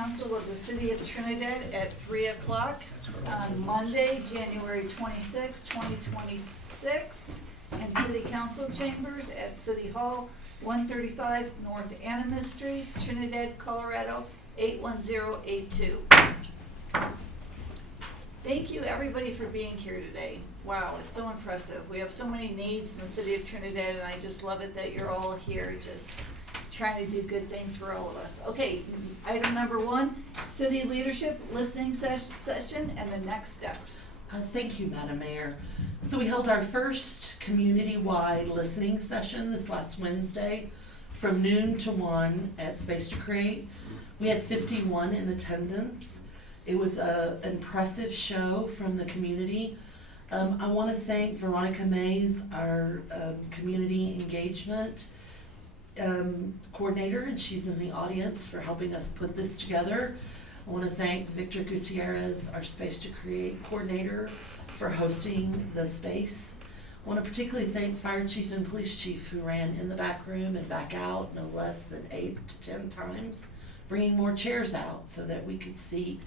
Council of the City of Trinidad at 3 o'clock on Monday, January 26, 2026, in City Council Chambers at City Hall, 135 North Animas Street, Trinidad, Colorado, 81082. Thank you, everybody, for being here today. Wow, it's so impressive. We have so many needs in the City of Trinidad, and I just love it that you're all here just trying to do good things for all of us. Okay, item number 1, City Leadership Listening Session and the next steps. Thank you, Madam Mayor. So we held our first community-wide listening session this last Wednesday from noon to 1 at Space to Create. We had 51 in attendance. It was an impressive show from the community. I want to thank Veronica Mays, our community engagement coordinator, and she's in the audience, for helping us put this together. I want to thank Victor Gutierrez, our Space to Create coordinator, for hosting the space. I want to particularly thank Fire Chief and Police Chief, who ran in the back room and back out no less than 8 to 10 times, bringing more chairs out so that we could seat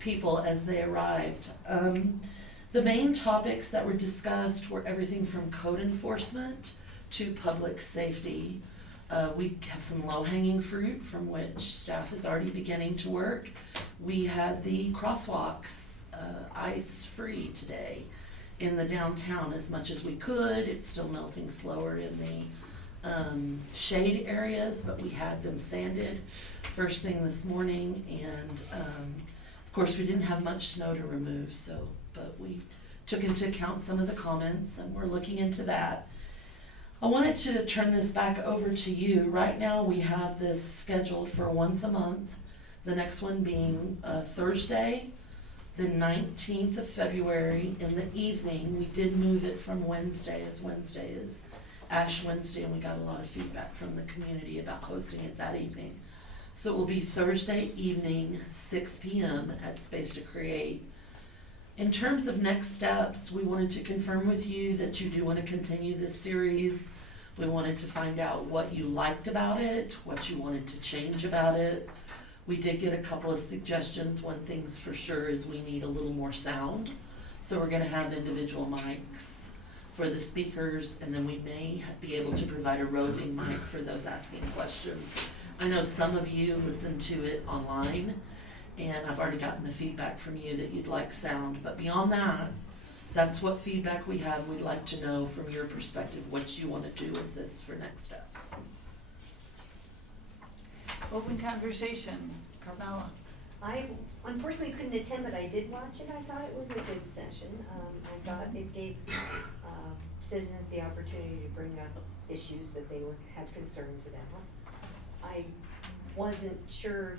people as they arrived. The main topics that were discussed were everything from code enforcement to public safety. We have some low-hanging fruit from which staff is already beginning to work. We had the crosswalks ice-free today in the downtown as much as we could. It's still melting slower in the shade areas, but we had them sanded first thing this morning, and of course we didn't have much snow to remove, but we took into account some of the comments, and we're looking into that. I wanted to turn this back over to you. Right now we have this scheduled for once a month, the next one being Thursday, the 19th of February in the evening. We did move it from Wednesday, as Wednesday is Ash Wednesday, and we got a lot of feedback from the community about hosting it that evening. So it will be Thursday evening, 6 p.m. at Space to Create. In terms of next steps, we wanted to confirm with you that you do want to continue this series. We wanted to find out what you liked about it, what you wanted to change about it. We did get a couple of suggestions. One thing's for sure is we need a little more sound. So we're going to have individual mics for the speakers, and then we may be able to provide a roving mic for those asking questions. I know some of you listen to it online, and I've already gotten the feedback from you that you'd like sound. But beyond that, that's what feedback we have. We'd like to know from your perspective what you want to do with this for next steps. Open conversation. Carmela. I unfortunately couldn't attend, but I did watch it. I thought it was a good session. I thought it gave citizens the opportunity to bring up issues that they had concerns about. I wasn't sure.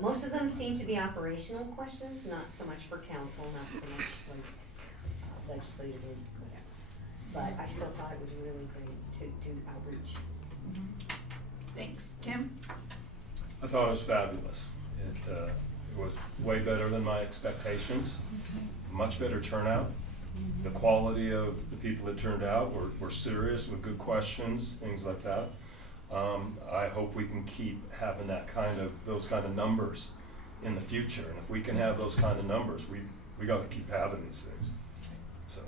Most of them seem to be operational questions, not so much for council, not so much like legislative input. But I still thought it was really great to do outreach. Thanks. Tim? I thought it was fabulous. It was way better than my expectations. Much better turnout. The quality of the people that turned out were serious, with good questions, things like that. I hope we can keep having those kind of numbers in the future. And if we can have those kind of numbers, we got to keep having these things. So.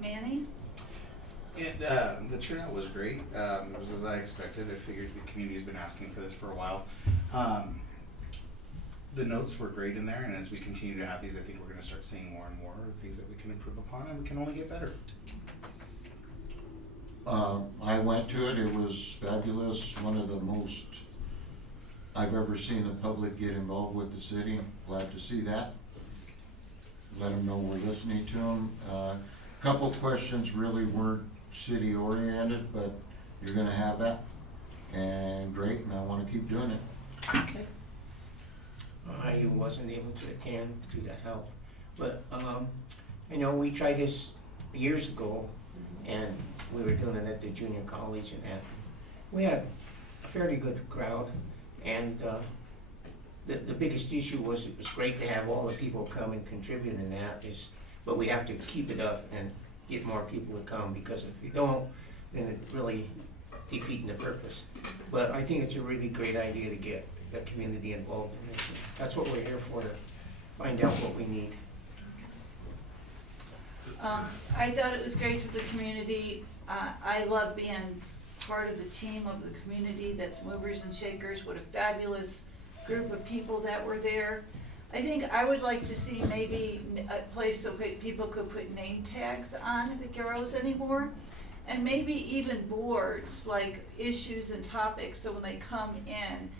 Manny? The turnout was great. It was as I expected. I figured the community's been asking for this for a while. The notes were great in there, and as we continue to have these, I think we're going to start seeing more and more things that we can improve upon, and we can only get better. I went to it. It was fabulous. One of the most I've ever seen the public get involved with the city. I'm glad to see that. Let them know we're listening to them. Couple questions really weren't city oriented, but you're going to have that, and great, and I want to keep doing it. Okay. I wasn't able to attend due to health, but I know we tried this years ago, and we were doing it at the junior college, and that we had a fairly good crowd, and the biggest issue was it was great to have all the people come and contribute in that, but we have to keep it up and get more people to come, because if you don't, then it really defeating the purpose. But I think it's a really great idea to get the community involved in this. That's what we're here for, to find out what we need. I thought it was great for the community. I love being part of the team of the community that's movers and shakers. What a fabulous group of people that were there. I think I would like to see maybe a place so people could put name tags on if it grows anymore. And maybe even boards, like issues and topics, so when they come in,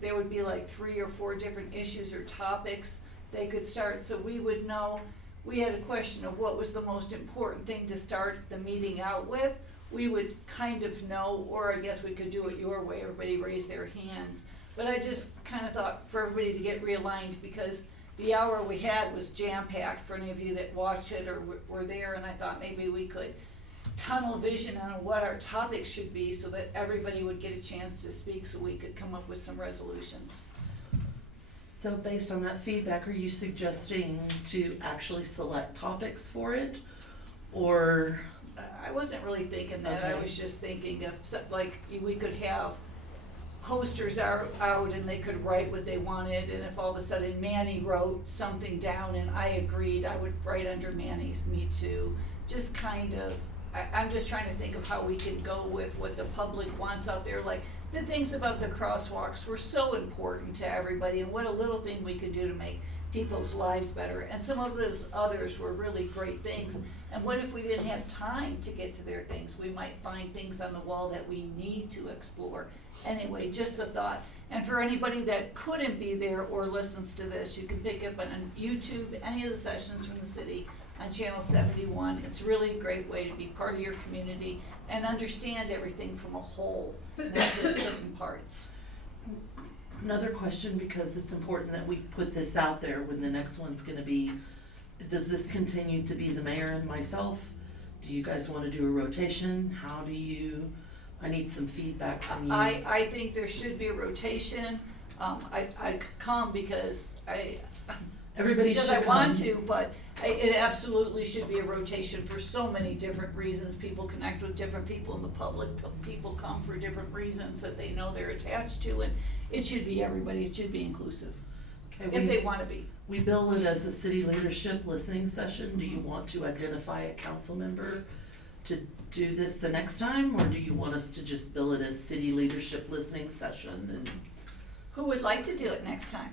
there would be like 3 or 4 different issues or topics they could start, so we would know. We had a question of what was the most important thing to start the meeting out with. We would kind of know, or I guess we could do it your way, everybody raise their hands. But I just kind of thought for everybody to get realigned, because the hour we had was jam-packed for any of you that watched it or were there, and I thought maybe we could tunnel vision on what our topics should be so that everybody would get a chance to speak, so we could come up with some resolutions. So based on that feedback, are you suggesting to actually select topics for it? Or, I wasn't really thinking that. I Okay. was just thinking of, like, we could have posters out and they could write what they wanted, and if all of a sudden Manny wrote something down and I agreed, I would write under Manny's me too. Just kind of, I'm just trying to think of how we can go with what the public wants out there. Like, the things about the crosswalks were so important to everybody, and what a little thing we could do to make people's lives better. And some of those others were really great things. And what if we didn't have time to get to their things? We might find things on the wall that we need to explore. Anyway, just the thought. And for anybody that couldn't be there or listens to this, you can pick up on YouTube any of the sessions from the city on Channel 71. It's really a great way to be part of your community and understand everything from a whole, not just certain parts. another question, because it's important that we put this out there when the next one's gonna be, does this continue to be the mayor and myself? Do you guys wanna do a rotation? How do you, I need some feedback from you. I think there should be a rotation. I come because Everybody should I come. want to, but it absolutely should be a rotation for so many different reasons. People connect with different people in the public. People come for different reasons that they know they're attached to, and it should be everybody. It should be inclusive, Okay, if they want to be. we bill it as a city leadership listening session. Do you want to identify a council member to do this the next time, or do you want us to just bill it as city leadership listening session and Who would like to do it next time?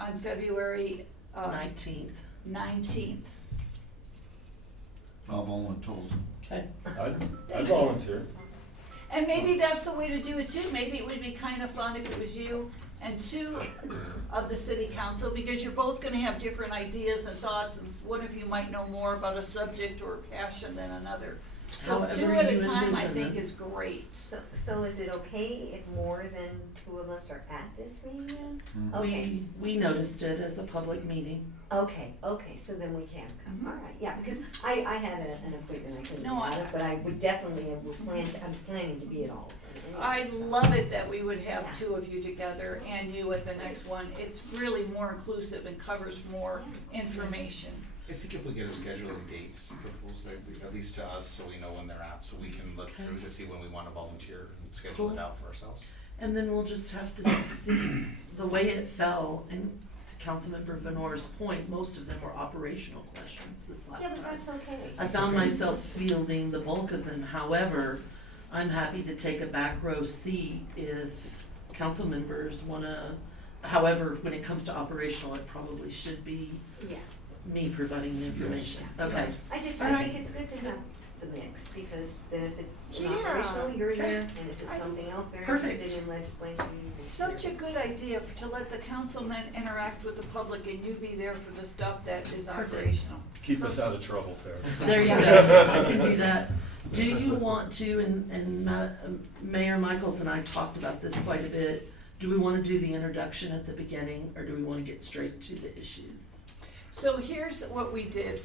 On February 19th? 19th. I've only told them. Okay, I'd volunteer. And maybe that's the way to do it too. Maybe it would be kind of fun if it was you and 2 of the city council, because you're both gonna have different ideas and thoughts, and one of you might know more about a subject or passion than another. So However 2 at you a time, I envision think, this. is great. So is it okay if more than 2 of us are at this meeting? Mhm. Okay. we noticed it as a public meeting. Okay, so then we can come, Mhm. all right, yeah, because I had an appointment, I couldn't No, be at it, but I would definitely, I'm planning to be at all of them I anyway, so. love it that we would have Yeah. 2 of you together and you at the next one. It's really more inclusive and covers more information. I think if we get a schedule and dates proposed, at least to us, so we know when they're at, so we can look Okay. through to see when we wanna volunteer and schedule Cool. it out for ourselves. And then we'll just have to see the way it fell, and to Councilmember Venor's point, most of them were operational questions this last Yeah, time. but that's okay. I found myself fielding the bulk of them. However, I'm happy to take a back row seat if council members wanna, however, when it comes to operational, it probably should be Yeah, me providing the information. Okay, I think Alright. it's good to have the mix, because then if it's Yeah. operational, you're Okay. there, and if it's something else they're Perfect. interested in legislation, you. Such a good idea to let the councilmen interact with the public and you be there for the stuff that is Perfect. operational. Keep us out of trouble, Tara. there you go. I can do that. Do you want to, and Mayor Michaels and I talked about this quite a bit, do we wanna do the introduction at the beginning, or do we wanna get straight to the issues? So here's what we did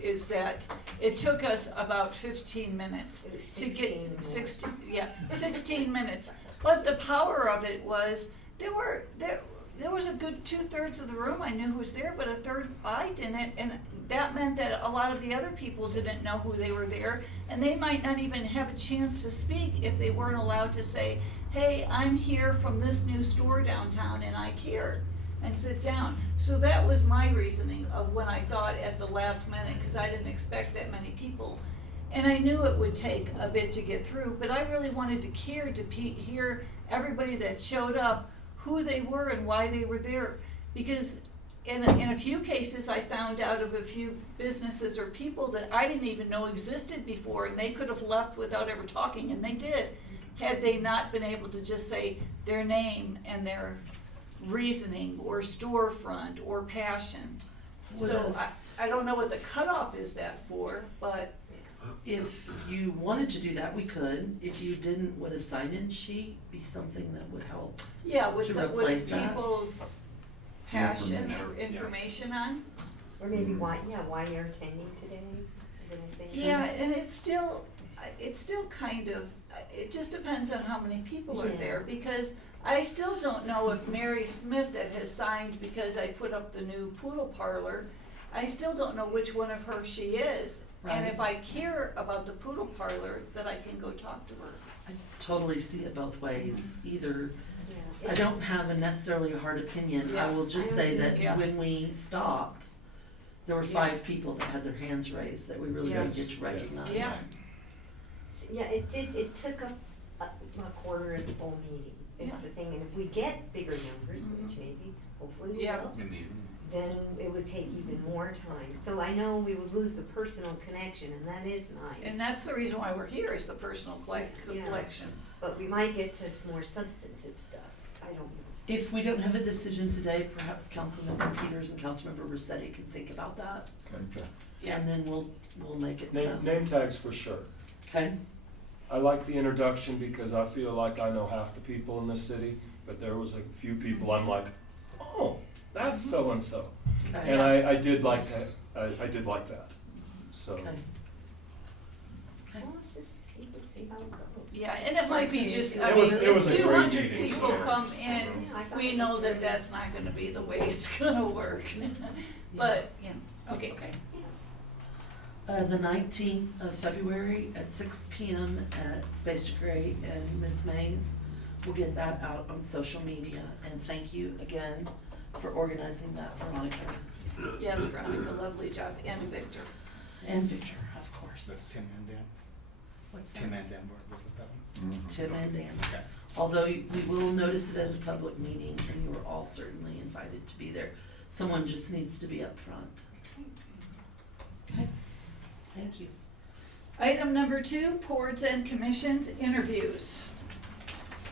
is that it took us about 15 minutes It was to 16 more. get, 16 minutes. But the power of it was, there was a good 2/3 of the room I knew who was there, but a third I didn't, and that meant that a lot of the other people didn't know who they were there, and they might not even have a chance to speak if they weren't allowed to say hey, I'm here from this new store downtown and I care, and sit down. So that was my reasoning of when I thought at the last minute, because I didn't expect that many people. And I knew it would take a bit to get through, but I really wanted to care to hear everybody that showed up, who they were and why they were there. Because in a few cases, I found out of a few businesses or people that I didn't even know existed before, and they could have left without ever talking, and they did, had they not been able to just say their name and their reasoning or storefront or passion. What So else? I don't know what the cutoff is that for, but If you wanted to do that, we could. If you didn't, would a sign-in sheet be something that would help? yeah, with To replace with that? people's passion or Information, information on. Or maybe why you're attending today, organization. Yeah, and it's still kind of, it just depends on how many people are Yeah. there, because I still don't know if Mary Smith that has signed because I put up the new poodle parlor, I still don't know which one of her she is. And Right. if I care about the poodle parlor, that I can go talk to her. I totally see it both ways. Either, Yeah. I don't have necessarily a hard opinion. I Yeah. will just I say don't that think- yeah. when we stopped, there were Yeah. 5 people that had their hands raised that we really Yeah. didn't get to recognize. Yeah. Yeah, it took up a quarter of the whole meeting, is Yeah. the thing, and if we get bigger numbers, which maybe, hopefully we Yeah. will, Indeed. then it would take even more time. So I know we would lose the personal connection, and that is nice. And that's the reason why we're here, is the personal Yeah. collection. But we might get to some more substantive stuff, I don't know. If we don't have a decision today, perhaps Councilmember Peters and Councilmember Rossetti can think about that. Okay. Yeah. And then we'll make it so. Name tags for sure. Okay? I like the introduction because I feel like I know half the people in this city, but there was a few people I'm like, oh, that's so-and-so. Okay. And I did like that, I did like that, so. Okay. Okay. Well, let's just keep it, see how it goes. Yeah, and it might be just, I It mean, was- it was if a great 200 meeting, people so- come in, Yeah, I thought we it know was that great. that's not gonna be the way it's gonna work. But, you know, okay. Okay. Yeah. The 19th of February at 6 p.m. at Space to Create and Miss Mays. We'll get that out on social media. And thank you again for organizing that, Veronica. Yes, Veronica, lovely job, and Victor. And Victor, of course. That's Tim and Dan. What's that? Tim and Dan was it that one? Mhm. Tim and Dan. Okay. Although we will notice it as a public meeting and you are all certainly invited to be there. Someone just needs to be up front. Okay, thank you. Item number 2, boards and commissions interviews.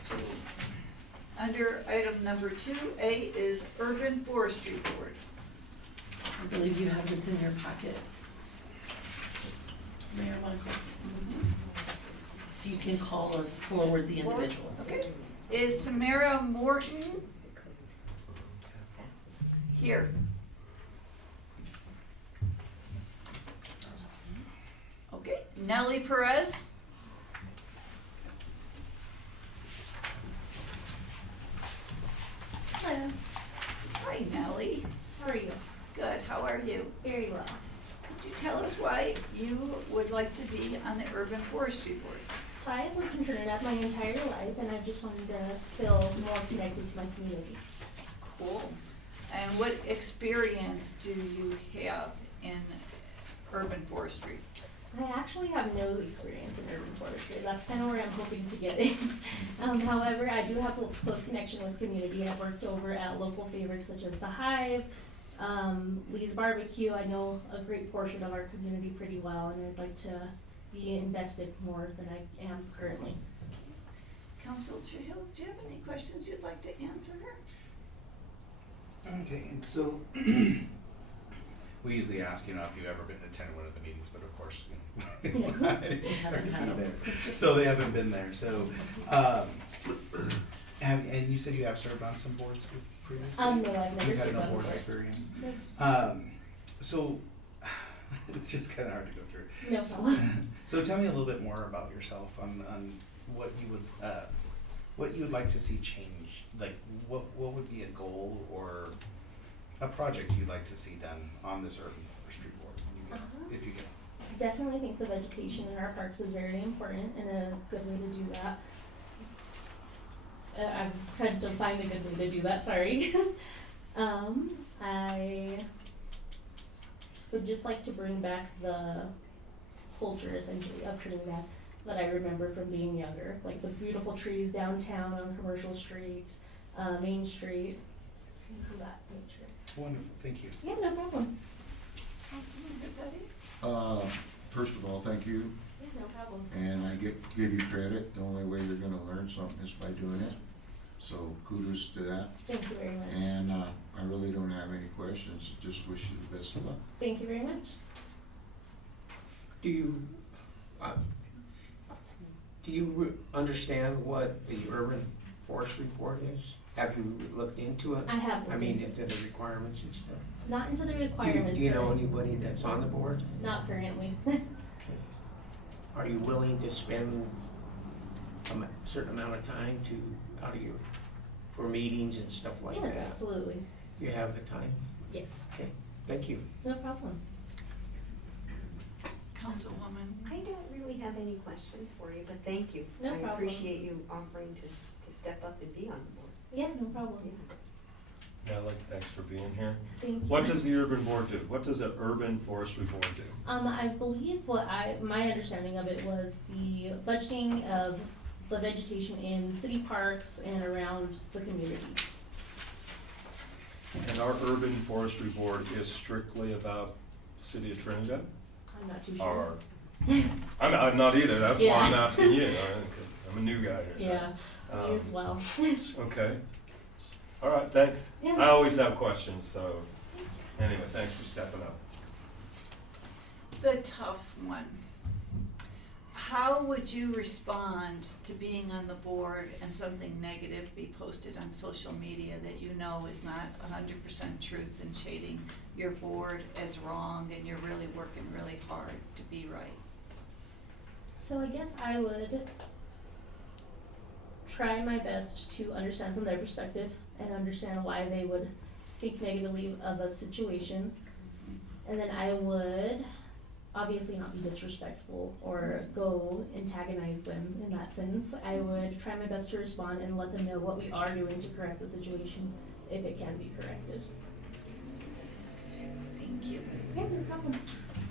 So, under item number 2A is Urban Forestry Board. I believe you have this in your packet. Mayor Michaels. If you can call or forward the individual. Okay. Is Tamara Morton That's what I'm saying. here? Okay, Nellie Perez? Hello, Hi, Nellie. how are you? Good, how are you? Very well. Could you tell us why you would like to be on the Urban Forestry Board? So I have lived in Trinidad my entire life and I just wanted to feel more connected to my community. Cool. And what experience do you have in urban forestry? I actually have no experience in urban forestry. That's kind of where I'm hoping to get it. However, I do have a close connection with community. I've worked over at local favorites such as The Hive, Lee's Barbecue. I know a great portion of our community pretty well, and I'd like to be invested more than I am currently. Council Chill, do you have any questions you'd like to answer her? Okay, and so we usually ask, if you've ever been to attend one of the meetings, but of course, Yes. We haven't had them. So they haven't been there. So, and you said you have served on some boards previously? No, I've never You've had served no on a board board. experience. No. So it's just kind of hard to go through. No problem. So tell me a little bit more about yourself on what you would like to see change. Like what would be a goal or a project you'd like to see done on this urban forestry board when you get, if you get. Definitely think the vegetation in our parks is very important and a good way to do that. I'm trying to find a good way to do that, sorry. I would just like to bring back the culture essentially of Trinidad that I remember from being younger, like the beautiful trees downtown on Commercial Street, Main Street, things of that nature. Wonderful, thank you. Yeah, no problem. First of all, thank you, Yeah, no problem. and I give you credit. The only way you're gonna learn something is by doing it. So kudos to that. Thank you very much. And I really don't have any questions. Just wish you the best of luck. Thank you very much. Do you understand what the urban forestry board is? Have you looked into it? I have looked I mean, into into the requirements and stuff? Not into the Do requirements. you know but anybody that's on the board? Not currently. Okay. Are you willing to spend a certain amount of time for meetings and stuff like that? Yes, absolutely. You have the time? Yes, Okay, thank you. no problem. Councilwoman. I don't really have any questions for you, but thank you. No I problem. appreciate you offering to step up and be on the board. Yeah, no problem. Yeah. Yeah, thanks for being here. Thank you. What does the urban board do? What does an urban forestry board do? I believe my understanding of it was the budgeting of the vegetation in city parks and around the community. And our urban forestry board is strictly about the city of Trinidad? I'm not too Or, sure. I'm not either, that's why I'm Yeah. asking you. I'm a new guy here. Yeah, me as well. Okay. All right, thanks. Yeah. I always have questions, so anyway, thanks for stepping up. The tough one. How would you respond to being on the board and something negative be posted on social media that you know is not 100% truth and shading your board as wrong and you're really working really hard to be right? So I guess I would try my best to understand from their perspective and understand why they would think negatively of a situation. And then I would obviously not be disrespectful or go antagonize them in that sense. I would try my best to respond and let them know what we are doing to correct the situation if it can be corrected. Thank you. Yeah, no problem.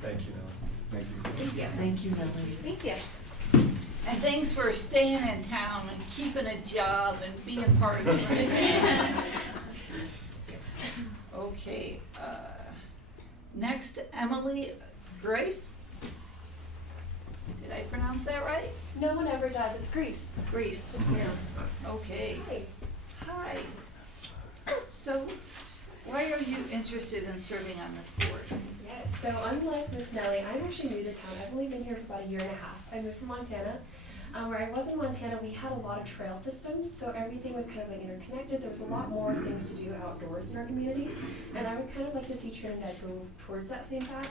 Thank you, Nellie. Thank you. Thank you. Thank you, Melanie. Thank you. And thanks for staying in town and keeping a job and being part of Trinidad. Okay, next, Emily Grace. Did I pronounce that right? No one ever does. It's Greece. Grace. Okay. Hi. Hi. So, why are you interested in serving on this board? Yes. So unlike Miss Nellie, I'm actually new to town. I've only been here for about a year and a half. I moved from Montana. Where I was in Montana, we had a lot of trail systems, so everything was kind of like interconnected. There was a lot more things to do outdoors in our community, and I would kind of like to see Trinidad go towards that same path.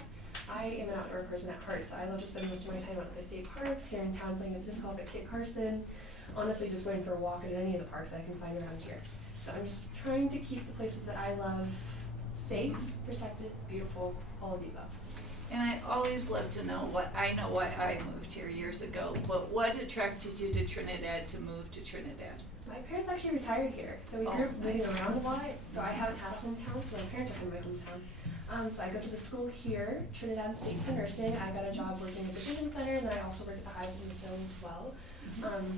I am an outdoor person at heart, so I love to spend most of my time out at the state parks, here in town playing with disc golf at Kit Carson, honestly just going for a walk at any of the parks I can find around here. So I'm just trying to keep the places that I love safe, protected, beautiful, all of the above. And I always love to know why I moved here years ago, but what attracted you to Trinidad to move to Trinidad? My parents actually retired here, so we Oh, grew up moving nice. around a lot, so I haven't had a hometown, so my parents are from my hometown. So I go to the school here, Trinidad City for nursing. I got a job working at the Vision Center, and then I also work at the Hive in the Zone as well.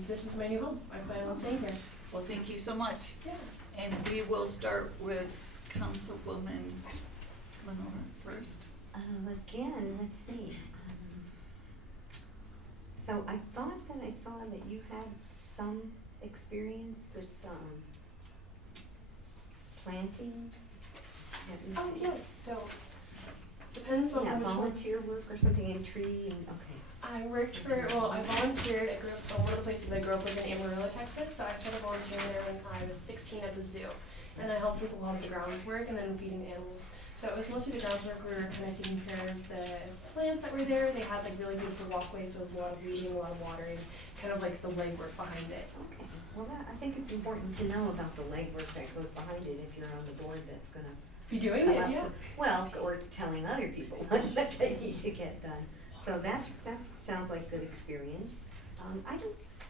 This is my new home. I plan on staying here. Well, thank you so much. Yeah. And we will start with Councilwoman Lenore first. Again, let's see. So I thought that I saw that you had some experience with planting. Let me Oh, see. yes, so depends on Yeah, which one. volunteer work or something in tree and, okay. I volunteered. I grew up, one of the places I grew up was in Amarillo, Texas, so I started volunteering there when I was 16 at the zoo. And I helped with a lot of the grounds work and then feeding the animals. So it was mostly the grounds work. We were kind of taking care of the plants that were there. They had like really beautiful walkways, so it was a lot of weeding, a lot of watering, kind of like the legwork behind it. Okay, well, I think it's important to know about the legwork that goes behind it if you're on the board that's gonna Be doing come it, up yeah. with- well, or telling other people what they need to get done. So that sounds like good experience.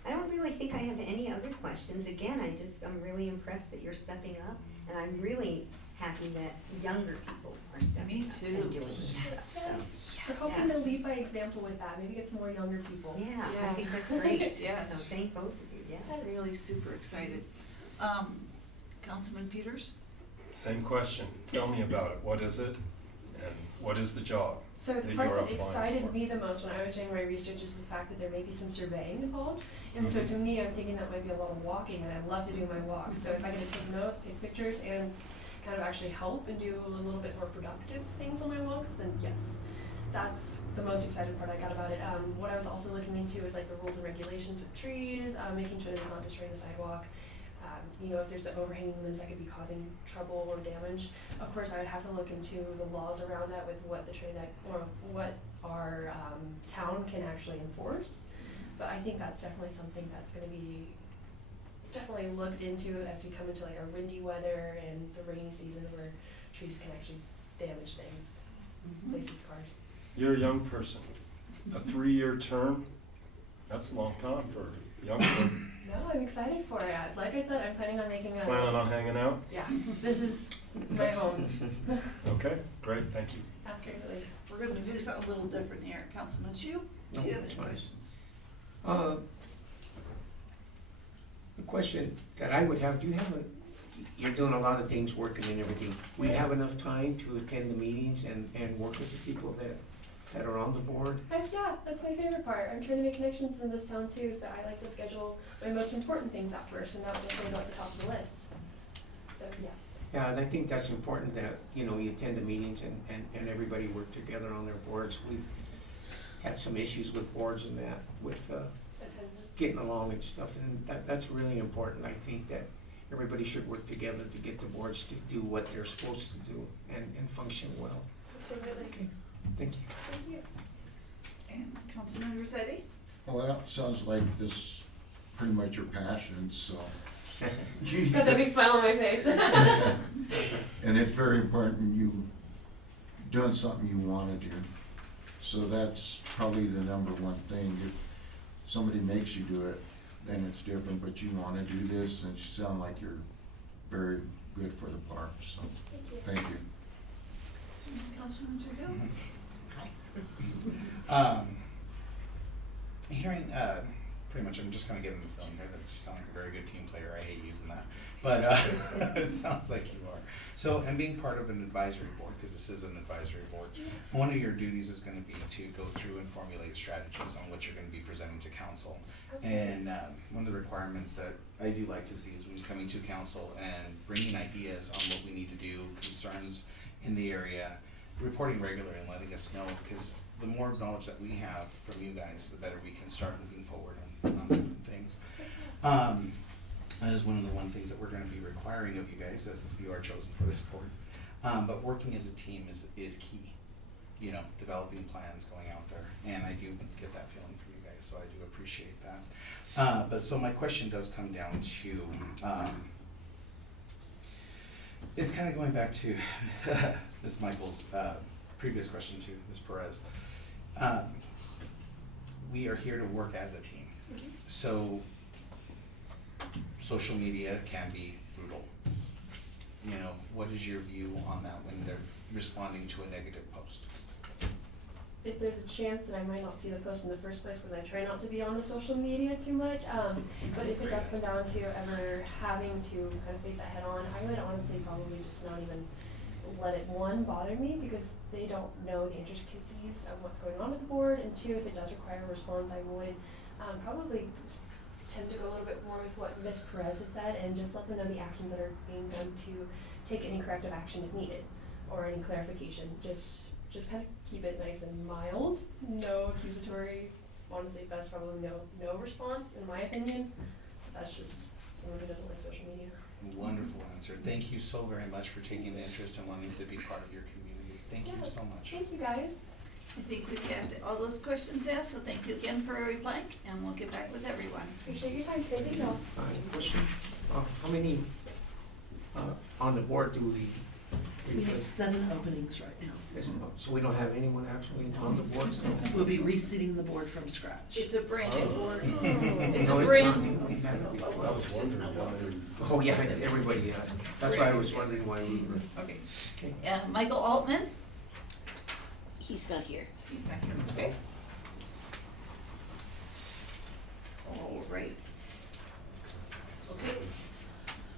I don't really think I have any other questions. Again, I'm really impressed that you're stepping up, and I'm really happy that younger people are stepping Me up too. and doing this stuff, so. We're hoping to lead by example with that, maybe get some more younger people. Yeah, I think Yes. that's great. Yes. So thank both of you, yeah. Really super excited. Councilman Peters? Same question. Tell me about it. What is it? And what is the job So that the you're part that applying excited for? me the most when I was doing my research is the fact that there may be some surveying involved. And so Mhm. to me, I'm thinking that might be a lot of walking, and I love to do my walks. So if I get to take notes, take pictures, and kind of actually help and do a little bit more productive things on my walks, then yes, that's the most exciting part I got about it. What I was also looking into is like the rules and regulations with trees, making sure that it's not destroying the sidewalk. You know, if there's the overhanging limbs that could be causing trouble or damage. Of course, I would have to look into the laws around that with what the Trinidad, or what our town can actually enforce. But I think that's definitely something that's gonna be definitely looked into as we come into like our windy weather and the rainy season where trees can actually damage things, places, cars. You're a young person. A 3-year term, that's a long time for a youngster. No, I'm excited for it. Like I said, I'm planning on making a. Planning on hanging out? Yeah, this is my home. Okay, great, thank you. Absolutely. We're gonna do something a little different here. Councilman Shu, do No, you have that's any fine. questions? The question that I would have, you're doing a lot of things, working and everything. We have enough time to attend the meetings and work with the people that are on the board? Heck yeah, that's my favorite part. I'm trying to make connections in this town too, so I like to schedule my most important things out first and not just go at the top of the list. So yes. Yeah, and I think that's important that, you attend the meetings and everybody work together on their boards. We've had some issues with boards and that, with Attendance. getting along and stuff, and that's really important. I think that everybody should work together to get the boards to do what they're supposed to do and function well. Absolutely. Okay, thank you. Thank you. And Councilman Rossetti? Well, it sounds like this pretty much your passion, so. Got that big smile on my face. And it's very important you doing something you wanna do. So that's probably the number one thing. If somebody makes you do it, then it's different, but you wanna do this, and you sound like you're very good for the park, so, Thank you. thank you. Councilman Trudeau? Hearing, pretty much, I'm just kind of getting the feeling here that you sound like a very good team player. I hate using that, but it sounds like you are. So, and being part of an advisory board, because this is an advisory board, one of your duties is going to be to go through and formulate strategies on what you're going to be presenting to council. And one of the requirements that I do like to see is when coming to council and bringing ideas on what we need to do, concerns in the area, reporting regularly and letting us know, because the more knowledge that we have from you guys, the better we can start moving forward on different things. That is one of the things that we're gonna be requiring of you guys if you are chosen for this board. But working as a team is key, developing plans, going out there, and I do get that feeling from you guys, so I do appreciate that. But so my question does come down to, it's kind of going back to Ms. Michael's previous question to Ms. Perez. We are here to work as a team. So social media can be brutal. What is your view on that when they're responding to a negative post? If there's a chance that I might not see the post in the first place, because I try not to be on the social media too much, but if it does come down to ever having to kind of face that head on, I would honestly probably just not even let it, one, bother me because they don't know the intricacies of what's going on with the board, and two, if it does require a response, I would probably tend to go a little bit more with what Ms. Perez had said and just let them know the actions that are being done to take any corrective action if needed, or any clarification. Just kind of keep it nice and mild, no accusatory, honestly best probably no response in my opinion. That's just someone who doesn't like social media. Wonderful answer. Thank you so very much for taking the interest and wanting to be part of your community. Thank you so much. Thank you guys. I think we have all those questions asked, so thank you again for replying, and we'll get back with everyone. Appreciate your time today. Thank you all. Question, how many on the board do we We have 7 openings right now. So we don't have anyone actually on the board still? We'll be reseating the board from scratch. It's a brand new board. It's No, a it's brand. not. We've had it before. I was wondering why. Oh, yeah, everybody, yeah. That's why I was wondering why we were. Okay. Okay. Michael Altman? He's not here. He's not here, okay. All right. Okay,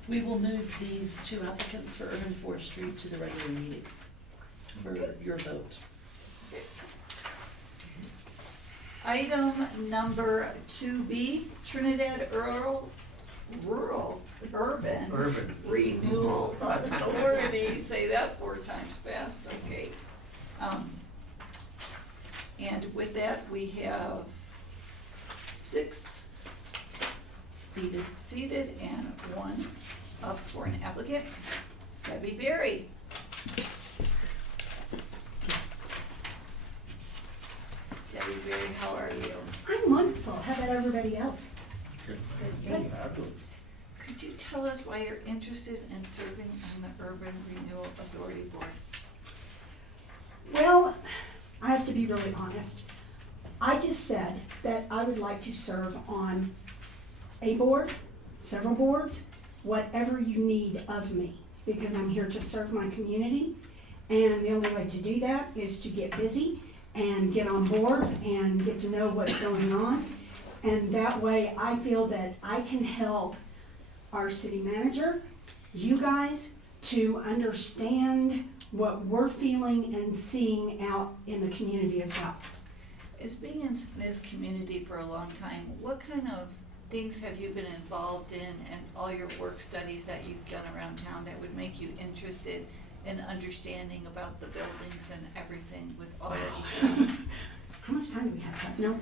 We will move these 2 applicants for urban forestry to the regular meeting for your vote. item number 2B, Trinidad Urban Renewal Authority, say that 4 times fast, okay. And with that, we have 6 seated and 1 up for an applicant, Debbie Berry. Debbie Berry, how are you? I'm wonderful. How about everybody else? Good. Fabulous. Could you tell us why you're interested in serving on the Urban Renewal Authority Board? Well, I have to be really honest. I just said that I would like to serve on a board, several boards, whatever you need of me, because I'm here to serve my community. And the only way to do that is to get busy and get on boards and get to know what's going on. And that way I feel that I can help our city manager, you guys, to understand what we're feeling and seeing out in the community as well. As being in this community for a long time, what kind of things have you been involved in and all your work studies that you've done around town that would make you interested in understanding about the buildings and everything with all of you? How much time do we have left? No.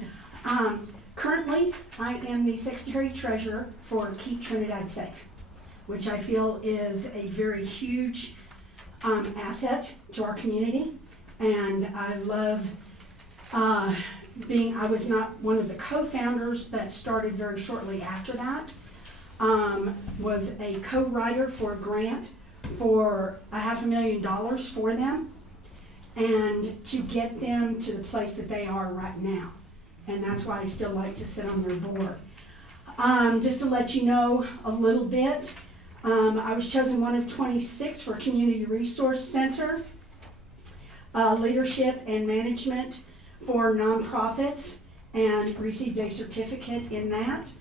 Currently, I am the Secretary Treasurer for Keep Trinidad Safe, which I feel is a very huge asset to our community. And I love I was not one of the co-founders, but started very shortly after that. Was a co-writer for a grant for $500,000 for them, and to get them to the place that they are right now. And that's why I still like to sit on their board. Just to let you know a little bit, I was chosen one of 26 for Community Resource Center, Leadership and Management for Nonprofits, and received a certificate in that.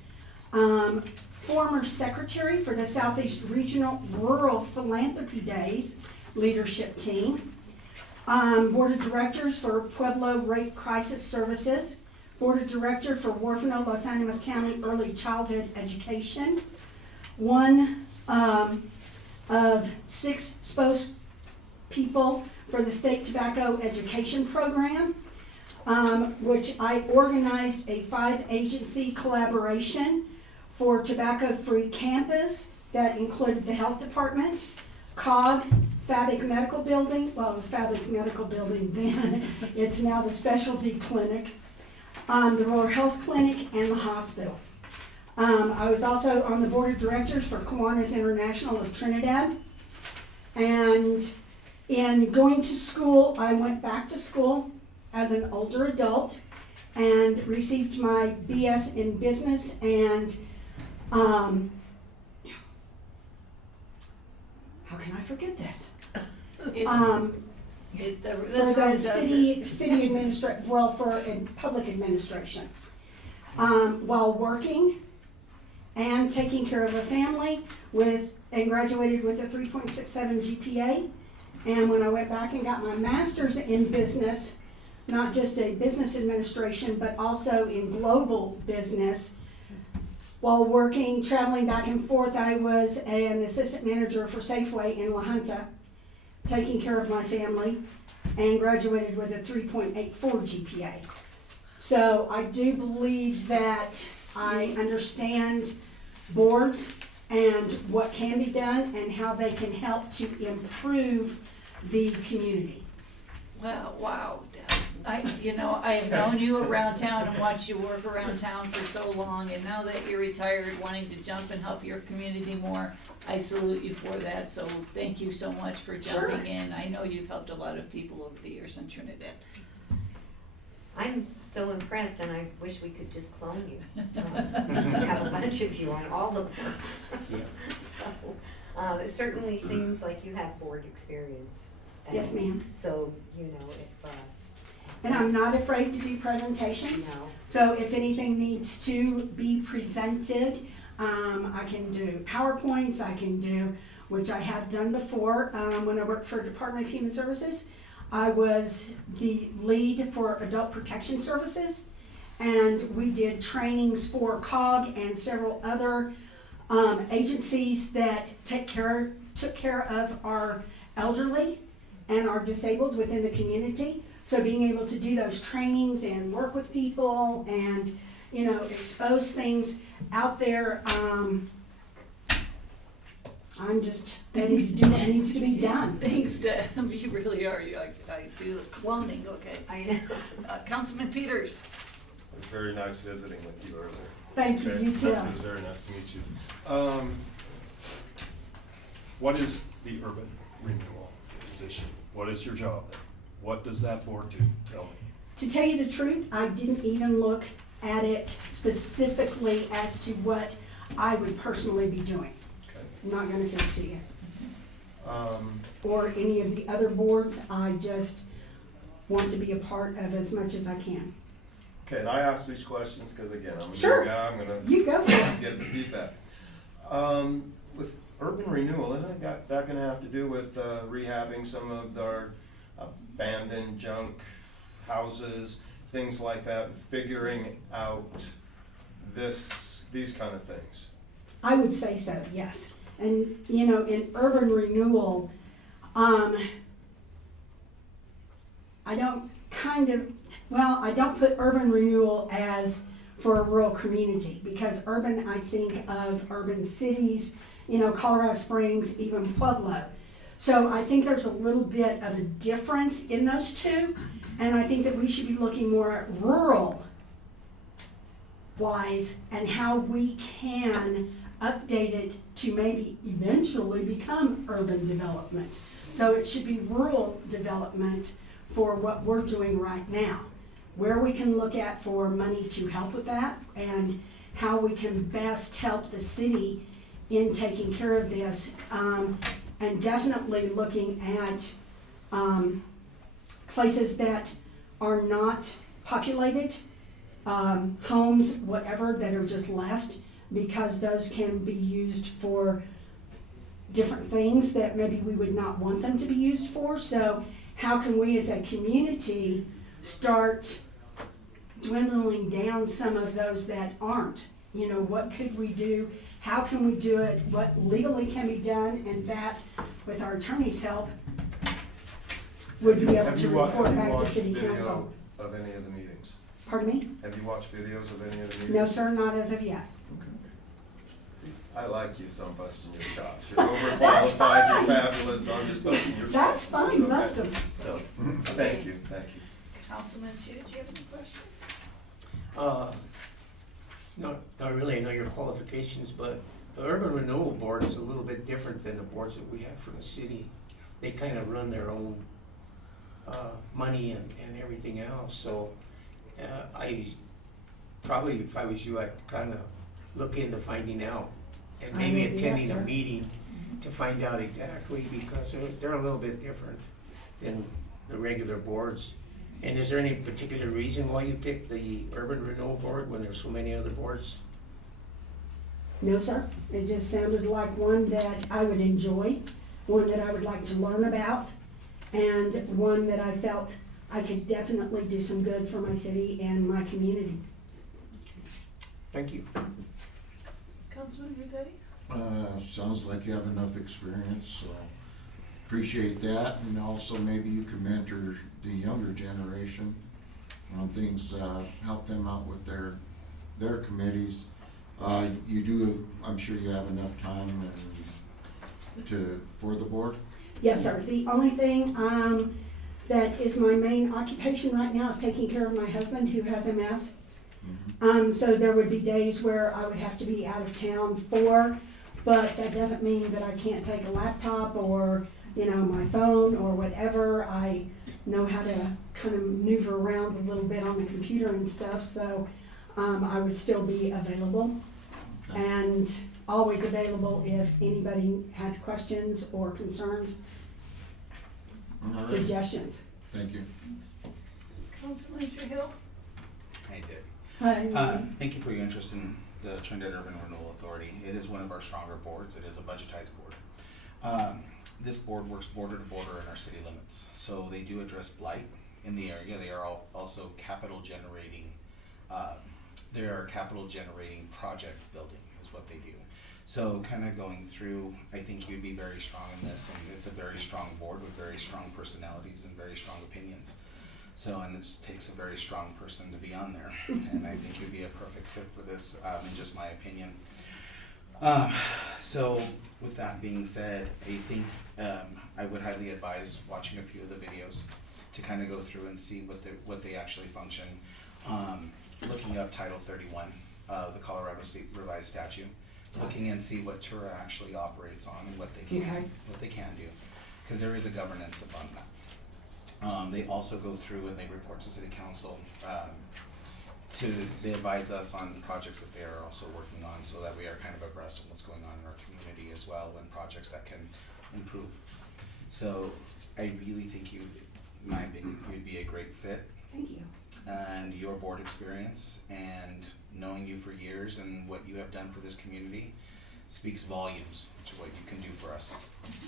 Former secretary for the Southeast Regional Rural Philanthropy Days leadership team. Board of Directors for Pueblo Rape Crisis Services. Board of Director for Warfano, Los Animas County Early Childhood Education. One of 6 spokespeople for the State Tobacco Education Program, which I organized a 5-agency collaboration for tobacco-free campus that included the health department, COG, Fabric Medical Building, well, it was Fabric Medical Building then, it's now the specialty clinic, the Rural Health Clinic, and the hospital. I was also on the board of directors for Kiwanis International of Trinidad. And in going to school, I went back to school as an older adult and received my BS in business and how can I forget this? For the city administration, well, for public administration. While working and taking care of a family and graduated with a 3.67 GPA. And when I went back and got my master's in business, not just a business administration, but also in global business, while working, traveling back and forth, I was an assistant manager for Safeway in La Junta, taking care of my family, and graduated with a 3.84 GPA. So I do believe that I understand boards and what can be done and how they can help to improve the community. Wow. I have known you around town and watched you work around town for so long, and now that you're retired, wanting to jump and help your community more, I salute you for that, so thank you so much for jumping Sure. in. I know you've helped a lot of people over the years in Trinidad. I'm so impressed, and I wish we could just clone you. Have a bunch of you on all the boards. Yeah. So, it certainly seems like you have board experience. Yes, ma'am. So, if, And I'm not afraid to do presentations. So if anything needs to be presented, I can do PowerPoints, I can do, which I have done before, when I worked for Department of Human Services. I was the lead for Adult Protection Services, and we did trainings for COG and several other agencies that took care of our elderly and our disabled within the community. So being able to do those trainings and work with people and, expose things out there, I'm just ready to do what needs to be done. Thanks, Deb, you really are, I do cloning, okay. I know. Councilman Peters. It was very nice visiting with you earlier. Thank you, Okay, you too. It was very nice to meet you. What is the urban renewal position? What is your job there? What does that board do? Tell me. To tell you the truth, I didn't even look at it specifically as to what I would personally be doing. Okay. I'm not gonna fit it to you. Um, Or any of the other boards, I just want to be a part of as much as I can. Okay, and I ask these questions because again, I'm a new Sure. guy, I'm gonna You go for it. get the feedback. With urban renewal, isn't that gonna have to do with rehabbing some of our abandoned junk houses, things like that, figuring out these kind of things? I would say so, yes. And, in urban renewal, I don't put urban renewal as for a rural community, because urban, I think of urban cities, Colorado Springs, even Pueblo. So I think there's a little bit of a difference in those two, and I think that we should be looking more at rural wise and how we can update it to maybe eventually become urban development. So it should be rural development for what we're doing right now. Where we can look at for money to help with that and how we can best help the city in taking care of this. And definitely looking at places that are not populated, homes, whatever, that are just left, because those can be used for different things that maybe we would not want them to be used for. So how can we as a community start dwindling down some of those that aren't? What could we do? How can we do it? What legally can be done? And that, with our attorney's help, would be able Have to you wa- report have you back to watched city video council. Of any of the meetings? Pardon me? Have you watched videos of any of the meetings? No, sir, not as of yet. I like you, so I'm busting your chops. You're overqualified, you're fabulous, I'm just busting your chops. That's fine, Okay. bust 'em. So, thank you. Councilman Chu, do you have any questions? Not really, I know your qualifications, but the Urban Renewal Board is a little bit different than the boards that we have from the city. They kind of run their own money and everything else, so I probably, if I was you, I'd kind of look into finding out and I maybe will do that, attending sir. a meeting to find out exactly, because they're a little bit different than the regular boards. And is there any particular reason why you picked the Urban Renewal Board when there's so many other boards? No, sir. It just sounded like one that I would enjoy, one that I would like to learn about, and one that I felt I could definitely do some good for my city and my community. Thank you. Councilman Rossetti? Sounds like you have enough experience, so appreciate that. And also maybe you can mentor the younger generation on things, help them out with their committees. You do, I'm sure you have enough time for the board? Yes, sir. The only thing, that is my main occupation right now, is taking care of my husband who has MS. So there would be days where I would have to be out of town for, but that doesn't mean that I can't take a laptop or, my phone or whatever. I know how to kind of maneuver around a little bit on the computer and stuff, so I would still be available. And always available if anybody had questions or concerns, All right. suggestions. Thank you. Councilman Hill? I did. Hi. Thank you for your interest in the Trinidad Urban Renewal Authority. It is one of our stronger boards. It is a budgetized board. This board works border to border in our city limits. So they do address blight in the area. They are also capital generating, they are capital generating project building is what they do. So kind of going through, I think you'd be very strong in this, and it's a very strong board with very strong personalities and very strong opinions. So, and it takes a very strong person to be on there, and I think you'd be a perfect fit for this, in just my opinion. So, with that being said, I think I would highly advise watching a few of the videos to kind of go through and see what they actually function. Looking up Title 31 of the Colorado State Revised Statute, looking and see what TURA actually operates on and what they can do, because there is a governance upon that. They also go through and they report to City Council. They advise us on projects that they are also working on, so that we are kind of abreast of what's going on in our community as well, and projects that can improve. So I really think in my opinion, you'd be a great fit. Thank you. And your board experience and knowing you for years and what you have done for this community speaks volumes to what you can do for us.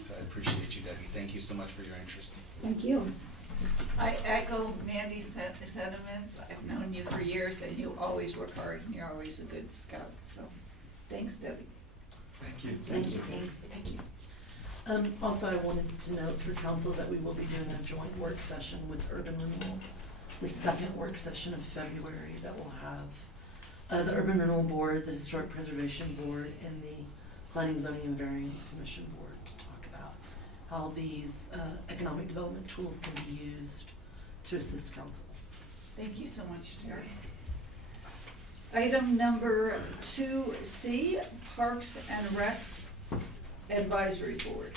So I appreciate you, Debbie. Thank you so much for your interest. Thank you. I echo Mandy's sentiments. I've known you for years and you always work hard and you're always a good scout, so thanks, Debbie. Thank you. Thank you, thanks. Thank you. Also, I wanted to note for council that we will be doing a joint work session with Urban Renewal, the second work session of February, that will have the Urban Renewal Board, the Historic Preservation Board, and the Planning, Zoning, and Variance Commission Board to talk about how these economic development tools can be used to assist council. Thank you so much, Terry. Item number 2C, Parks and Rec Advisory Board.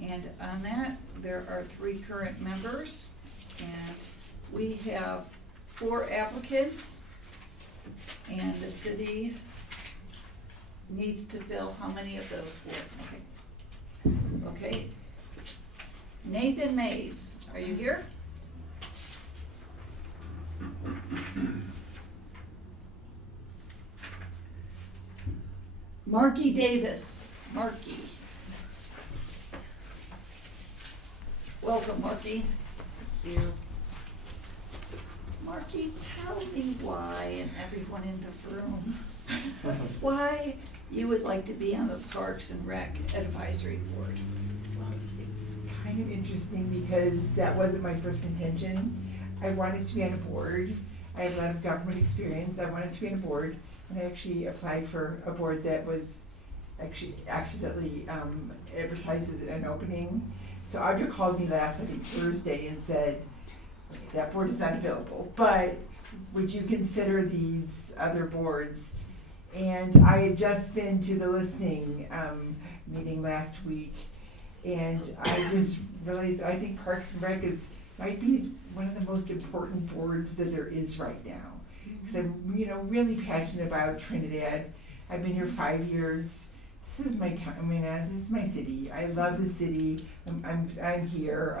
And on that, there are 3 current members, and we have 4 applicants, and the city needs to fill how many of those 4? Okay. Nathan Mays, are you here? Marky Davis, Marky. Welcome, Marky. Thank you. Marky, tell me why, and everyone in the room, why you would like to be on the Parks and Rec Advisory Board. It's kind of interesting because that wasn't my first intention. I wanted to be on a board. I had a lot of government experience. I wanted to be on a board, and I actually applied for a board that was actually accidentally advertised as an opening. So Audra called me last, I think Thursday, and said, that board is not available, but would you consider these other boards? And I had just been to the listening meeting last week, and I just realized I think Parks and Rec might be one of the most important boards that there is right now. Because I'm really passionate about Trinidad. I've been here 5 years. This is my time. This is my city. I love the city. I'm here.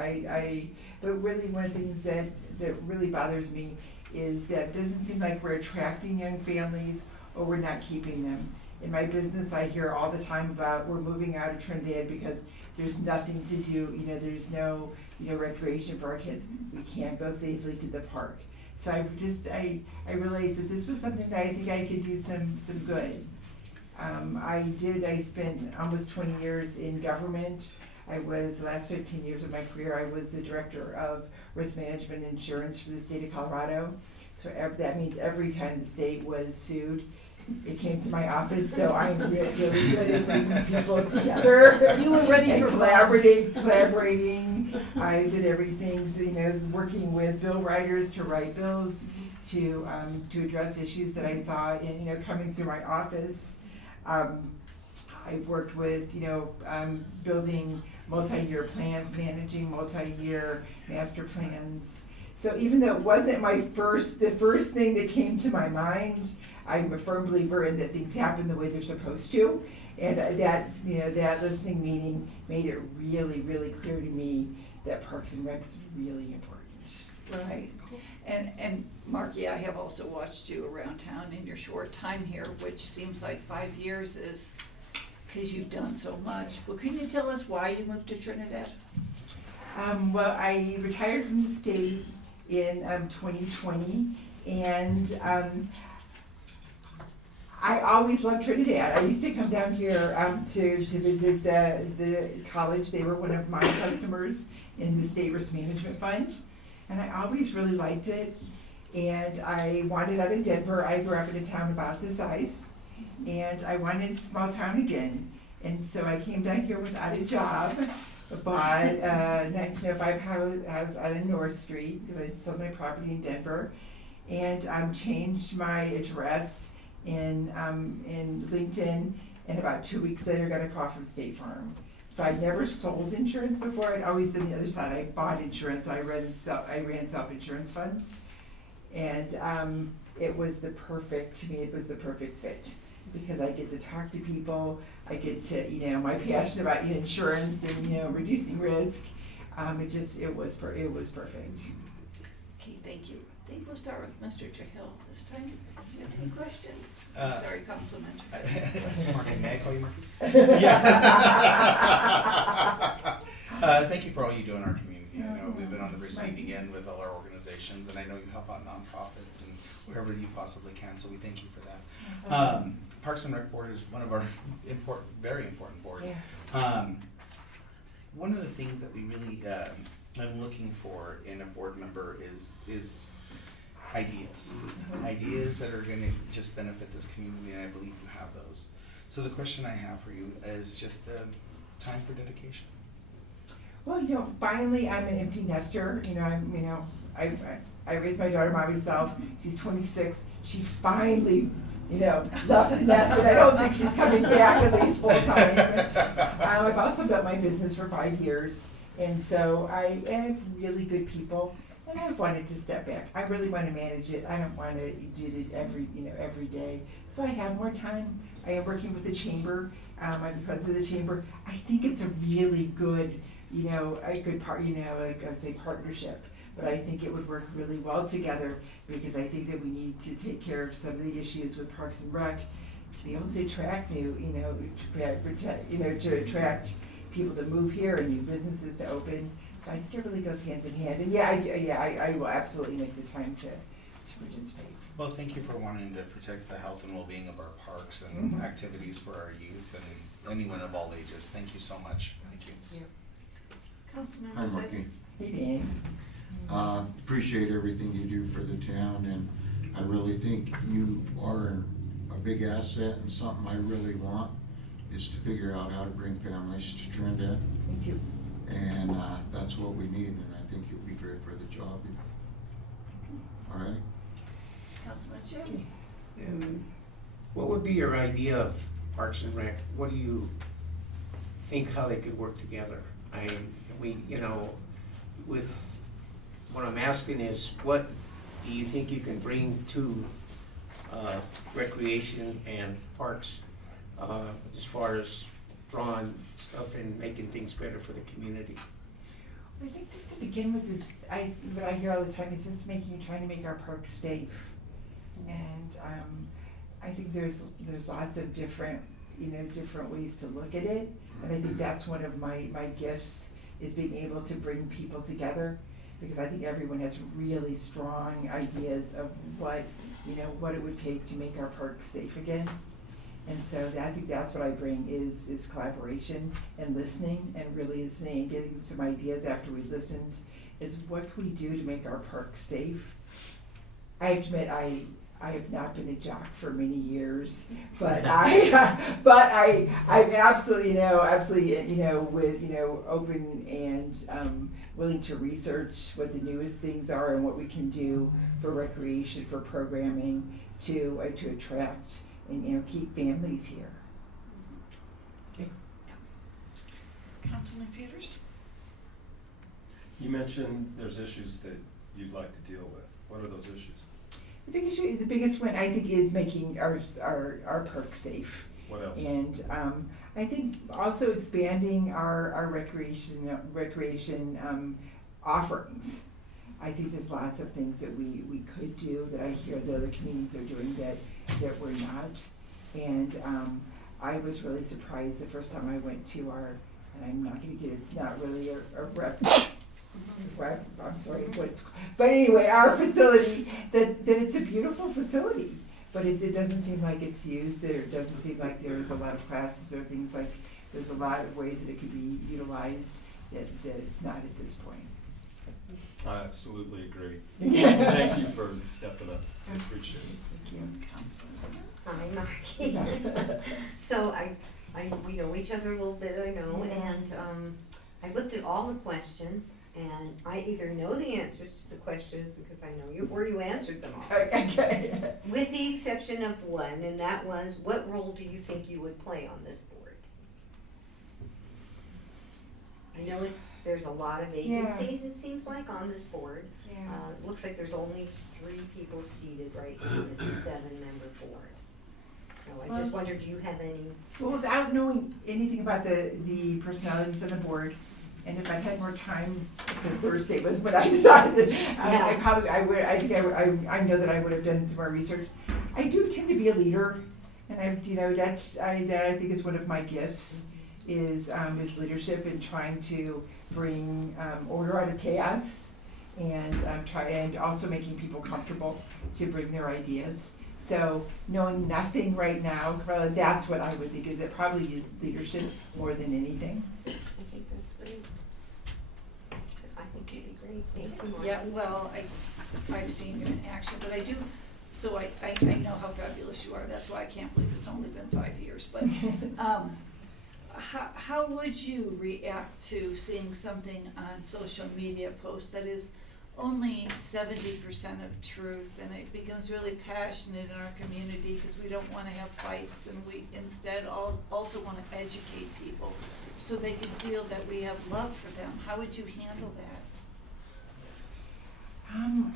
But really, one of the things that really bothers me is that it doesn't seem like we're attracting young families, or we're not keeping them. In my business, I hear all the time about we're moving out of Trinidad because there's nothing to do. There's no recreation for our kids. We can't go safely to the park. So I realized that this was something that I think I could do some good. I spent almost 20 years in government. The last 15 years of my career, I was the director of risk management and insurance for the state of Colorado. So that means every time the state was sued, it came to my office, so I'm really good at bringing people together. You were ready And for collaborating. I did everything, so, I was working with bill writers to write bills, to address issues that I saw in, coming through my office. I've worked with, building multi-year plans, managing multi-year master plans. So even though it wasn't the first thing that came to my mind, I'm a firm believer in that things happen the way they're supposed to. And that listening meeting made it really, really clear to me that Parks and Rec is really important. Right. And Marky, I have also watched you around town in your short time here, which seems like 5 years is, because you've done so much. Well, can you tell us why you moved to Trinidad? Well, I retired from the state in 2020, and I always loved Trinidad. I used to come down here to visit the college. They were one of my customers in the State Risk Management Fund, and I always really liked it. And I wanted out of Denver. I grew up in a town about this size, and I wanted a small town again. And so I came down here without a job, bought a 1905 house out of North Street, because I sold my property in Denver, and changed my address in LinkedIn, and about 2 weeks later got a call from State Farm. So I'd never sold insurance before. I'd always done the other side. I bought insurance. I ran self-insurance funds, and it was the perfect fit, because I get to talk to people. I get to, my passion about insurance and reducing risk. It was perfect. Okay, thank you. I think we'll start with Mr. Trahil this time. Do you have any questions? Sorry, Councilman. Marky, may I call you Marky? Thank you for all you do in our community. I know we've been on the receiving end with all our organizations, and I know you help out nonprofits and wherever you possibly can, so we thank you for that. Parks and Rec Board is one of our very important boards. Yeah. One of the things that we really, I'm looking for in a board member is ideas. Ideas that are gonna just benefit this community, and I believe you have those. So the question I have for you is just time for dedication. Well, finally, I'm an empty nester. I raised my daughter by myself. She's 26. She finally, left the nest, and I don't think she's coming back, at least full time. I've also built my business for 5 years, and so I have really good people, and I wanted to step back. I really want to manage it. I don't want to do it every day. So I have more time. I am working with the chamber. I'm the president of the chamber. I think it's a really good, I would say partnership. But I think it would work really well together, because I think that we need to take care of some of the issues with Parks and Rec to be able to attract to attract people to move here and new businesses to open. So I think it really goes hand in hand. And I will absolutely make the time to participate. Well, thank you for wanting to protect the health and well-being of our parks and activities for our youth and anyone of all ages. Thank you so much. Thank you. Councilman. Hi, Marky. Hey, Dan. Appreciate everything you do for the town, and I really think you are a big asset, and something I really want is to figure out how to bring families to Trinidad. Me too. And that's what we need, and I think you'll be great for the job. All right? Councilman Shu. And what would be your idea of Parks and Rec? What do you think how they could work together? What I'm asking is, what do you think you can bring to recreation and parks as far as drawing stuff and making things better for the community? I think just to begin with this, what I hear all the time is just trying to make our parks safe. And I think there's lots of different ways to look at it. And I think that's one of my gifts, is being able to bring people together, because I think everyone has really strong ideas of what it would take to make our parks safe again. And so I think that's what I bring is collaboration and listening, and really getting some ideas after we listened, is what can we do to make our parks safe. I have to admit, I have not been a jock for many years, but I'm absolutely, with, open and, willing to research what the newest things are and what we can do for recreation, for programming, to attract and, keep families here. Councilman Peters? You mentioned there's issues that you'd like to deal with. What are those issues? The biggest one, I think, is making our park safe. What else? And I think also expanding our recreation offerings. I think there's lots of things that we could do that I hear the other communities are doing that we're not. And I was really surprised the first time I went to our, and I'm not gonna get, it's not really a rep, I'm sorry, but anyway, our facility, that it's a beautiful facility, but it doesn't seem like it's used, or it doesn't seem like there's a lot of classes or things like, there's a lot of ways that it could be utilized that it's not at this point. I absolutely agree. Thank you for stepping up. I appreciate it. Thank you. Hi, Marky. So we know each other a little bit, I know, and I looked at all the questions, and I either know the answers to the questions because I know you, or you answered them all. Okay. With the exception of one, and that was, what role do you think you would play on this board? I know there's a lot of vacancies, it seems like, on this board. It looks like there's only 3 people seated right now, it's a 7-member board. So I just wondered, do you have any? Well, without knowing anything about the personalities of the board, and if I had more time, so Thursday was when I decided, I know that I would have done some more research. I do tend to be a leader, and that I think is one of my gifts, is leadership and trying to bring order out of chaos, and also making people comfortable to bring their ideas. So knowing nothing right now, that's what I would think, is it probably leadership more than anything. I think that's great. I think you'd be great. Thank you, Mark. Yeah, well, I've seen you in action, but I do, so I know how fabulous you are. That's why I can't believe it's only been 5 years. But how would you react to seeing something on social media post that is only 70% of truth, and it becomes really passionate in our community because we don't want to have fights, and we instead also want to educate people so they can feel that we have love for them? How would you handle that?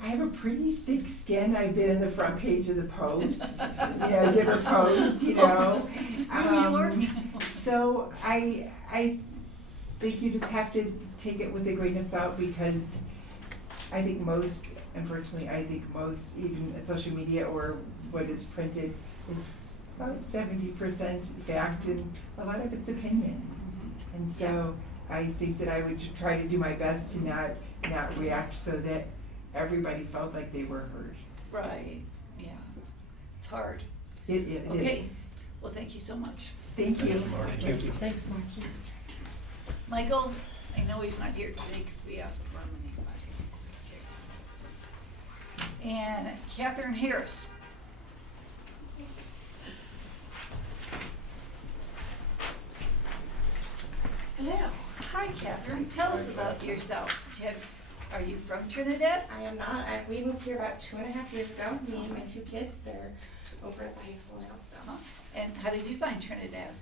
I have a pretty thick skin. I've been in the front page of the Post, different Post, New York. So I think you just have to take it with a grain of salt, because I think most, unfortunately, even social media or what is printed is about 70% fact and a lot of it's opinion. And so I think that I would try to do my best to not react so that everybody felt like they were heard. Right, yeah. It's hard. It is. Okay, well, thank you so much. Thank you. Thank you. Thanks, Marky. Michael, I know he's not here today because we asked for him and he's not here. Okay. And Catherine Harris. Hello. Hi, Catherine. Tell us about yourself. Are you from Trinidad? I am not. We moved here about 2.5 years ago. Me and my 2 kids. They're over at the high school now. So. And how did you find Trinidad?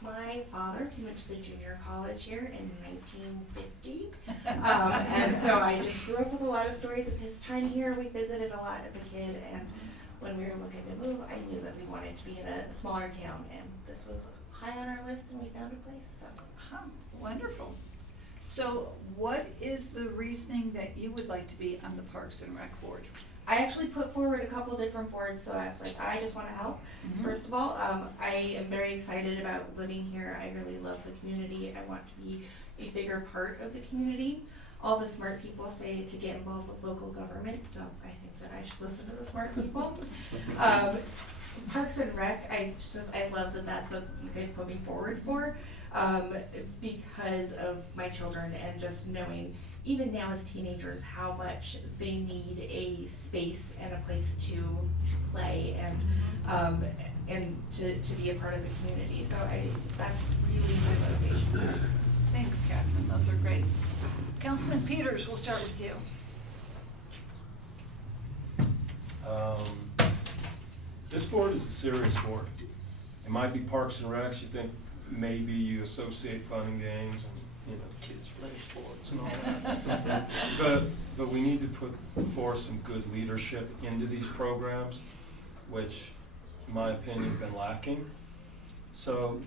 My father, he went to the junior college here in 1950. And so I just grew up with a lot of stories of his time here. We visited a lot as a kid, and when we were looking to move, I knew that we wanted to be in a smaller town, and this was high on our list, and we found a place. So. Wonderful. So what is the reasoning that you would like to be on the Parks and Rec Board? I actually put forward a couple different boards, so I was like, I just want to help. Mm-hmm. First of all, I am very excited about living here. I really love the community. I want to be a bigger part of the community. All the smart people say to get involved with local government, so I think that I should listen to the smart people. Parks and Rec, I love that that's what you guys put me forward for, because of my children and just knowing even now as teenagers, how much they need a space and a place to play and to be a part of the community. So that's really my motivation. Thanks, Catherine, those are great. Councilman Peters, we'll start with you. This board is a serious board. It might be Parks and Recs, you think maybe you associate fun and games and, kids play sports and all that. But we need to put forth some good leadership into these programs, which, in my opinion, have been lacking. So,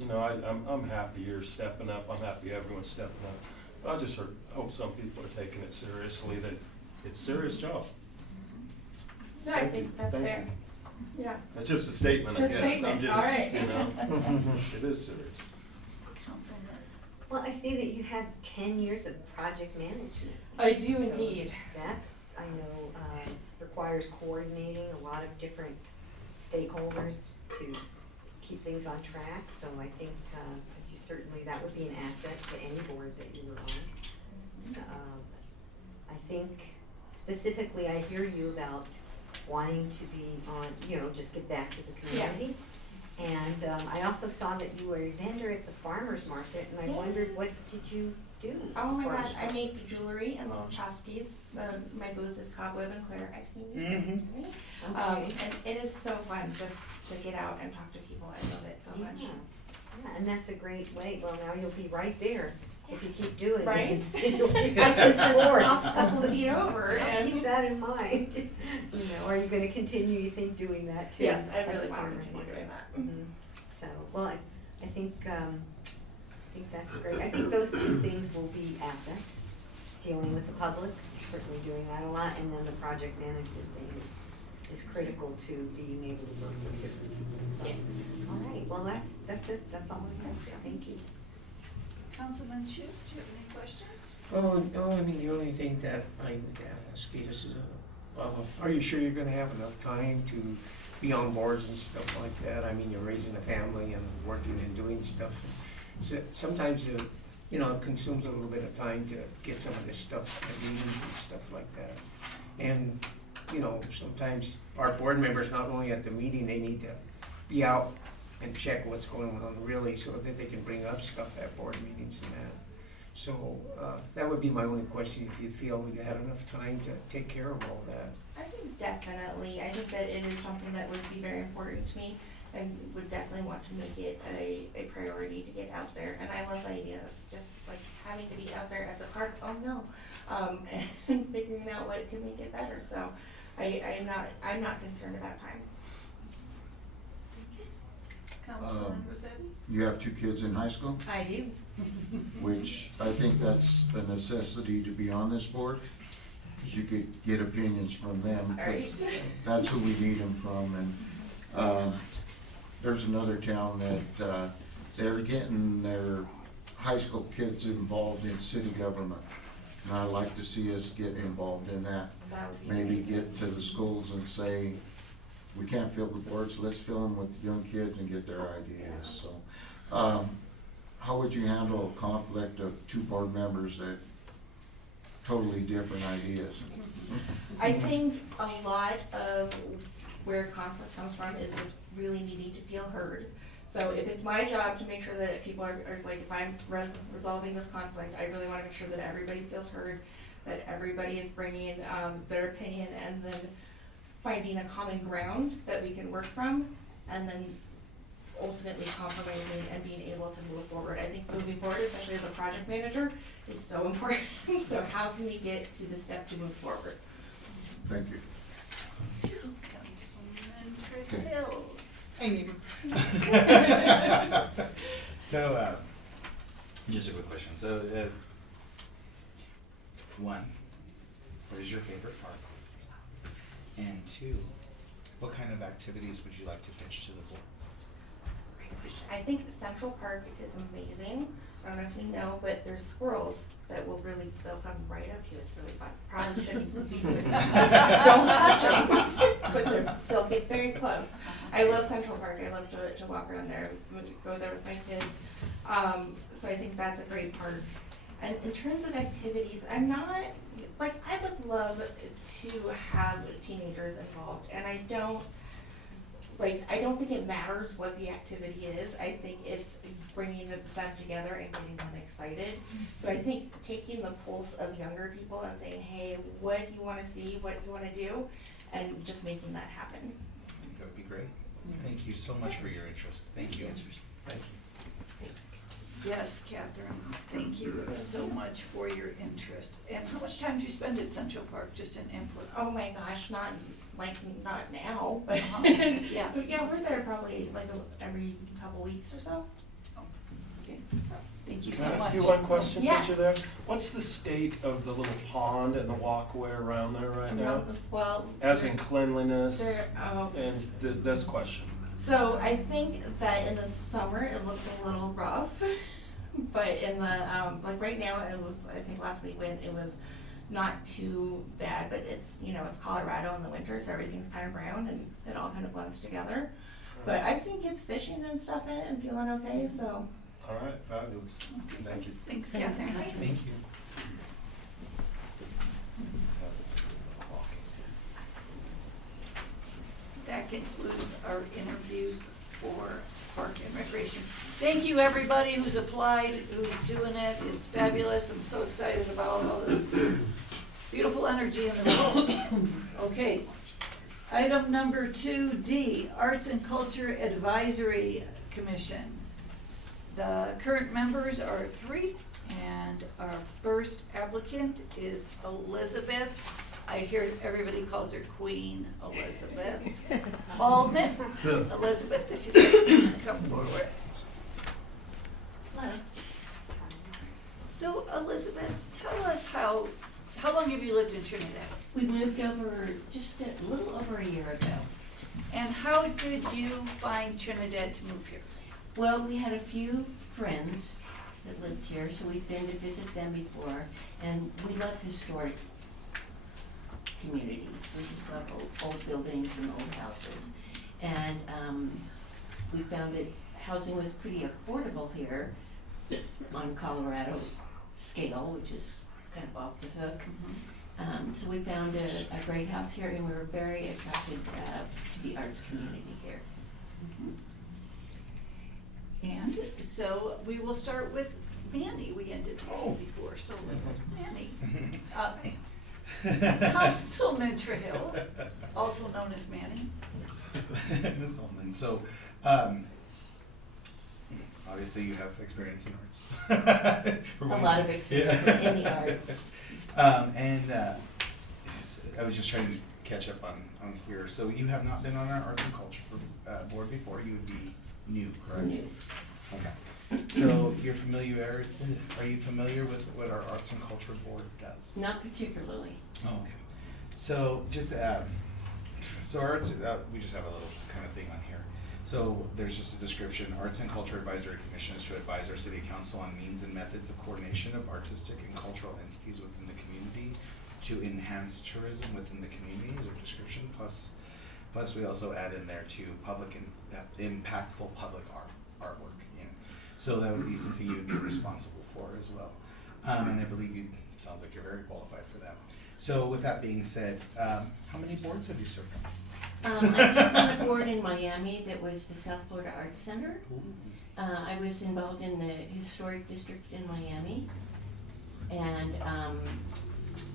I'm happy you're stepping up. I'm happy everyone's stepping up. But I just hope some people are taking it seriously, that it's a serious job. No, I think that's fair. Yeah. That's just a statement, I Just guess. statement, all right. It is serious. Councilman. Well, I see that you have 10 years of project management. I do So indeed. That's, I know, requires coordinating a lot of different stakeholders to keep things on track. So I think that would be an asset to any board that you were on. So, I think specifically I hear you about wanting to be on, just give back to the community. And I also saw that you were a vendor at the farmer's market, and I wondered, what did you do? Oh my Farmer's gosh, I market? make jewelry and little tchotchkes. So my booth is Cobweb and Claire. I've seen you. Okay. And it is so fun just to get out and talk to people. I love it so much. Yeah, and that's a great way. Well, now you'll be right there if you keep doing it. Right? You'll be I'm right just forward. a couple of feet over. I'll And keep that in mind. Are you gonna continue, you think, doing that too? yes, I at really the want to farmer's continue market? doing that. Mhm. So, well, I think that's great. I think those two things will be assets, dealing with the public, certainly doing that a lot, and then the project management thing is critical to being able to work with different people. So, all right, well, that's it, that's all I have. Thank you. Councilman Chu, do you have any questions? Oh, no, I mean, the only thing that I would ask is, are you sure you're gonna have enough time to be on boards and stuff like that? I mean, you're raising a family and working and doing stuff. So sometimes, it consumes a little bit of time to get some of this stuff, meetings and stuff like that. And, sometimes our board members, not only at the meeting, they need to be out and check what's going on really, so that they can bring up stuff at board meetings and that. So that would be my only question, if you feel you had enough time to take care of all that. I think definitely. I think that it is something that would be very important to me, and would definitely want to make it a priority to get out there. And I love the idea of just like having to be out there at the park. Oh no, and figuring out what can make it better. So I'm not concerned about time. Councilman Rossetti? You have 2 kids in high school, I do. which I think that's a necessity to be on this board, because you could get opinions from them, because that's who we need them from. And there's another town that they're getting their high school kids involved in city government. And I'd like to see us get involved in that. That would be Maybe amazing. get to the schools and say, we can't fill the boards, let's fill them with young kids and get their ideas. So, how would you handle a conflict of 2 board members that totally different ideas? I think a lot of where conflict comes from is just really needing to feel heard. So if it's my job to make sure that people are like, if I'm resolving this conflict, I really want to make sure that everybody feels heard, that everybody is bringing in their opinion, and then finding a common ground that we can work from, and then ultimately compromising and being able to move forward. I think moving forward, especially as a project manager, is so important. So how can we get to the step to move forward? Thank you. Councilman Fred Okay. Hill? Hey, neighbor. So, just a quick question. So, 1, what is your favorite park? And 2, what kind of activities would you like to pitch to the board? Great question. I think Central Park is amazing. I don't know if you know, but there's squirrels that they'll come right up to you. It's really fun. Probably shouldn't be with them. Don't touch them. But they'll get very close. I love Central Park. I love to walk around there, go there with my kids. So I think that's a great part. And in terms of activities, I'm not, like, I would love to have teenagers involved, and I don't think it matters what the activity is. I think it's bringing them together and getting them excited. So I think taking the pulse of younger people and saying, hey, what do you want to see, what do you want to do, and just making that happen. I think that would be great. Thank you so much for your interest. Thank you. Thank you. Yes, Catherine, thank you so much for your interest. And how much time do you spend at Central Park, just in input? Oh my gosh, not now, but Yeah. but yeah, we're there probably like every couple weeks or so. Okay. Thank you so Can I much. ask you one question Yes. since you're there? What's the state of the little pond and the walkway around there right now? Well, As in cleanliness there, and this question. so I think that in the summer it looks a little rough, but in the like right now it was, I think last week when it was not too bad, but it's, you know, it's Colorado in the winter, so everything's kind of brown and it all kind of blends together. But I've seen kids fishing and stuff in it and feeling okay, so. All right, fabulous. Thank you. Thanks, Thanks, Catherine. Catherine. Thank you. That concludes our interviews for Park and Recreation. Thank you, everybody who's applied, who's doing it. It's fabulous. I'm so excited about all this beautiful energy in the room. Okay. Item number 2D, Arts and Culture Advisory Commission. The current members are 3, and our first applicant is Elizabeth. I hear everybody calls her Queen Elizabeth Baldwin. Elizabeth, if you could come forward. Hello. So Elizabeth, tell us how long have you lived in Trinidad? We moved over just a little over a year ago. And how did you find Trinidad to move here? Well, we had a few friends that lived here, so we've been to visit them before, and we love historic communities. We just love old buildings and old houses. And we found that housing was pretty affordable here on Colorado scale, which is kind of off the hook. So we found a great house here, and we were very attracted to the arts community here. And so we will start with Manny. We ended before, so Manny. Councilman Trehill, also known as Manny. Ms. Ullman, so, obviously you have experience in arts. A lot of experience in the arts. I was just trying to catch up on here. So you have not been on our arts and culture board before. You would be new, correct? New. Okay. So are you familiar with what our arts and culture board does? Not particularly. Oh, okay. So just, so arts, we just have a little kind of thing on here. So there's just a description. Arts and Culture Advisory Commission is to advise our city council on means and methods of coordination of artistic and cultural entities within the community to enhance tourism within the community is a description. Plus we also add in there to public and impactful public artwork. You know. So that would be something you would be responsible for as well. And I believe sounds like you're very qualified for that. So with that being said, how many boards have you served on? I served on a board in Miami that was the South Florida Arts Center. I was involved in the historic district in Miami. And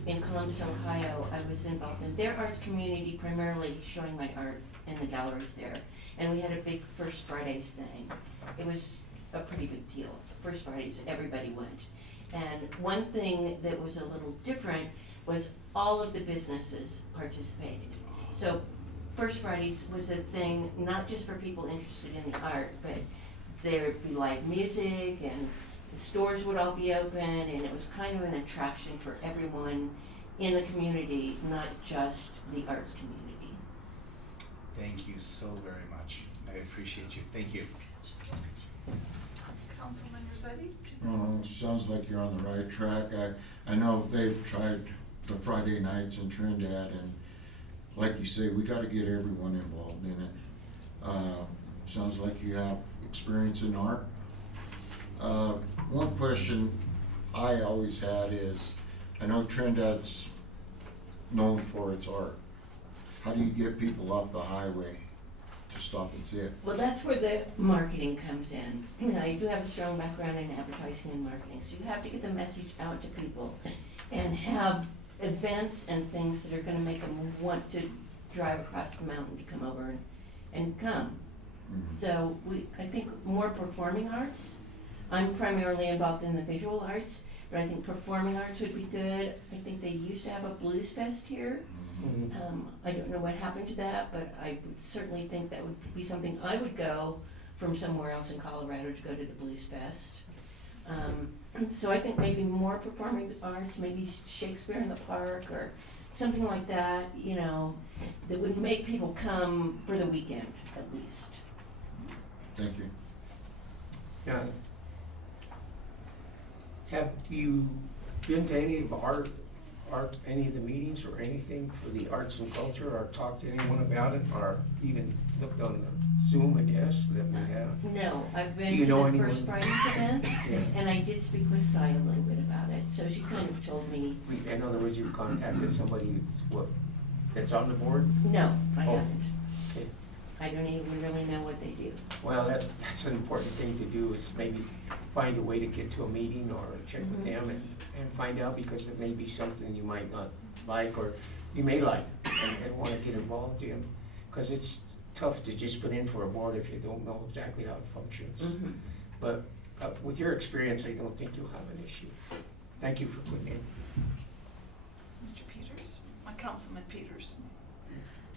in Columbus, Ohio, I was involved in their arts community, primarily showing my art in the galleries there. And we had a big First Fridays thing. It was a pretty big deal. First Fridays, everybody went. And one thing that was a little different was all of the businesses participated. So First Fridays was a thing not just for people interested in the art, but there would be live music and the stores would all be open, and it was kind of an attraction for everyone in the community, not just the arts community. Thank you so very much. I appreciate you. Thank you. Councilman Rossetti? Sounds like you're on the right track. I know they've tried the Friday nights in Trinidad, and like you say, we gotta get everyone involved in it. Sounds like you have experience in art. One question, I always had is, I know Trinidad's known for its art. How do you get people off the highway to stop and see it? Well, that's where the marketing comes in. I do have a strong background in advertising and marketing, so you have to get the message out to people and have events and things that are gonna make them want to drive across the mountain to come over and come. So I think more performing arts. I'm primarily involved in the visual arts, but I think performing arts would be good. I think they used to have a blues fest here. I don't know what happened to that, but I would certainly think that would be something I would go from somewhere else in Colorado to go to the blues fest. So I think maybe more performing arts, maybe Shakespeare in the Park or something like that, you know, that would make people come for the weekend at least. Thank you. Now, have you been to any of any of the meetings or anything for the arts and culture, or talked to anyone about it, or even looked on the Zoom, I guess, that we have? No, I've Do been you to know the anyone? First Fridays events, Yeah. and I did speak with Sai a little bit about it, so she kind of told me, In other words, you've contacted somebody that's on the board? no, I Oh. haven't. Okay. I don't even really know what they do. Well, that's an important thing to do, is maybe find a way to get to a meeting or check with Mhm. them and find out, because it may be something you might not like, or you may like and wanna get involved in. Cause it's tough to just put in for a board if you don't know exactly how it functions. Mhm. But with your experience, I don't think you'll have an issue. Thank you for putting in. Mr. Peters, my Councilman Peters.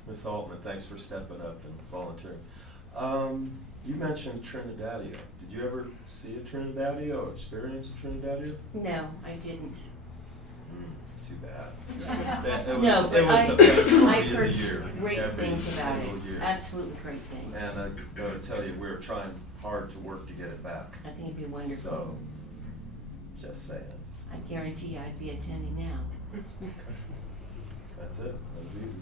Ms. Altman, thanks for stepping up and volunteering. You mentioned Trinidadeo. Did you ever see a Trinidadeo or experience a Trinidadeo? No, I didn't. Too bad. It No, was but the best movie I've of the heard year, great every things about single it, year. absolutely great things. And I gotta tell you, we're trying hard to work to get it back. I think it'd be wonderful. So, just saying. I guarantee you I'd be attending now. That's it. That was easy.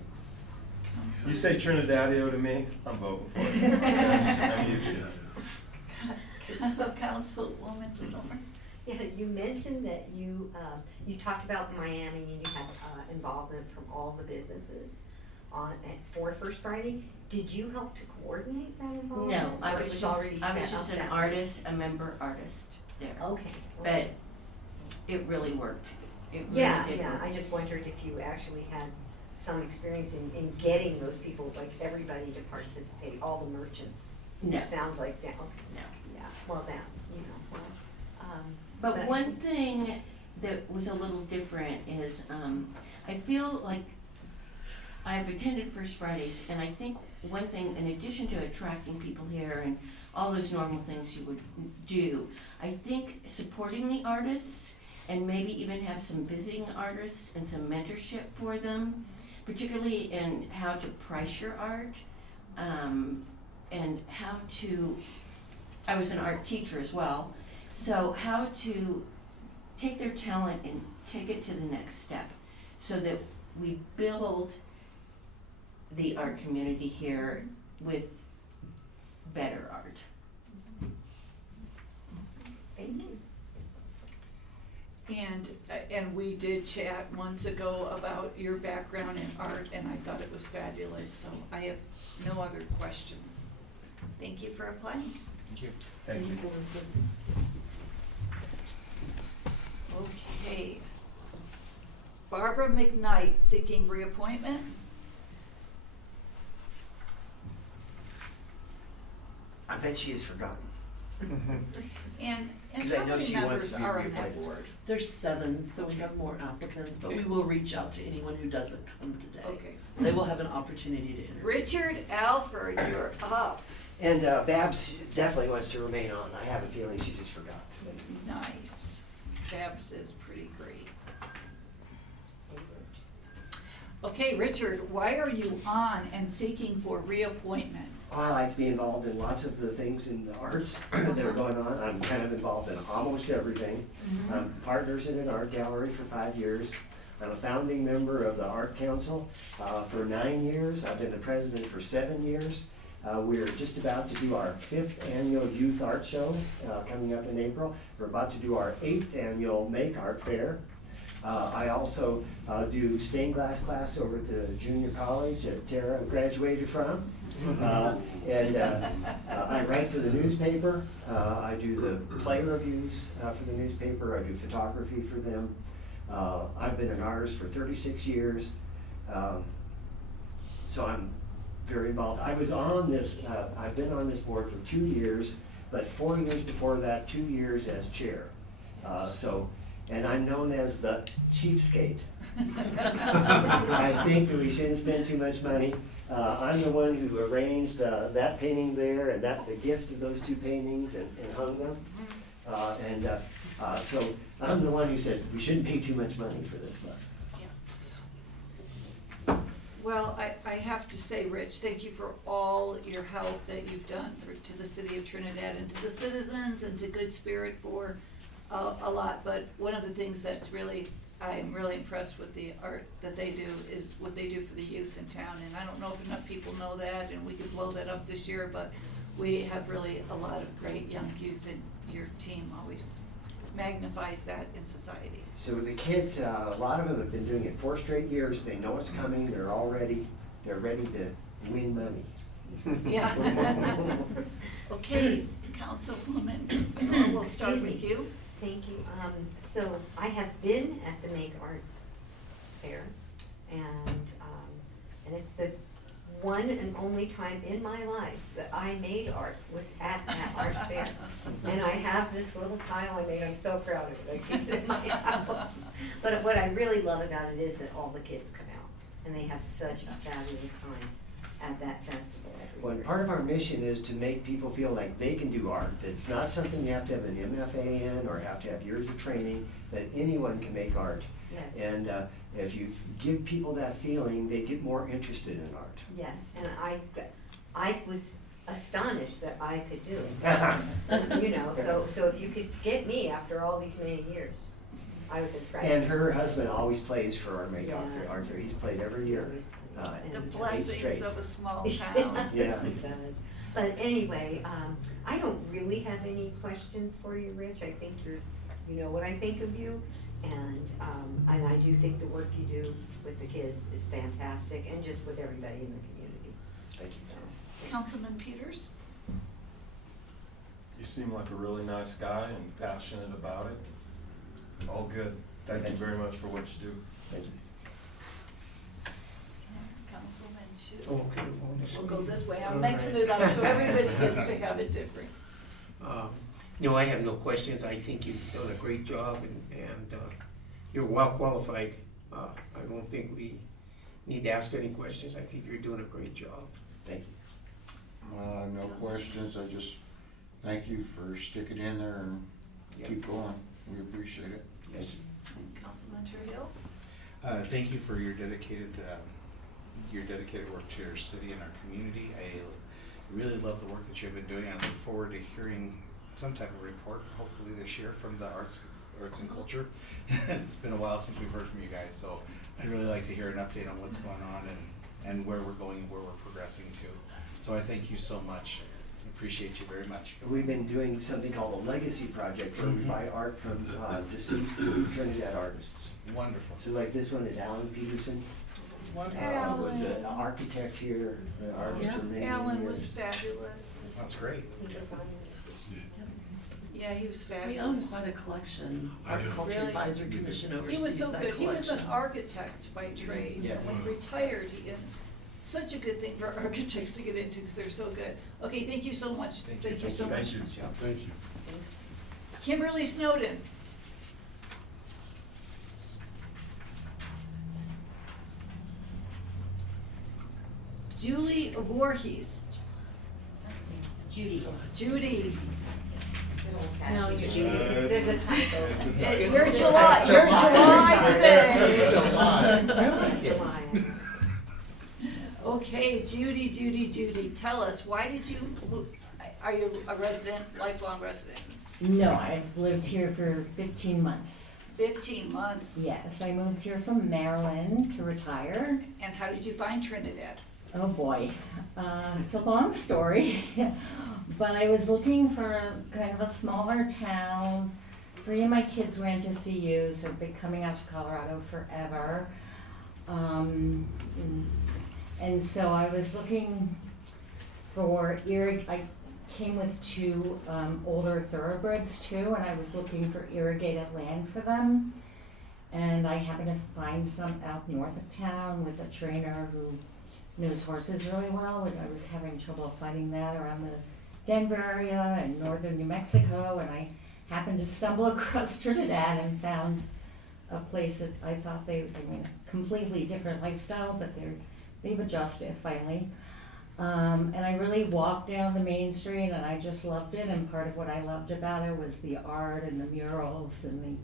You say Trinidadeo to me, I'm voting for it. I'm easy. So Councilwoman Fedor. Yeah, you mentioned that you talked about Miami and you had involvement from all the businesses for First Friday. Did you help to coordinate that involvement? No, I Or was it just, already I was set just up an that way? artist, a member artist there. Okay. But it really worked. It really Yeah, did yeah, work. I just wondered if you actually had some experience in getting those people, like everybody to participate, all the merchants. No. It sounds like, okay, No. yeah, well, that, you know, well, But I one think- thing that was a little different is, I feel like I've attended First Fridays, and I think one thing, in addition to attracting people here and all those normal things you would do, I think supporting the artists and maybe even have some visiting artists and some mentorship for them, particularly in how to price your art, and how to, I was an art teacher as well, so how to take their talent and take it to the next step so that we build the art community here with better art. Thank you. And we did chat months ago about your background in art, and I thought it was fabulous, so I have no other questions. Thank you for applying. Thank you. Okay. Barbara McKnight seeking reappointment. I bet she has forgotten. And 'Cause I how know many she wants members to be are on that reappointed. board? There's 7, so we have more applicants, but we will reach out to anyone who doesn't come today. Okay. They will have an opportunity to interview. Richard Alford, you're up. And Babs definitely wants to remain on. I have a feeling she just forgot. Nice. Babs is pretty great. Okay, Richard, why are you on and seeking for reappointment? I like to be involved in lots of the things in the arts that are going on. I'm kind of involved in almost everything. I'm partners in an art gallery for 5 years. I'm a founding member of the Art Council for 9 years. I've been the president for 7 years. We're just about to do our 5th annual Youth Art Show coming up in April. We're about to do our 8th annual Make Art Fair. I also do stained glass class over at the junior college that Tara graduated from. I write for the newspaper. I do the play reviews for the newspaper. I do photography for them. I've been an artist for 36 years. So I'm very involved. I was on this, I've been on this board for 2 years, but 4 years before that, 2 years as chair. And I'm known as the cheapskate. I think that we shouldn't spend too much money. I'm the one who arranged that painting there and the gift of those 2 paintings and hung them. So I'm the one who says we shouldn't pay too much money for this stuff. Well, I have to say, Rich, thank you for all your help that you've done to the city of Trinidad and to the citizens and to Good Spirit for a lot. But one of the things that's I'm really impressed with the art that they do is what they do for the youth in town. And I don't know if enough people know that, and we could blow that up this year, but we have really a lot of great young youth, and your team always magnifies that in society. So the kids, a lot of them have been doing it 4 straight years. They know it's coming. They're ready to win money. Yeah. Okay, Councilwoman, we'll start with you. Thank you. So I have been at the Make Art Fair, and it's the one and only time in my life that I made art was at that art fair. And I have this little tile I made. I'm so proud of it. I keep it in my house. But what I really love about it is that all the kids come out, and they have such a fabulous time at that festival every Well, year. part of our mission is to make people feel like they can do art. That it's not something you have to have an MFA in or have to have years of training, that anyone can make art. Yes. And if you give people that feeling, they get more interested in art. Yes, and I was astonished that I could do it. You know, so if you could get me after all these many years, I was impressed. And her husband always plays for our Make Yeah. Art Fair. He's played every year. The 8 blessings straight. of a small town. Yes, it does. But anyway, I don't really have any questions for you, Rich. I think you know what I think of you. And I do think the work you do with the kids is fantastic, and just with everybody in the community. Thank you. So, Councilman Peters? You seem like a really nice guy and passionate about it. All good. Thank you very much for what you do. Thank you. Councilman Shu? Okay, We'll go this way. I'm All mixing right. it up so everybody gets to have it different. No, I have no questions. I think you've done a great job, and you're well qualified. I don't think we need to ask any questions. I think you're doing a great job. Thank you. No questions, I just thank you for sticking in there and Yeah. keep going, we appreciate it. Yes. Councilman Trujillo? Thank you for your dedicated work to your city and our community. I really love the work that you've been doing. I look forward to hearing some type of report, hopefully this year, from the arts and culture. It's been a while since we've heard from you guys, so I'd really like to hear an update on what's going on and where we're going and where we're progressing to. So I thank you so much. Appreciate you very much. We've been doing something called the Legacy Project, where we buy art from deceased Trinidad artists. Wonderful. So like this one is Alan Peterson. Wonderful. Was an architect here, an artist for many, many Alan was years. fabulous. That's great. he was on Yeah, he was We fabulous. own quite a collection. Our Culture Really? Advisory Commission He oversees was so that good. He was an collection. architect by trade. Yes. When he retired, such a good thing for architects to get into because they're so good. Okay, thank you so much. Thank you so much. Thank you. Thanks. Kimberly Snowden. Julie Voorhees. That's me. Judy. Judy. Good old-fashioned No, you're Judy. Judy. There's a typo. It's a You're typo. July. You're July today. July. Okay, Judy, tell us, why did you move? Are you a resident, lifelong resident? No, I've lived here for 15 months. 15 months? Yes, I moved here from Maryland to retire. And how did you find Trinidad? Oh boy, it's a long story, but I was looking for kind of a smaller town. 3 of my kids went to CU, so I've been coming out to Colorado forever. And so I was looking for I came with 2 older thoroughbreds too, and I was looking for irrigated land for them. And I happened to find some out north of town with a trainer who knows horses really well, and I was having trouble finding that around the Denver area and northern New Mexico, and I happened to stumble across Trinidad and found a place that I thought completely different lifestyle, but they've adjusted finally. And I really walked down the main street and I just loved it, and part of what I loved about it was the art and the murals and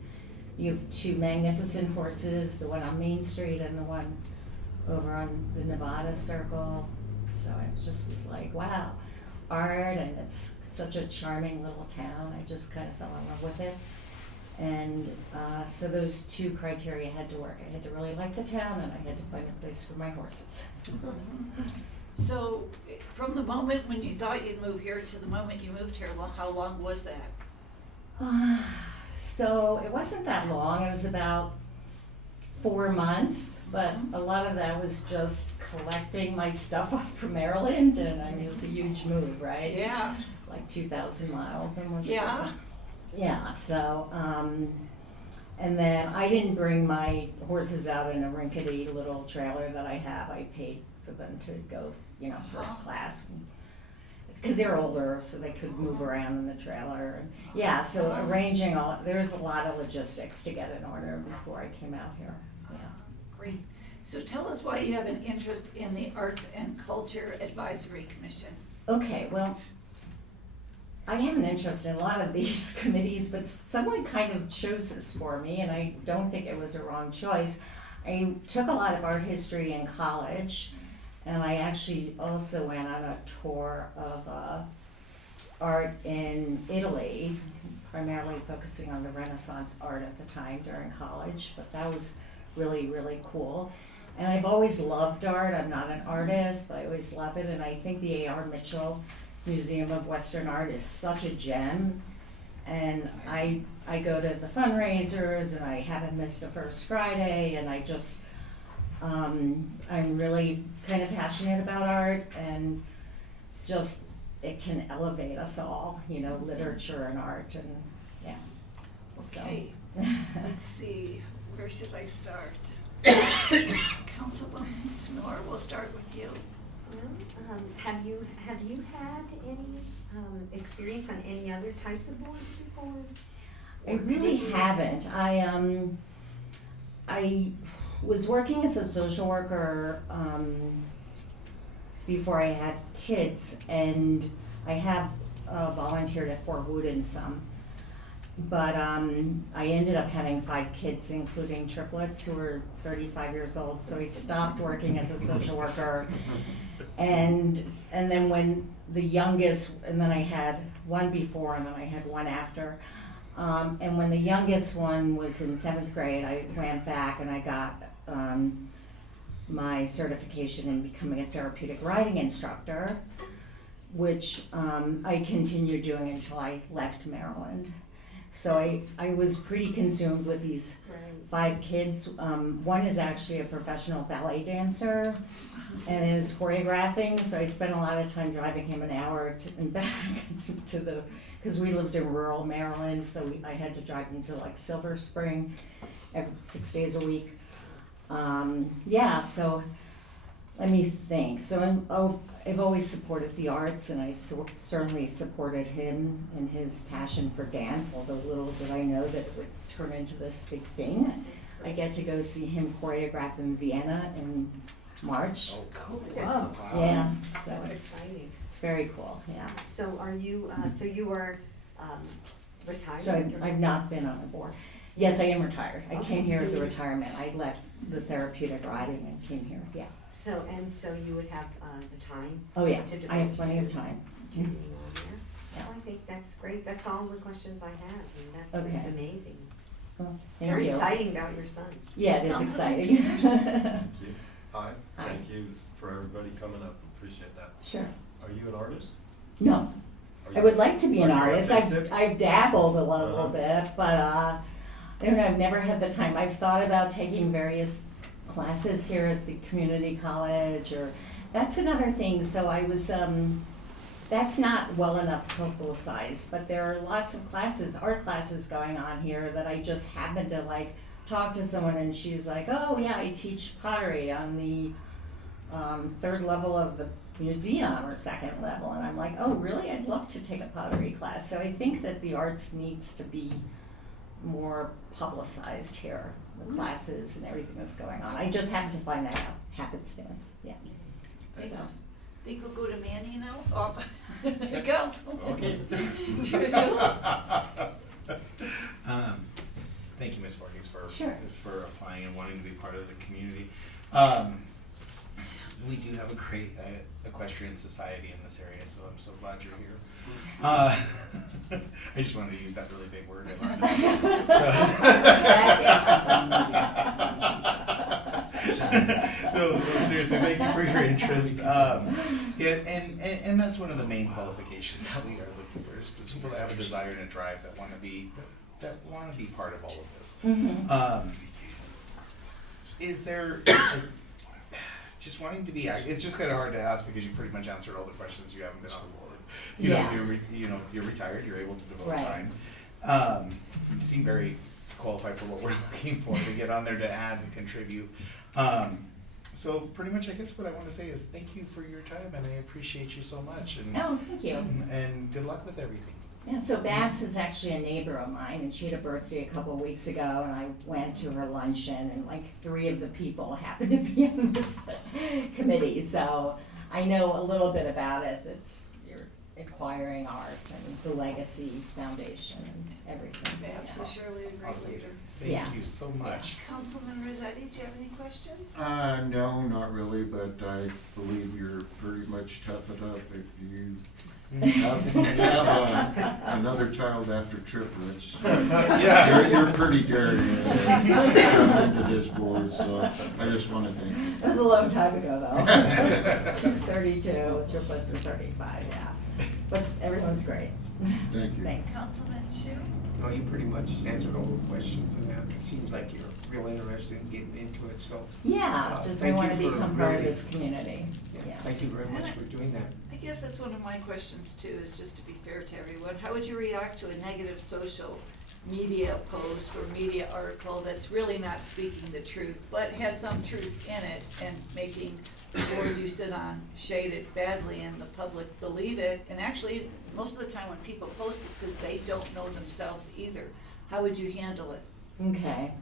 you have 2 magnificent horses, the one on Main Street and the one over on the Nevada Circle. So it just was like, wow, art, and it's such a charming little town. I just kind of fell in love with it. And so those 2 criteria had to work. I had to really like the town, and I had to find a place for my horses. So, from the moment when you thought you'd move here to the moment you moved here, how long was that? So it wasn't that long. It was about 4 months, but a lot of that was just collecting my stuff up from Maryland, and I mean, it's a huge move, right? Yeah. Like 2,000 miles almost. Yeah. Yeah, so, and then I didn't bring my horses out in a rickety little trailer that I have. I paid for them to go, first class. Because they're older, so they could move around in the trailer. And yeah, so arranging there's a lot of logistics to get in order before I came out here. Yeah. Great. So tell us why you have an interest in the Arts and Culture Advisory Commission. Okay, well, I have an interest in a lot of these committees, but someone kind of chose this for me, and I don't think it was a wrong choice. I took a lot of art history in college, and I actually also went on a tour of art in Italy, primarily focusing on the Renaissance art at the time during college, but that was really, really cool. And I've always loved art. I'm not an artist, but I always love it, and I think the A.R. Mitchell Museum of Western Art is such a gem. And I go to the fundraisers, and I haven't missed a First Friday, and I just, I'm really kind of passionate about art, and just, it can elevate us all, literature and art, and yeah. Okay, let's see, where should I start? Councilwoman Nora, we'll start with you. Have you had any experience on any other types of boards before? I really haven't. I was working as a social worker before I had kids, and I have volunteered at Fort Woodin some. But I ended up having 5 kids, including triplets who were 35 years old, so I stopped working as a social worker. And then when the youngest, and then I had one before and then I had one after. And when the youngest one was in 7th grade, I went back and I got my certification in becoming a therapeutic riding instructor, which I continued doing until I left Maryland. So I was pretty consumed with these 5 kids. One is actually a professional ballet dancer and is choreographing, so I spent a lot of time driving him an hour and back to because we lived in rural Maryland, so I had to drive him to like Silver Spring 6 days a week. So let me think. So I've always supported the arts, and I certainly supported him in his passion for dance, although little did I know that it would turn into this big thing. I get to go see him choreograph in Vienna in March. Oh, cool. Wow. Yeah, so That's it's exciting. very cool, yeah. So are you, so you are retired? So I've not been on a board. Yes, I am retired. I Okay, came here so as a you- retirement. I left the therapeutic riding and came here, yeah. So you would have the time? Oh, yeah, to I have devote plenty to- of time. to being on there? Yeah. Well, I think that's great. That's all the questions I have. I mean, that's just Okay. amazing. Well, thank Very you. exciting about your son. Yeah, it is Councilman exciting. Peters? Thank you. Hi, Hi. thank you for everybody coming up, appreciate that. Sure. Are you an artist? No. Are I you- would like to be an are you artist. artistic? I've dabbled a little Uh-huh. bit, but I don't know, I've never had the time. I've thought about taking various classes here at the community college, or that's another thing. So I was that's not well enough publicized, but there are lots of classes, art classes going on here that I just happened to like talk to someone, and she's like, oh yeah, I teach pottery on the third level of the museum or second level, and I'm like, oh really, I'd love to take a pottery class. So I think that the arts needs to be more publicized here, the classes and everything that's going on. I just happened to find that out, happenstance, yeah. So. Think we'll go to Manny now? Oh, Councilman. Okay. Drew. Thank you, Ms. Voorhees, Sure. for applying and wanting to be part of the community. We do have a great equestrian society in this area, so I'm so glad you're here. I just wanted to use that really big word. I learned no, seriously, thank you for your interest. And that's one of the main qualifications that we are looking for, is people that have a desire and a drive that want to be part of all of this. Mm-hmm. Is there just wanting to be? It's just kind of hard to ask because you pretty much answered all the questions. You haven't been on the board. You're retired. You're able to devote Right. time. You seem very qualified for what we're looking for to get on there to add and contribute. So pretty much, I guess what I want to say is thank you for your time, and I appreciate you so much. And Oh, thank you. And good luck with everything. Yeah, so Babs is actually a neighbor of mine, and she had a birthday a couple of weeks ago, and I went to her luncheon, and like 3 of the people happened to be on this committee, so I know a little bit about it. You're acquiring art and the Legacy Foundation and everything. Babs is surely a great Awesome. leader. Thank you so much. Councilman Rossetti, do you have any questions? No, not really, but I believe you're pretty much tough enough if you have another child after triplets. Yeah. You're pretty daring to come into this board, so I just want to thank you. That was a long time ago, though. She's 32, triplets are 35, yeah. But everyone's great. Thank you. Thanks. Councilman Shu? No, you pretty much answered all the questions, and it seems like you're real interested in getting into it, so. Yeah, just I thank want you to for become part of really- this community. Yeah. Thank you very much for doing that. I guess that's one of my questions too, is just to be fair to everyone. How would you react to a negative social media post or media article that's really not speaking the truth, but has some truth in it and making the board you sit on shaded badly and the public believe it? And actually, most of the time when people post it's because they don't know themselves either. How would you handle it? Okay.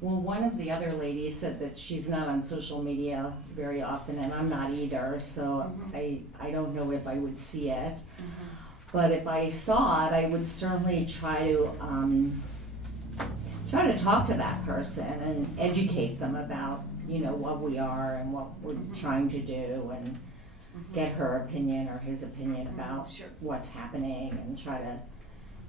Well, one of the other ladies said that she's not on social media very often, and I'm not either, so I don't know if I would see it. But if I saw it, I would certainly try to talk to that person and educate them about, what we are and what we're trying to do, and get her opinion or his opinion about Sure. what's happening, and try to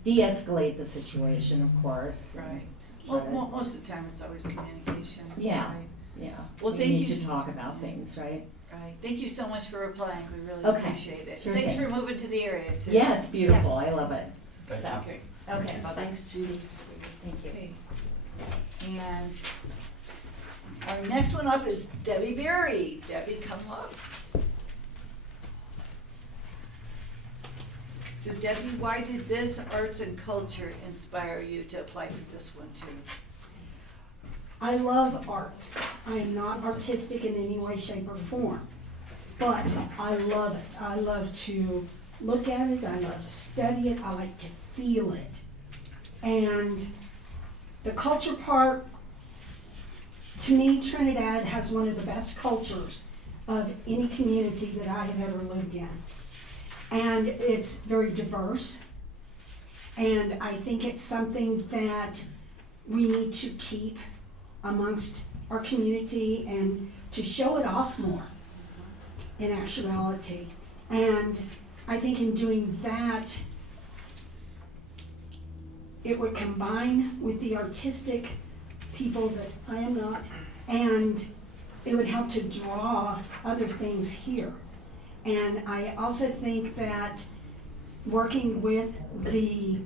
de-escalate the situation, of course. and Right. try Well, to- most of the time it's always communication. Yeah. Right. Yeah, Well, so thank you need you. to talk about things, right? Right. Thank you so much for applying. We really Okay. appreciate it. Sure Thanks thing. for moving to the area too. Yeah, it's beautiful, Yes. I love it. Thank So, you. Okay. okay, bye-bye. Thanks, Judy. Thank you. Okay. And our next one up is Debbie Berry. Debbie, come up. So Debbie, why did this arts and culture inspire you to apply for this one too? I love art. I am not artistic in any way, shape, or form, but I love it. I love to look at it, I love to study it, I like to feel it. And the culture part, to me, Trinidad has one of the best cultures of any community that I have ever lived in. And it's very diverse, and I think it's something that we need to keep amongst our community and to show it off more in actuality. And I think in doing that, it would combine with the artistic people that I am not, and it would help to draw other things here. And I also think that working with the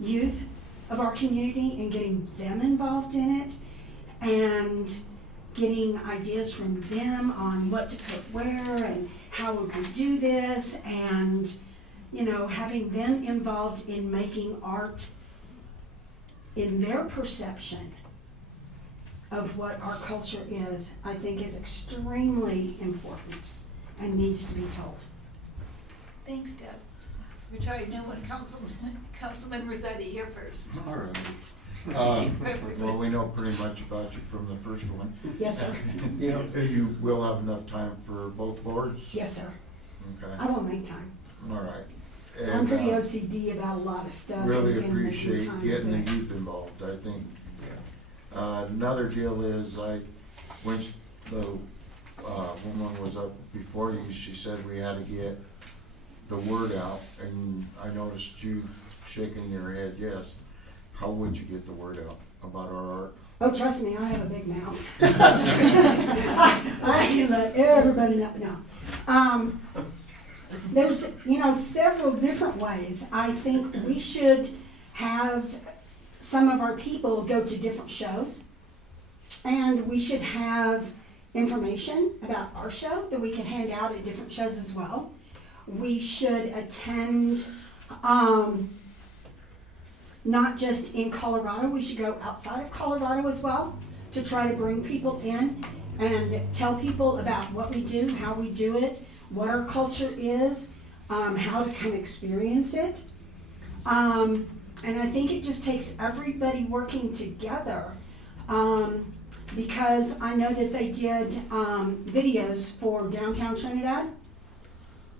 youth of our community and getting them involved in it and getting ideas from them on what to put where and how would we do this, and having them involved in making art in their perception of what our culture is, I think is extremely important and needs to be told. Thanks, Deb. We tried new one, Councilman Rossetti, here first. All right. Well, we know pretty much about you from the first one. Yes, sir. You will have enough time for both boards? Yes, sir. Okay. I will make time. All right. I'm And, pretty OCD about a lot of stuff. really and making appreciate time, getting the so- youth involved, I think. Another deal is when the woman was up before you, she said we had to get the word out, and I noticed you shaking your head, yes. How would you get the word out about our art? Oh, trust me, I have a big mouth. I can let everybody know. No. There's, several different ways. I think we should have some of our people go to different shows, and we should have information about our show that we can hand out at different shows as well. We should attend, not just in Colorado, we should go outside of Colorado as well to try to bring people in and tell people about what we do, how we do it, what our culture is, how to come experience it. And I think it just takes everybody working together, because I know that they did videos for downtown Trinidad.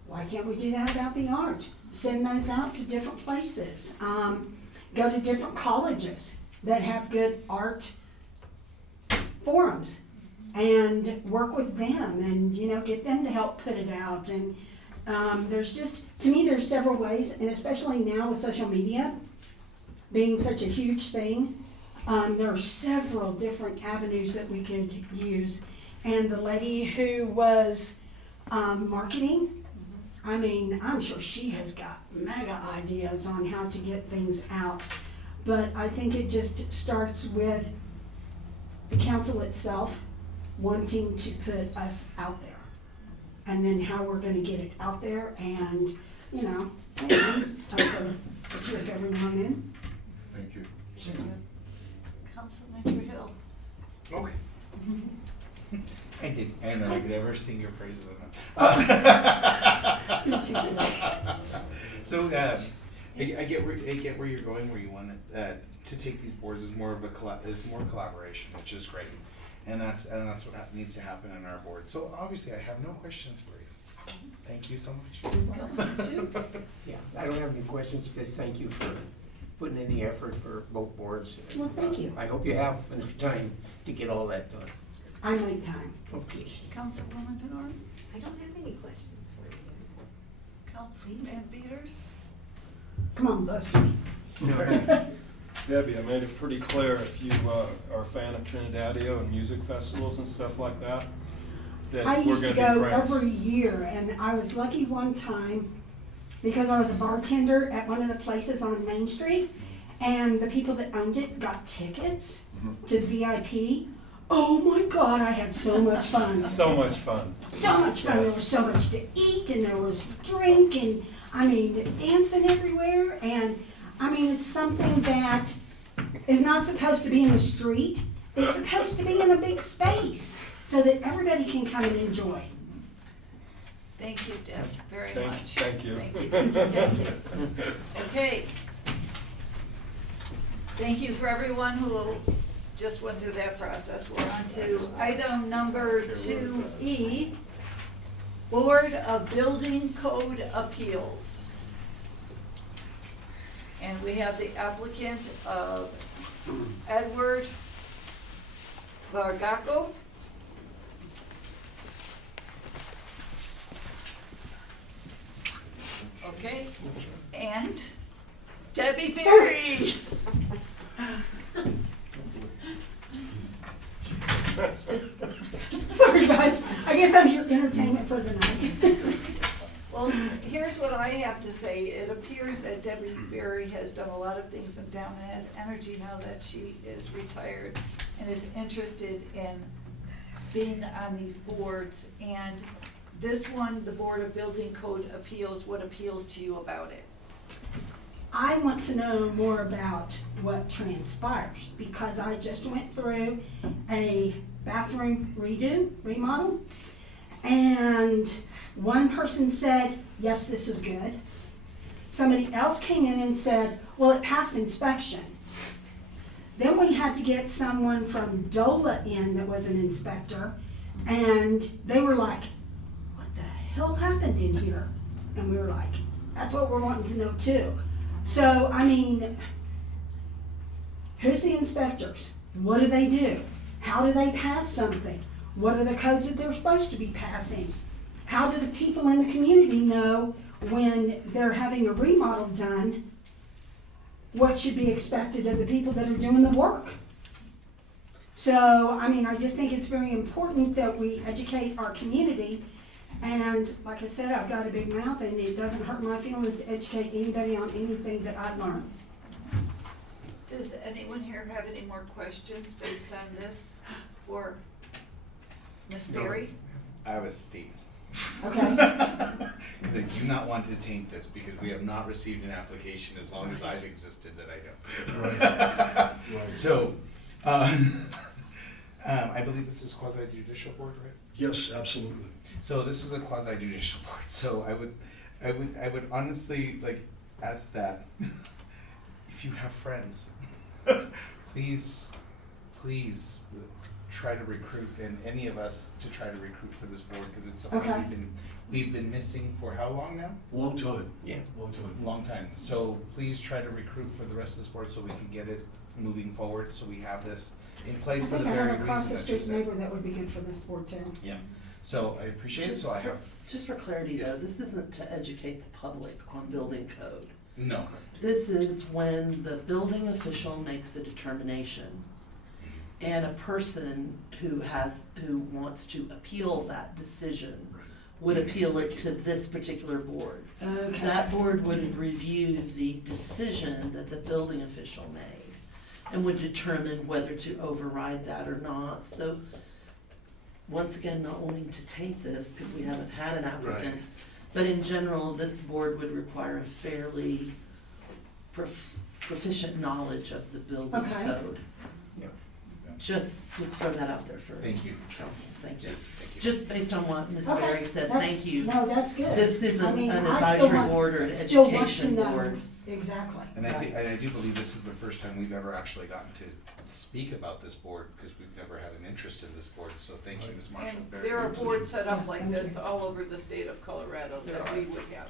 Why can't we do that about the art? Send those out to different places. Go to different colleges that have good art forums and work with them and, get them to help put it out. And to me, there's several ways, and especially now with social media being such a huge thing, there are several different avenues that we could use. And the lady who was marketing, I'm sure she has got mega ideas on how to get things out. But I think it just starts with the council itself wanting to put us out there. And then how we're gonna get it out there and, a trick every now and then. Thank you. Councilman Hill. Okay. I don't know, I could ever sing your praises You're too silly. So, I get where you're going, where you want to take these boards as more of is more collaboration, which is great, and that's what needs to happen in our board. So obviously, I have no questions for you. Thank you so much. Yeah, I don't have any questions, just thank you for putting in the effort for both boards. Well, thank you. I hope you have enough time to get all that done. I make time. Okay. Councilwoman Bernard? I don't have any questions for you. Councilman Peters? Come on, Buster. Debbie, I made it pretty clear, if you are a fan of Trinidad.io and music festivals and stuff like that, that I we're used to gonna be go friends. every year, and I was lucky one time because I was a bartender at one of the places on Main Street, and the people that owned it got tickets to VIP. Oh my God, I had so much fun. So much fun. So much fun. There Yes. was so much to eat, and there was drink, and dancing everywhere. And it's something that is not supposed to be in the street. It's supposed to be in a big space so that everybody can come and enjoy. Thank you, Deb, very Thank- much. thank you. Thank you. Okay. Thank you for everyone who just went through that process. We're on to item number 2E, Board of Building Code Appeals. And we have the applicant of Edward Vargaco. Okay, and Debbie Berry. I guess I'm your entertainment for the night. Well, here's what I have to say. It appears that Debbie Berry has done a lot of things in town and has energy now that she is retired and is interested in being on these boards. And this one, the Board of Building Code Appeals, what appeals to you about it? I want to know more about what transpires because I just went through a bathroom remodel, and one person said, yes, this is good. Somebody else came in and said, well, it passed inspection. Then we had to get someone from DOLA in that was an inspector, and they were like, what the hell happened in here? And we were like, that's what we're wanting to know too. So, I mean, who's the inspectors? What do they do? How do they pass something? What are the codes that they're supposed to be passing? How do the people in the community know when they're having a remodel done, what should be expected of the people that are doing the work? So, I mean, I just think it's very important that we educate our community. And like I said, I've got a big mouth and it doesn't hurt my feelings to educate anybody on anything that I learn. Does anyone here have any more questions based on this for Ms. Berry? I have a statement. Okay. Because I do not want to taint this because we have not received an application as long as I've existed that I don't. Right. So, I believe this is quasi-judicial board, right? Yes, absolutely. So this is a quasi-judicial board, so I would honestly like ask that if you have friends, please try to recruit, and any of us to try to recruit for this board, because it's something Okay. we've been missing for how long now? Long time. Yeah. Long time. Long time. So please try to recruit for the rest of this board so we can get it moving forward, so we have this in I place for the think I very have a reason cross the that you street said. neighbor that would be good for this board too. Yeah. So I appreciate it, so I have, Just for clarity Yeah. though, this isn't to educate the public on building code. no. This is when the building official makes a determination and a person who wants to appeal that decision would appeal it to this particular board. Okay. That board would review the decision that the building official made and would determine whether to override that or not. So, once again, not wanting to taint this because we haven't had an applicant, but in general, this board would require a fairly proficient knowledge of the building Okay. code. Yeah. Just to throw that out there for Thank you. council, thank you. Yeah, thank you. Just based on what Ms. Okay, Berry said, that's- thank you. No, that's good. This isn't I mean, an I still advisory want- board or an still want to education know. board. Exactly. And I do believe this is the first time we've ever actually gotten to speak about this board, because we've never had an interest in this board, so thank you, Ms. Marshall. And very there are much. boards set up Yes, like thank this you. all over the state of Colorado There that are. we would have.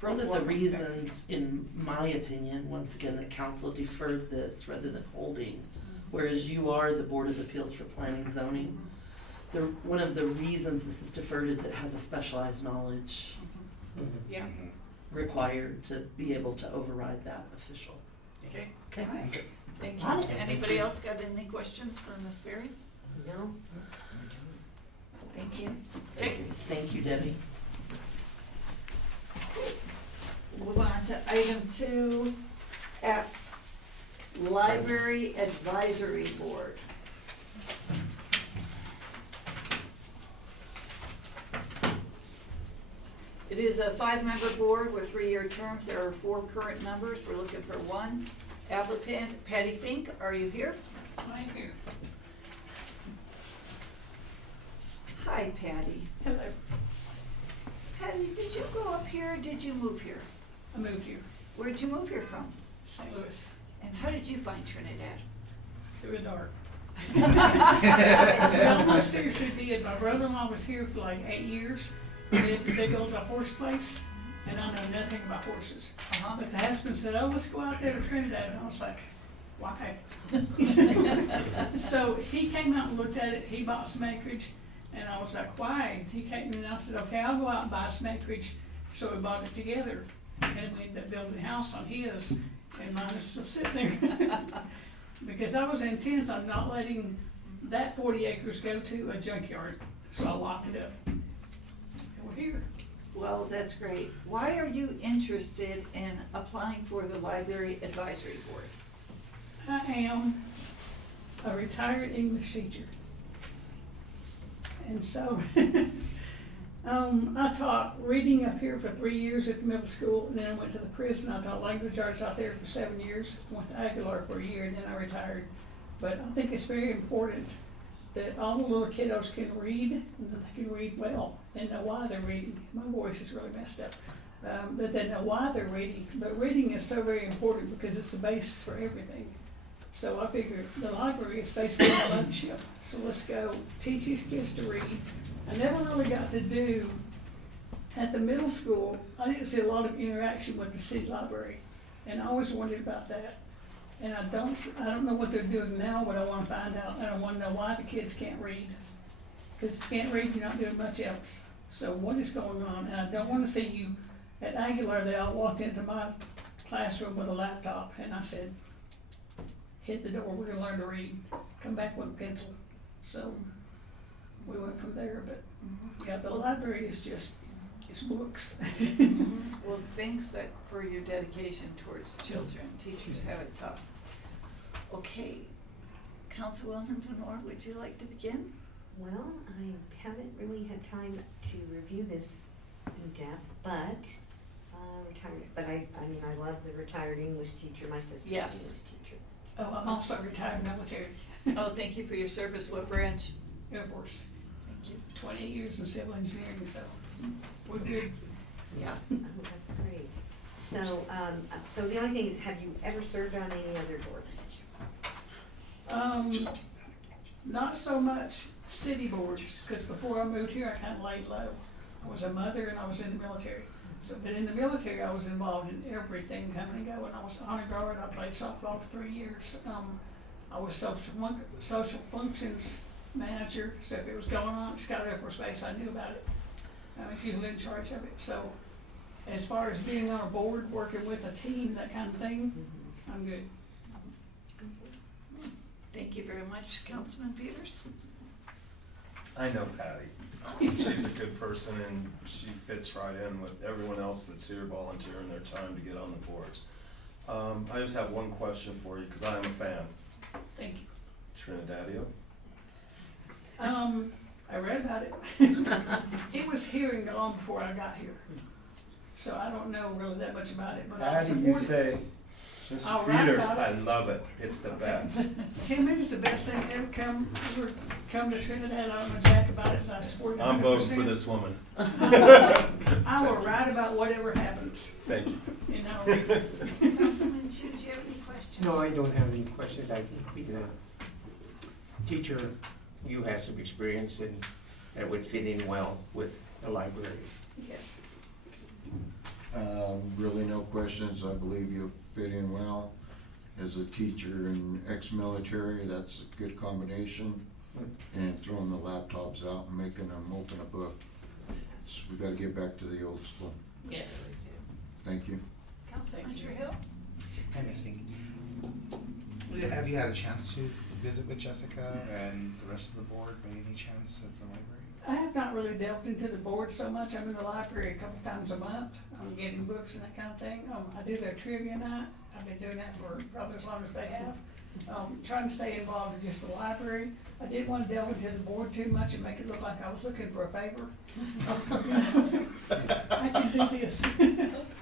One of the reasons, in my opinion, once again, that council deferred this rather than holding, whereas you are the Board of Appeals for Planning and Zoning, one of the reasons this is deferred is it has a specialized knowledge Yeah, Mhm. required to be able to override that official. okay, Okay? thank Got you. it. Anybody else got any questions for Ms. Berry? No? Thank you. Okay, Thank you, Debbie. move on to item 2F, Library Advisory Board. It is a 5-member board with 3-year terms. There are 4 current members. We're looking for 1 applicant. Patty Fink, are you here? I'm here. Hi, Patty. Hello, Patty, did you go up here or did you move here? I moved here, Where'd you move here from? St. Louis, And how did you find Trinidad? through the dark. No, I seriously did. My brother-in-law was here for like 8 years. He had the big old horse place, and I know nothing about horses. But the husband said, oh, let's go out there to Trinidad. And I was like, why? So he came out and looked at it. He bought some acreage, and I was like, why? He came in and I said, okay, I'll go out and buy some acreage. So we bought it together, and we ended up building a house on his, and mine is still sitting there. Because I was intent on not letting that 40 acres go to a junkyard. so I locked it up. And we're here. Well, that's great. Why are you interested in applying for the Library Advisory Board? I am a retired English teacher. And so, I taught reading up here for 3 years at the middle school, and then I went to the prison. I taught language arts out there for 7 years, went to Aguilar for a year, and then I retired. But I think it's very important that all the little kiddos can read, and that they can read well, and know why they're reading. My voice is really messed up. That they know why they're reading. But reading is so very important because it's the basis for everything. So I figured the library is basically a mothership. So let's go teach these kids to read. I never really got to do, at the middle school, I didn't see a lot of interaction with the city library. And I always wondered about that. And I don't know what they're doing now, but I want to find out. And I want to know why the kids can't read. Because if you can't read, you're not doing much else. So what is going on? And I don't want to see you, at Aguilar, they all walked into my classroom with a laptop. And I said, hit the door, we're gonna learn to read, come back with a pencil. So we went from there, but yeah, the library is just, it's books. Well, thanks for your dedication towards children. Teachers have it tough. Okay, Councilwoman Venor, would you like to begin? Well, I haven't really had time to review this in depth, but I love the retired English teacher. My sister's an Yes. English teacher. Oh, I'm also retired military, Oh, thank you for your service. What branch? Air Force, Thank you. 20 years in civil engineering, so we're good. Yeah. Oh, that's great. So, so the only thing, have you ever served on any other boards? Not so much city boards, because before I moved here, I kind of laid low. I was a mother and I was in the military. So, but in the military, I was involved in everything coming and going. I was honor guard. I played softball for 3 years. I was social functions manager. So if it was going on at Scott Air Force Base, I knew about it. I was usually in charge of it. So as far as being on a board, working with a team, that kind of thing, I'm good. Thank you very much, Councilman Peters. I know Patty. She's a good person and she fits right in with everyone else that's here volunteering their time to get on the boards. I just have one question for you because I am a fan. Thank you. Trinidadio? I read about it. It was here and gone before I got here. So I don't know really that much about it, but I Patty, support you it. say, I'll Mr. write Peters, about it. I love it. It's the best. Tim, it is the best thing ever come to Trinidad. I don't know jack about it, but I support it 100%. I'm voting for this woman. I will write about whatever happens, Thank you. and I'll read it. Councilman Chu, do you have any questions? No, I don't have any questions. I think being a teacher, you have some experience and that would fit in well with the library. Yes. Really no questions. I believe you'll fit in well. As a teacher and ex-military, that's a good combination. And throwing the laptops out and making them open a book. So we gotta get back to the old school. Yes. Thank you. Councilman Trujillo? Hi, Ms. Finky. Have you had a chance to visit with Jessica and the rest of the board by any chance at the library? I have not really delved into the board so much. I'm in the library a couple times a month. I'm getting books and that kind of thing. I do their trivia night. I've been doing that for probably as long as they have. Trying to stay involved in just the library. I didn't want to delve into the board too much and make it look like I was looking for a favor. I can do this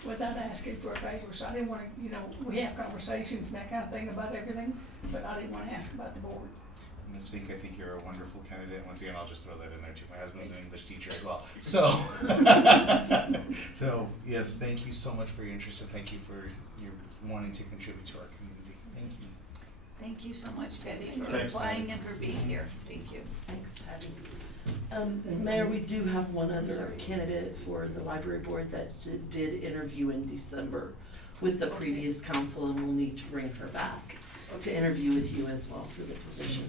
without asking for a favor, so I didn't want to, we have conversations and that kind of thing about everything, but I didn't want to ask about the board. Ms. Fink, I think you're a wonderful candidate. Once again, I'll just throw that in there too. My husband's an English teacher as well. So, so yes, thank you so much for your interest and thank you for your wanting to contribute to our community. Thank you. Thank you so much, Betty, for Thanks, applying Patty. and for being here. Thank you. Thanks, Patty. Mayor, we do have one other candidate for the library board that did interview in December with the previous council, and we'll need to bring her back to interview with you as well for the position.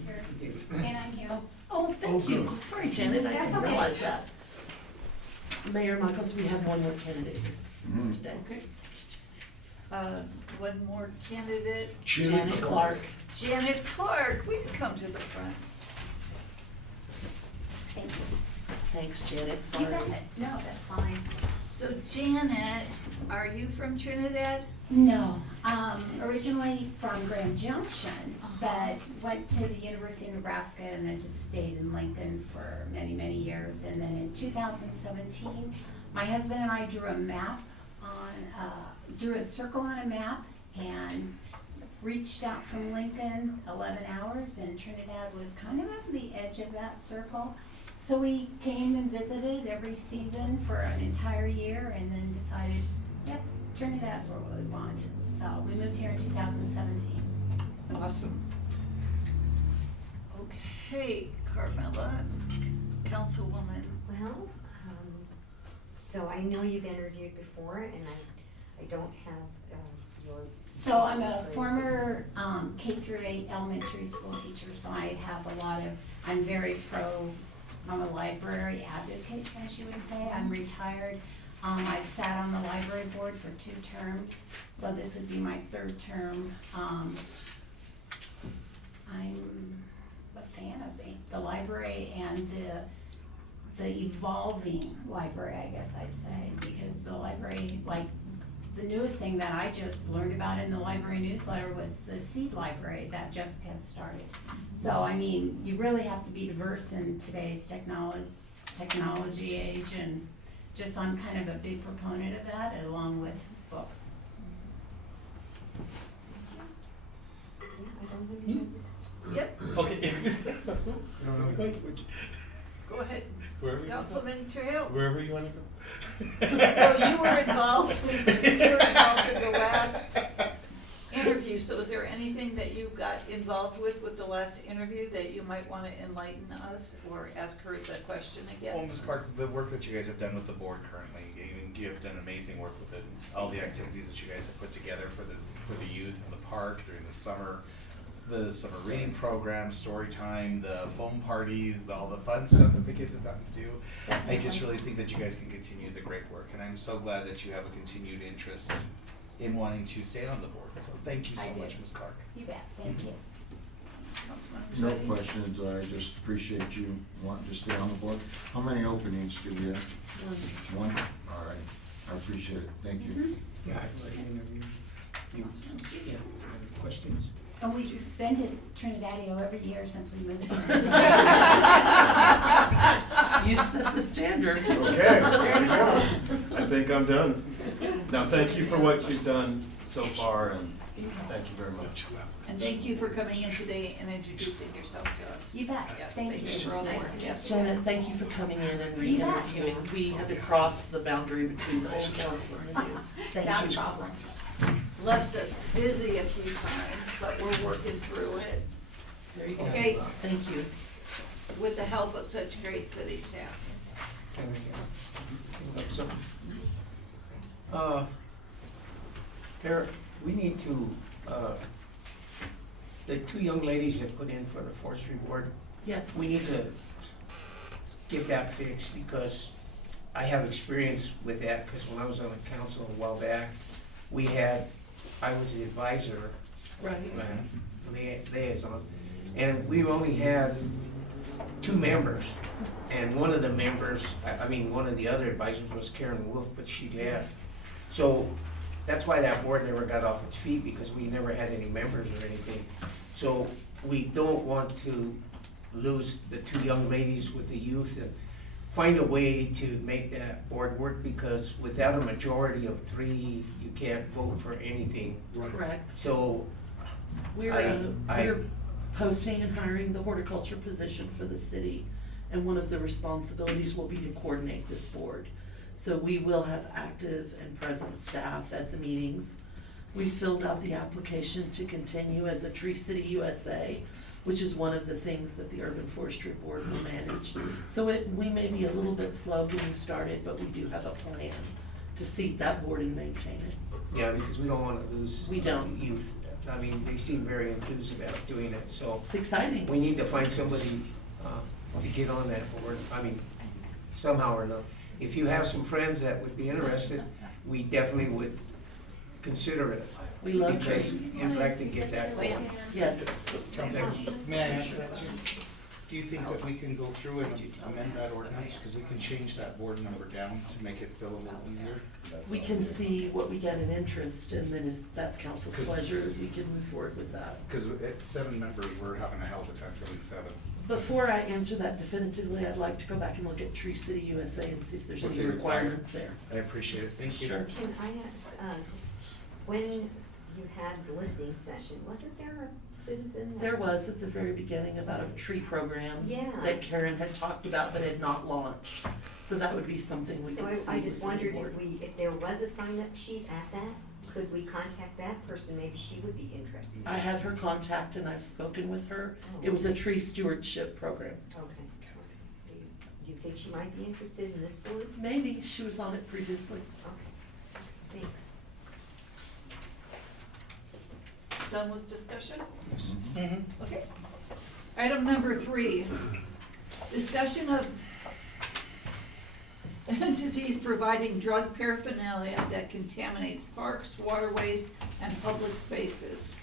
And I'm here. Oh, thank you. Sorry, Janet, I That's didn't okay. realize that. Mayor Michaels, we have one more candidate here today. Okay. One more candidate. Janet Clark. Janet Clark, we can come to the front. Thank you. Thanks, Janet, You sorry. bet. No, that's fine. So Janet, are you from Trinidad? No, originally from Grand Junction, but went to the University of Nebraska and then just stayed in Lincoln for many, many years. And then in 2017, my husband and I drew a map drew a circle on a map and reached out from Lincoln 11 hours, and Trinidad was kind of at the edge of that circle. So we came and visited every season for an entire year and then decided, yep, Trinidad's where we want. So we moved here in 2017. Awesome. Okay, Carmela, Councilwoman. Well, so I know you've interviewed before, and I don't have your. So I'm a former K-8 elementary school teacher, so I have a lot of, I'm very I'm a library advocate, as you would say. I'm retired. I've sat on the library board for 2 terms, so this would be my 3rd term. I'm a fan of the library and the evolving library, I guess I'd say, because the library, like, the newest thing that I just learned about in the library newsletter was the seed library that just has started. So, I mean, you really have to be diverse in today's technology age, and just I'm kind of a big proponent of that, along with books. Yeah, I don't think. Yep, Okay. go ahead. Wherever you Councilman Trejo. Wherever you wanna go. Well, you were involved in the last interview, so is there anything that you got involved with the last interview that you might want to enlighten us or ask her the question again? Well, Ms. Clark, the work that you guys have done with the board currently, you have done amazing work with it. All the activities that you guys have put together for the youth in the park during the summer reading program, story time, the foam parties, all the fun stuff that the kids have gotten to do. I just really think that you guys can continue the great work, and I'm so glad that you have a continued interest in wanting to stay on the board. So thank you so much, Ms. Clark. You bet, thank you. No questions, I just appreciate you wanting to stay on the board. How many openings do we have? 1? All right, I appreciate it, thank you. Yeah, I'd like to interview you. Yeah, any questions? And we've been to Trinidad every year since we moved here. You set the standard. Okay, there you go. I think I'm done. Now, thank you for what you've done so far, and thank you very much. And thank you for coming in today and introducing yourself to us. You bet, Yes, thank you. for all the work, Nice to yes. Janet, thank you for coming in and You bet. re-interviewing. We had to cross the boundary between the old council and the new. Thank Not a you. problem. Left us busy a few times, but we're working through it There you go. Okay. Thank you. with the help of such great city staff. Can we get some? We need to, the 2 young ladies that put in for the forestry board, Yes. we need to get that fixed, because I have experience with that, because when I was on the council a while back, I was the advisor, Right. liaison, and we only had 2 members, and one of the members, one of the other advisors was Karen Wolf, but she left. So that's why that board never got off its feet, because we never had any members or anything. So we don't want to lose the 2 young ladies with the youth, and find a way to make that board work, because without a majority of 3, you can't vote for anything. Correct. So We're I- posting and hiring the horticulture position for the city, and one of the responsibilities will be to coordinate this board. So we will have active and present staff at the meetings. We filled out the application to continue as a TCC-WS, which is one of the things that the Urban Forestry Board will manage. So we may be a little bit slow getting started, but we do have a plan to seat that board and maintain it. Yeah, because we don't wanna lose. We don't. Youth. I mean, they seem very enthused about doing it, so. It's exciting. We need to find somebody, to get on that board, somehow or another. If you have some friends that would be interested, we definitely would consider it. We love Because trees. we'd like to get that going. Yes. May I answer that too? Do you think that we can go through and amend that ordinance, because we can change that board number down to make it feel a little easier? We can see what we get in interest, and then if that's council's 'Cause- pleasure, we can move forward with that. Because at 7 members, we're having a hell of a time filling 7. Before I answer that definitively, I'd like to go back and look at Tree-City-USA and see if there's What any they require. requirements there. I appreciate it, thank you. Sure. Can I ask, just, when you had the listening session, wasn't there a citizen? that- There was at the very beginning about a tree program Yeah. that Karen had talked about but had not launched. So that would be something we So could see I just with the wondered board. if there was a sign-up sheet at that, could we contact that person? Maybe she would be interested. I have her contact and I've spoken with her. Oh. It was a tree stewardship program. Okay. Do you think she might be interested in this board? Maybe, she was on it previously. Okay, thanks. Done with discussion? Mm-hmm. Okay. Item number 3, discussion of entities providing drug paraphernalia that contaminates parks, waterways, and public spaces.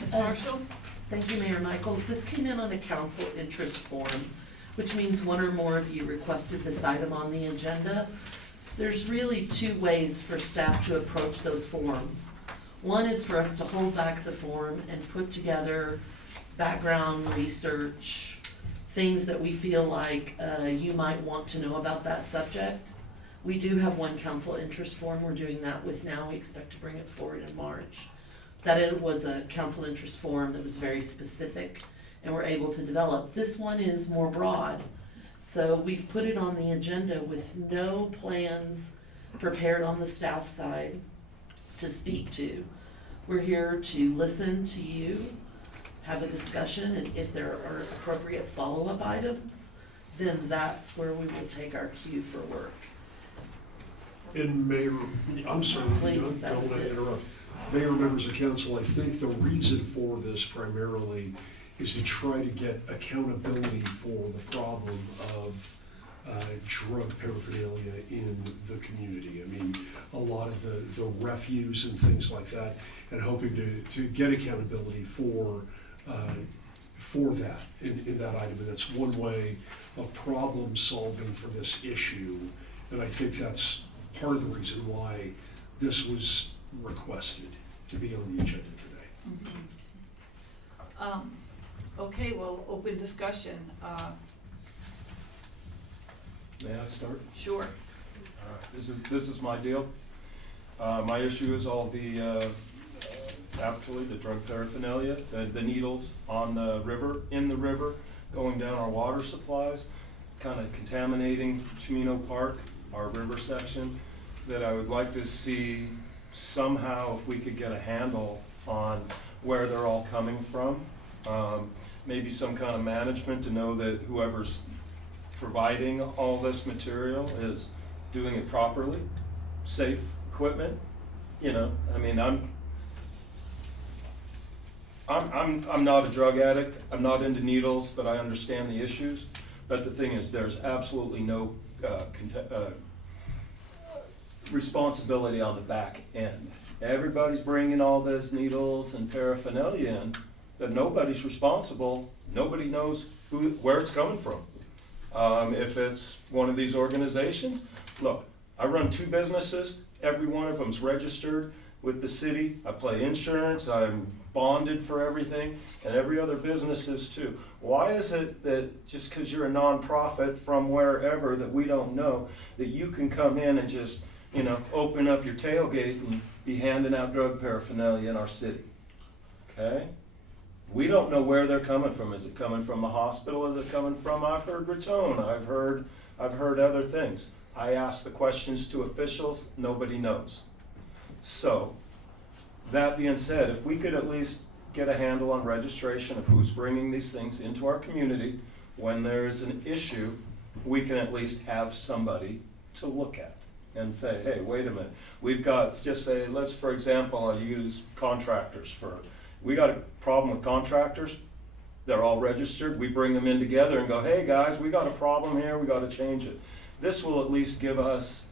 Ms. Marshall? Thank you, Mayor Michaels. This came in on a council interest form, which means one or more of you requested this item on the agenda. There's really 2 ways for staff to approach those forms. One is for us to hold back the form and put together background research, things that we feel like you might want to know about that subject. We do have one council interest form we're doing that with now. We expect to bring it forward in March. That it was a council interest form that was very specific and we're able to develop. This one is more broad. So we've put it on the agenda with no plans prepared on the staff side to speak to. We're here to listen to you, have a discussion, and if there are appropriate follow-up items, then that's where we will take our cue for work. And Mayor, I'm sorry, Please, don't that was want to it. interrupt. Mayor, members of council, I think the reason for this primarily is to try to get accountability for the problem of drug paraphernalia in the community. I mean, a lot of the refuse and things like that, and hoping to get accountability for that in that item. And that's one way of problem solving for this issue. And I think that's part of the reason why this was requested to be on the agenda today. Okay, well, open discussion. May I start? Sure. This is my deal. My issue is all the, actually, the drug paraphernalia, the needles on the river, in the river, going down our water supplies, kind of contaminating Chimino Park, our river section, that I would like to see somehow if we could get a handle on where they're all coming from. Maybe some kind of management to know that whoever's providing all this material is doing it properly, safe equipment. You know, I mean, I'm not a drug addict. I'm not into needles, but I understand the issues. But the thing is, there's absolutely no responsibility on the back end. Everybody's bringing all those needles and paraphernalia in, but nobody's responsible. Nobody knows where it's coming from. If it's one of these organizations, look, I run 2 businesses. Every one of them's registered with the city. I pay insurance. I'm bonded for everything, and every other business is too. Why is it that just because you're a nonprofit from wherever that we don't know, that you can come in and just, you know, open up your tailgate and be handing out drug paraphernalia in our city? Okay? We don't know where they're coming from. Is it coming from the hospital? Is it coming from, I've heard Raton, I've heard other things. I ask the questions to officials, nobody knows. So, that being said, if we could at least get a handle on registration of who's bringing these things into our community, when there is an issue, we can at least have somebody to look at and say, hey, wait a minute. We've got, just say, let's, for example, I'll use contractors we got a problem with contractors. They're all registered. We bring them in together and go, hey guys, we got a problem here. We got to change it. This will at least give us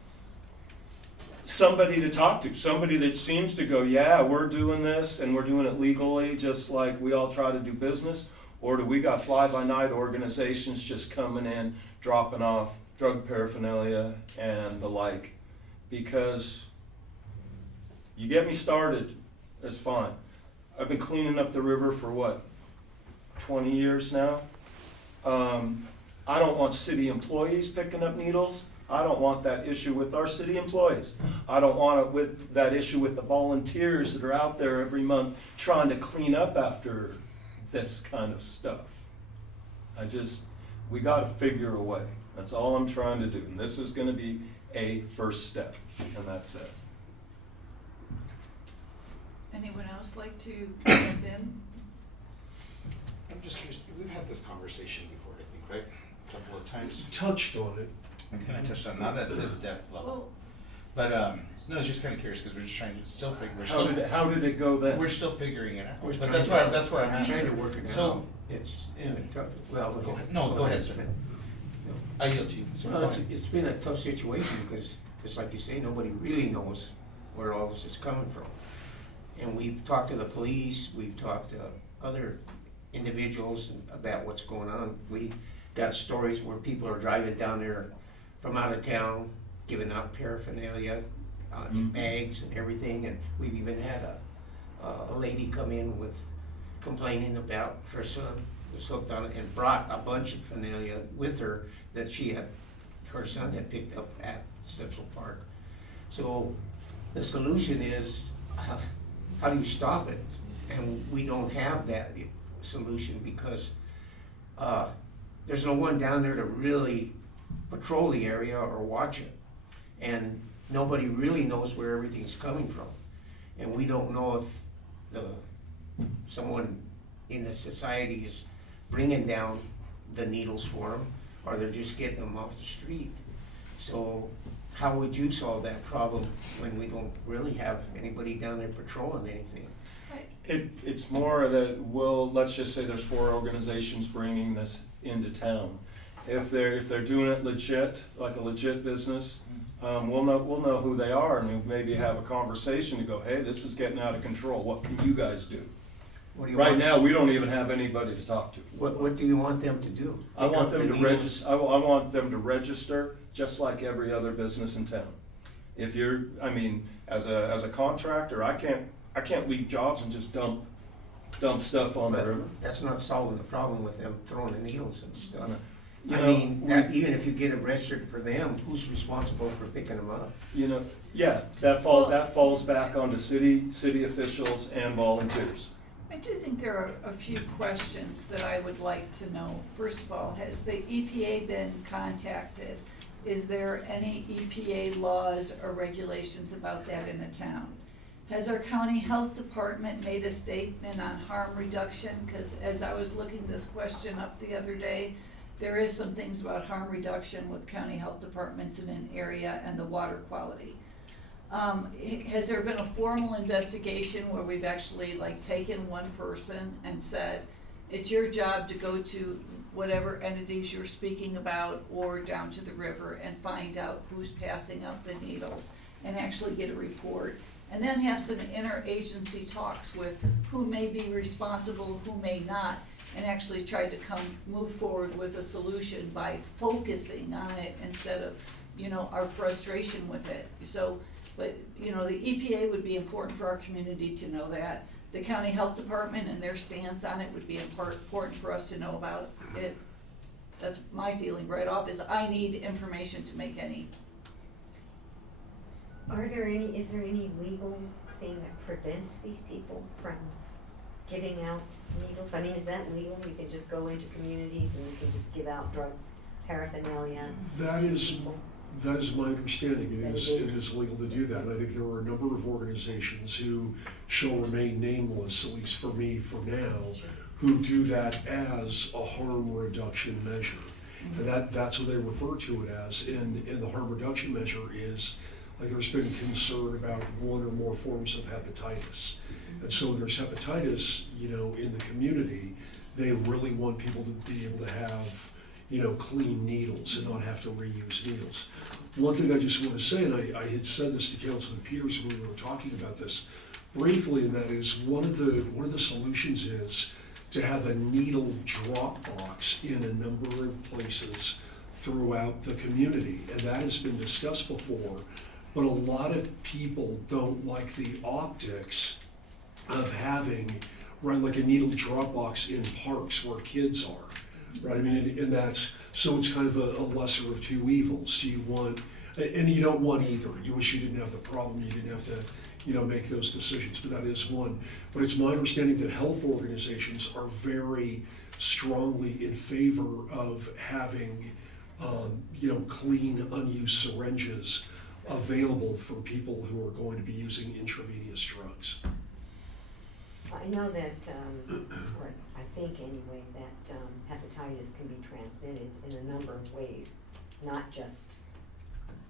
somebody to talk to, somebody that seems to go, yeah, we're doing this and we're doing it legally, just like we all try to do business. Or do we got fly-by-night organizations just coming in, dropping off drug paraphernalia and the like? Because you get me started, that's fine. I've been cleaning up the river for what, 20 years now? I don't want city employees picking up needles. I don't want that issue with our city employees. I don't want it with that issue with the volunteers that are out there every month trying to clean up after this kind of stuff. We gotta figure a way. That's all I'm trying to do. And this is gonna be a first step, and that's it. Anyone else like to jump in? I'm just curious, we've had this conversation before, I think, right? A couple of times. Touched on it. Okay, I touched on, not at this depth level. Well, But, no, I was just kinda curious, cause we're just trying to still figure, How did it go then? we're still figuring it out. We're But trying that's where I'm at. Trying to work it So, out. It's been a tough, well. Go ahead. No, go ahead, sir. I yield to you. Sir, Well, go ahead. it's been a tough situation because, just like you say, nobody really knows where all this is coming from. And we've talked to the police, we've talked to other individuals about what's going on. We got stories where people are driving down there from out of town, giving out paraphernalia, bags and everything. And we've even had a lady come in with complaining about her son was hooked on it and brought a bunch of paraphernalia with her that her son had picked up at Central Park. So the solution is, how do you stop it? And we don't have that solution because there's no one down there to really patrol the area or watch it. And nobody really knows where everything's coming from. And we don't know if someone in the society is bringing down the needles for them, or they're just getting them off the street. So how would you solve that problem when we don't really have anybody down there patrolling anything? It's more that, let's just say there's 4 organizations bringing this into town. If they're doing it legit, like a legit business, we'll know who they are, and we'll maybe have a conversation to go, hey, this is getting out of control. What can you guys do? Right now, we don't even have anybody to talk to. What do you want them to do? I want them to register. I want them to register just like every other business in town. If you're, as a contractor, I can't leave jobs and just dump stuff on the river. That's not solving the problem with them throwing the needles and stuff. Even Even if you get it registered for them, who's responsible for picking them up? That falls back onto city officials and volunteers. I do think there are a few questions that I would like to know. First of all, has the EPA been contacted? Is there any EPA laws or regulations about that in the town? Has our county health department made a statement on harm reduction? Because as I was looking this question up the other day, there is some things about harm reduction with county health departments in an area and the water quality. Has there been a formal investigation where we've actually taken one person and said, it's your job to go to whatever entities you're speaking about or down to the river and find out who's passing up the needles and actually get a report, and then have some interagency talks with who may be responsible, who may not, and actually try to move forward with a solution by focusing on it instead of, our frustration with it. But the EPA would be important for our community to know that. The county health department and their stance on it would be important for us to know about it. That's my feeling right off, is I need information to make any. Is there any legal thing that prevents these people from giving out needles? Is that legal? You can just go into communities and you can just give out drug paraphernalia to people? That is my understanding. It is legal to do that. And I think there are a number of organizations who shall remain nameless, at least for me for now, who do that as a harm reduction measure. And that's what they refer to it as. And the harm reduction measure is, there's been concern about one or more forms of hepatitis. And so there's hepatitis, in the community. They really want people to be able to have clean needles and not have to reuse needles. One thing I just want to say, and I had said this to Councilman Peters when we were talking about this briefly, and that is one of the solutions is to have a needle drop box in a number of places throughout the community, and that has been discussed before, but a lot of people don't like the optics of having, right, like a needle drop box in parks where kids are, right? I mean, and that's, so it's kind of a lesser of two evils. You want, and you don't want either. You wish you didn't have the problem, you didn't have to, make those decisions, but that is one. But it's my understanding that health organizations are very strongly in favor of having, clean, unused syringes available for people who are going to be using intravenous drugs. I know that, or I think anyway, that hepatitis can be transmitted in a number of ways, not just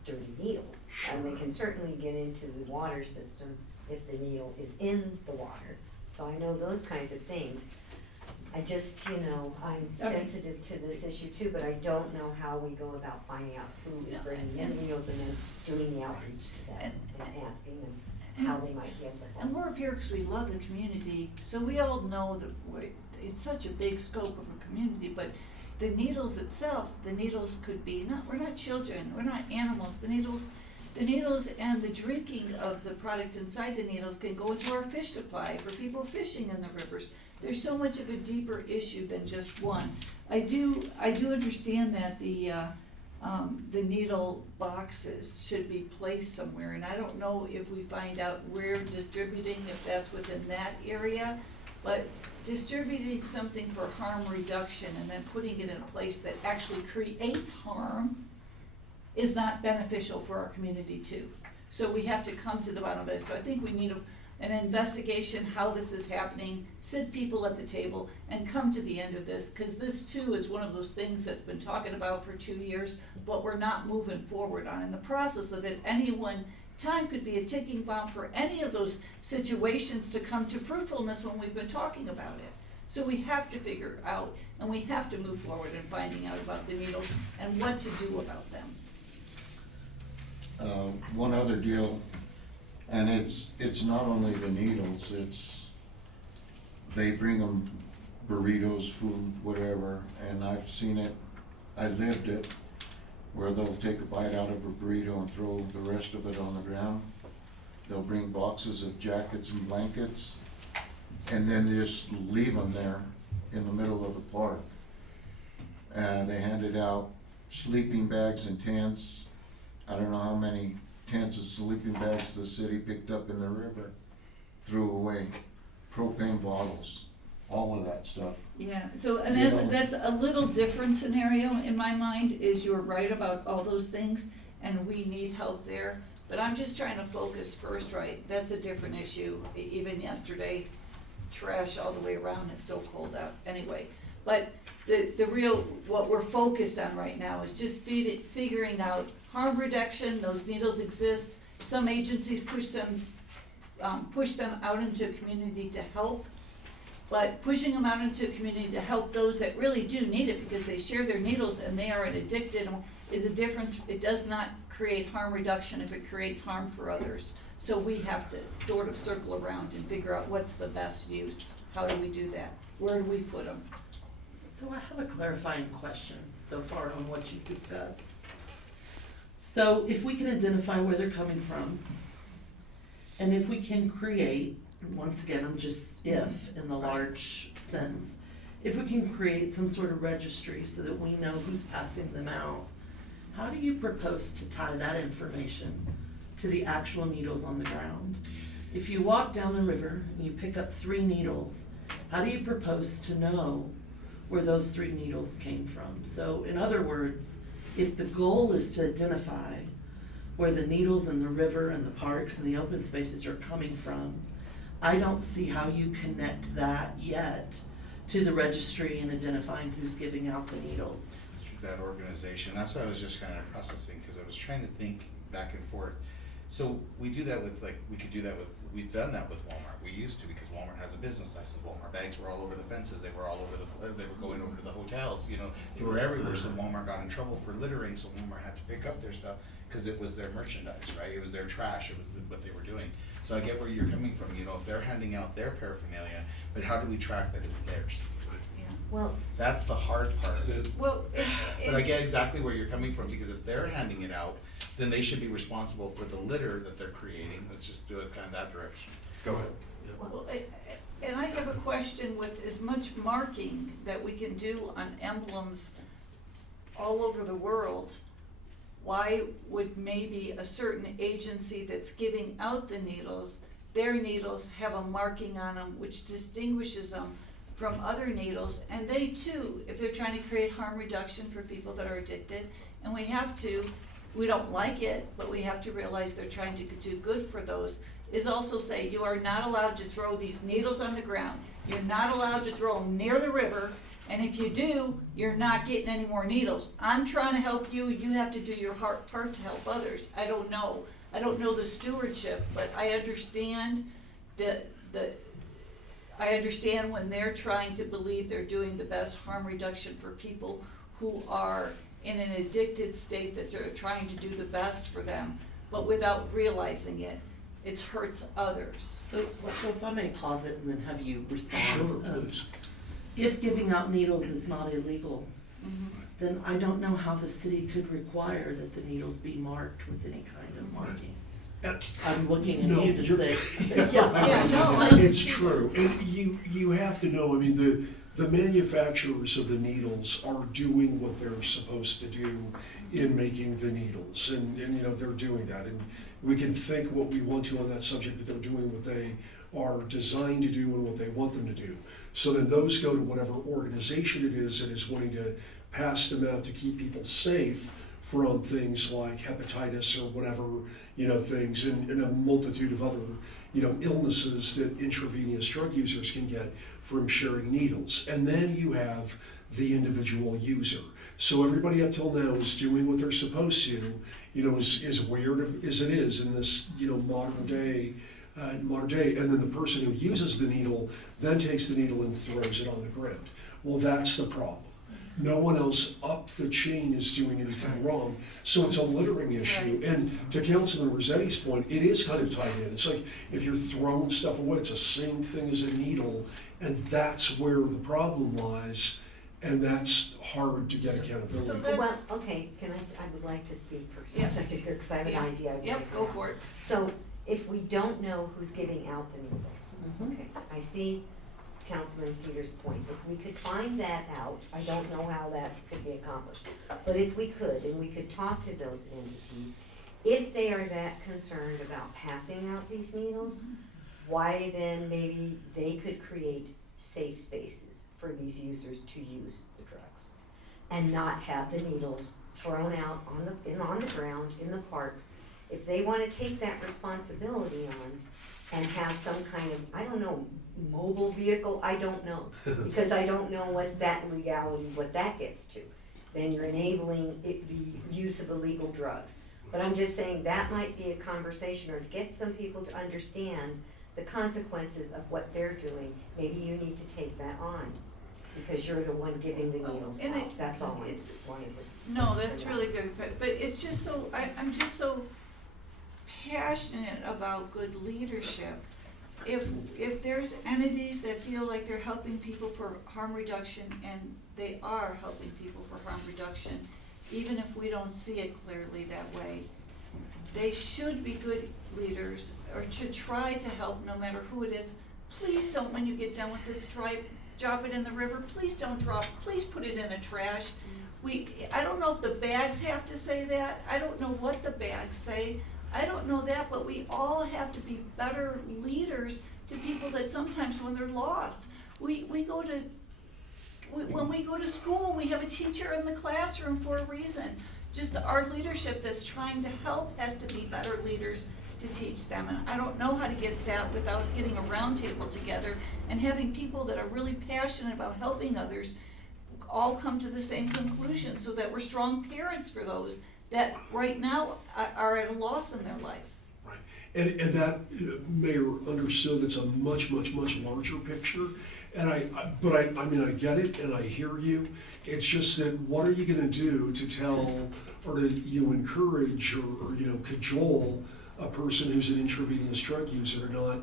dirty needles. And they can certainly get into the water system if the needle is in the water. So I know those kinds of things. I just, I'm sensitive to this issue too, but I don't know how we go about finding out who is bringing in the needles and then doing the outreach to them and asking them how they might be able to help. And we're up here because we love the community, so we all know that it's such a big scope of a community, but the needles itself, the needles could be, we're not children, we're not animals, the needles and the drinking of the product inside the needles can go into our fish supply for people fishing in the rivers. There's so much of a deeper issue than just one. I do understand that the needle boxes should be placed somewhere, and I don't know if we find out where distributing, if that's within that area, but distributing something for harm reduction and then putting it in a place that actually creates harm is not beneficial for our community too. So we have to come to the bottom of this. So I think we need an investigation how this is happening, sit people at the table, and come to the end of this, because this too is one of those things that's been talking about for 2 years, but we're not moving forward on. In the process of it, any one time could be a ticking bomb for any of those situations to come to fruitfulness when we've been talking about it. So we have to figure out, and we have to move forward in finding out about the needles and what to do about them. One other deal, and it's not only the needles, they bring them burritos, food, whatever, and I've seen it, I lived it, where they'll take a bite out of a burrito and throw the rest of it on the ground. They'll bring boxes of jackets and blankets, and then just leave them there in the middle of the park. They handed out sleeping bags and tents. I don't know how many tents and sleeping bags the city picked up in the river, threw away, propane bottles, all of that stuff. Yeah, so, and that's a little different scenario in my mind, is you're right about all those things, and we need help there. But I'm just trying to focus first, right? That's a different issue. Even yesterday, trash all the way around, it's so cold out. Anyway, but the real, what we're focused on right now is just figuring out harm reduction. Those needles exist. Some agencies push them out into a community to help. But pushing them out into a community to help those that really do need it because they share their needles and they are addicted is a difference. It does not create harm reduction if it creates harm for others. So we have to sort of circle around and figure out what's the best use. How do we do that? Where do we put them? So I have a clarifying question so far on what you've discussed. So if we can identify where they're coming from, and if we can create, and once again, I'm just if in the large sense, if we can create some sort of registry so that we know who's passing them out, how do you propose to tie that information to the actual needles on the ground? If you walk down the river and you pick up 3 needles, how do you propose to know where those 3 needles came from? So in other words, if the goal is to identify where the needles in the river and the parks and the open spaces are coming from, I don't see how you connect that yet to the registry and identifying who's giving out the needles. That organization, that's what I was just kind of processing, because I was trying to think back and forth. So we do that with, we could do that with, we've done that with Walmart. We used to, because Walmart has a business. I said, Walmart bags were all over the fences, they were all over they were going over to the hotels, you know, they were everywhere, so Walmart got in trouble for littering, so Walmart had to pick up their stuff, cause it was their merchandise, right? It was their trash, it was what they were doing. So I get where you're coming from, you know, if they're handing out their paraphernalia, but how do we track that it's theirs? Well, That's the hard part. Well, But I get exactly where you're coming from, because if they're handing it out, then they should be responsible for the litter that they're creating. Let's just do it kind of that direction. Go ahead. well, and I have a question with as much marking that we can do on emblems all over the world. Why would maybe a certain agency that's giving out the needles, their needles have a marking on them which distinguishes them from other needles, and they too, if they're trying to create harm reduction for people that are addicted, and we don't like it, but we have to realize they're trying to do good for those, is also say you are not allowed to throw these needles on the ground. You're not allowed to throw them near the river, and if you do, you're not getting any more needles. I'm trying to help you, you have to do your part to help others. I don't know the stewardship, but I understand I understand when they're trying to believe they're doing the best harm reduction for people who are in an addicted state, that they're trying to do the best for them, but without realizing it, it hurts others. So if I may pause it and then have you respond. Sure, please. If giving out needles is not illegal, then I don't know how the city could require that the needles be marked with any kind of markings. I'm looking No, at you to you're- say, yeah, no, It's true, and you have to know, I mean, the manufacturers of the needles are doing what they're supposed to do in making the needles, and you know, they're doing that, and we can think what we want to on that subject, but they're doing what they are designed to do and what they want them to do. So then those go to whatever organization it is that is wanting to pass them out to keep people safe from things like hepatitis or whatever, you know, things, and a multitude of other, you know, illnesses that intravenous drug users can get from sharing needles. And then you have the individual user. So everybody up till now is doing what they're supposed to, you know, as weird as it is in this, you know, modern day, and then the person who uses the needle then takes the needle and throws it on the ground. Well, that's the problem. No one else up the chain is doing anything wrong, so it's a littering issue. And to Councilman Rossetti's point, it is kind of tied in. It's like if you're throwing stuff away, it's the same thing as a needle, and that's where the problem lies, and that's hard to get accountability So well, that's- okay, I would like to speak for a Yes. second here, because I have an Yeah. idea. I wanna Yep, go for it. So if we don't know who's giving out the needles, okay, I see Councilman Peters' point. If we could find that out, I don't know how that could be accomplished, but if we could, and we could talk to those entities, if they are that concerned about passing out these needles, why then maybe they could create safe spaces for these users to use the drugs and not have the needles thrown out on the ground in the parks. If they wanna take that responsibility on and have some kind of, I don't know, mobile vehicle, I don't know, because I don't know what that legality, what that gets to. Then you're enabling the use of illegal drugs. But I'm just saying that might be a conversation, or to get some people to understand the consequences of what they're doing. Maybe you need to take that on, because you're the one giving the needles and out. That's all I it's- wanted to. No, that's really good, but it's just so, I'm just so passionate about good leadership. If there's entities that feel like they're helping people for harm reduction, and they are helping people for harm reduction, even if we don't see it clearly that way, they should be good leaders, or should try to help no matter who it is. Please don't, when you get done with this, drop it in the river. Please don't please put it in a trash. I don't know if the bags have to say that. I don't know what the bags say. I don't know that, but we all have to be better leaders to people that sometimes when they're lost. When we go to school, we have a teacher in the classroom for a reason. Just our leadership that's trying to help has to be better leaders to teach them. And I don't know how to get that without getting a roundtable together and having people that are really passionate about helping others all come to the same conclusion, so that we're strong parents for those that right now are at a loss in their life. Right, And that, Mayor, understood that's a much larger picture. And I mean, I get it and I hear you. It's just that what are you gonna do to tell, or to, encourage or cajole a person who's an intravenous drug user to not,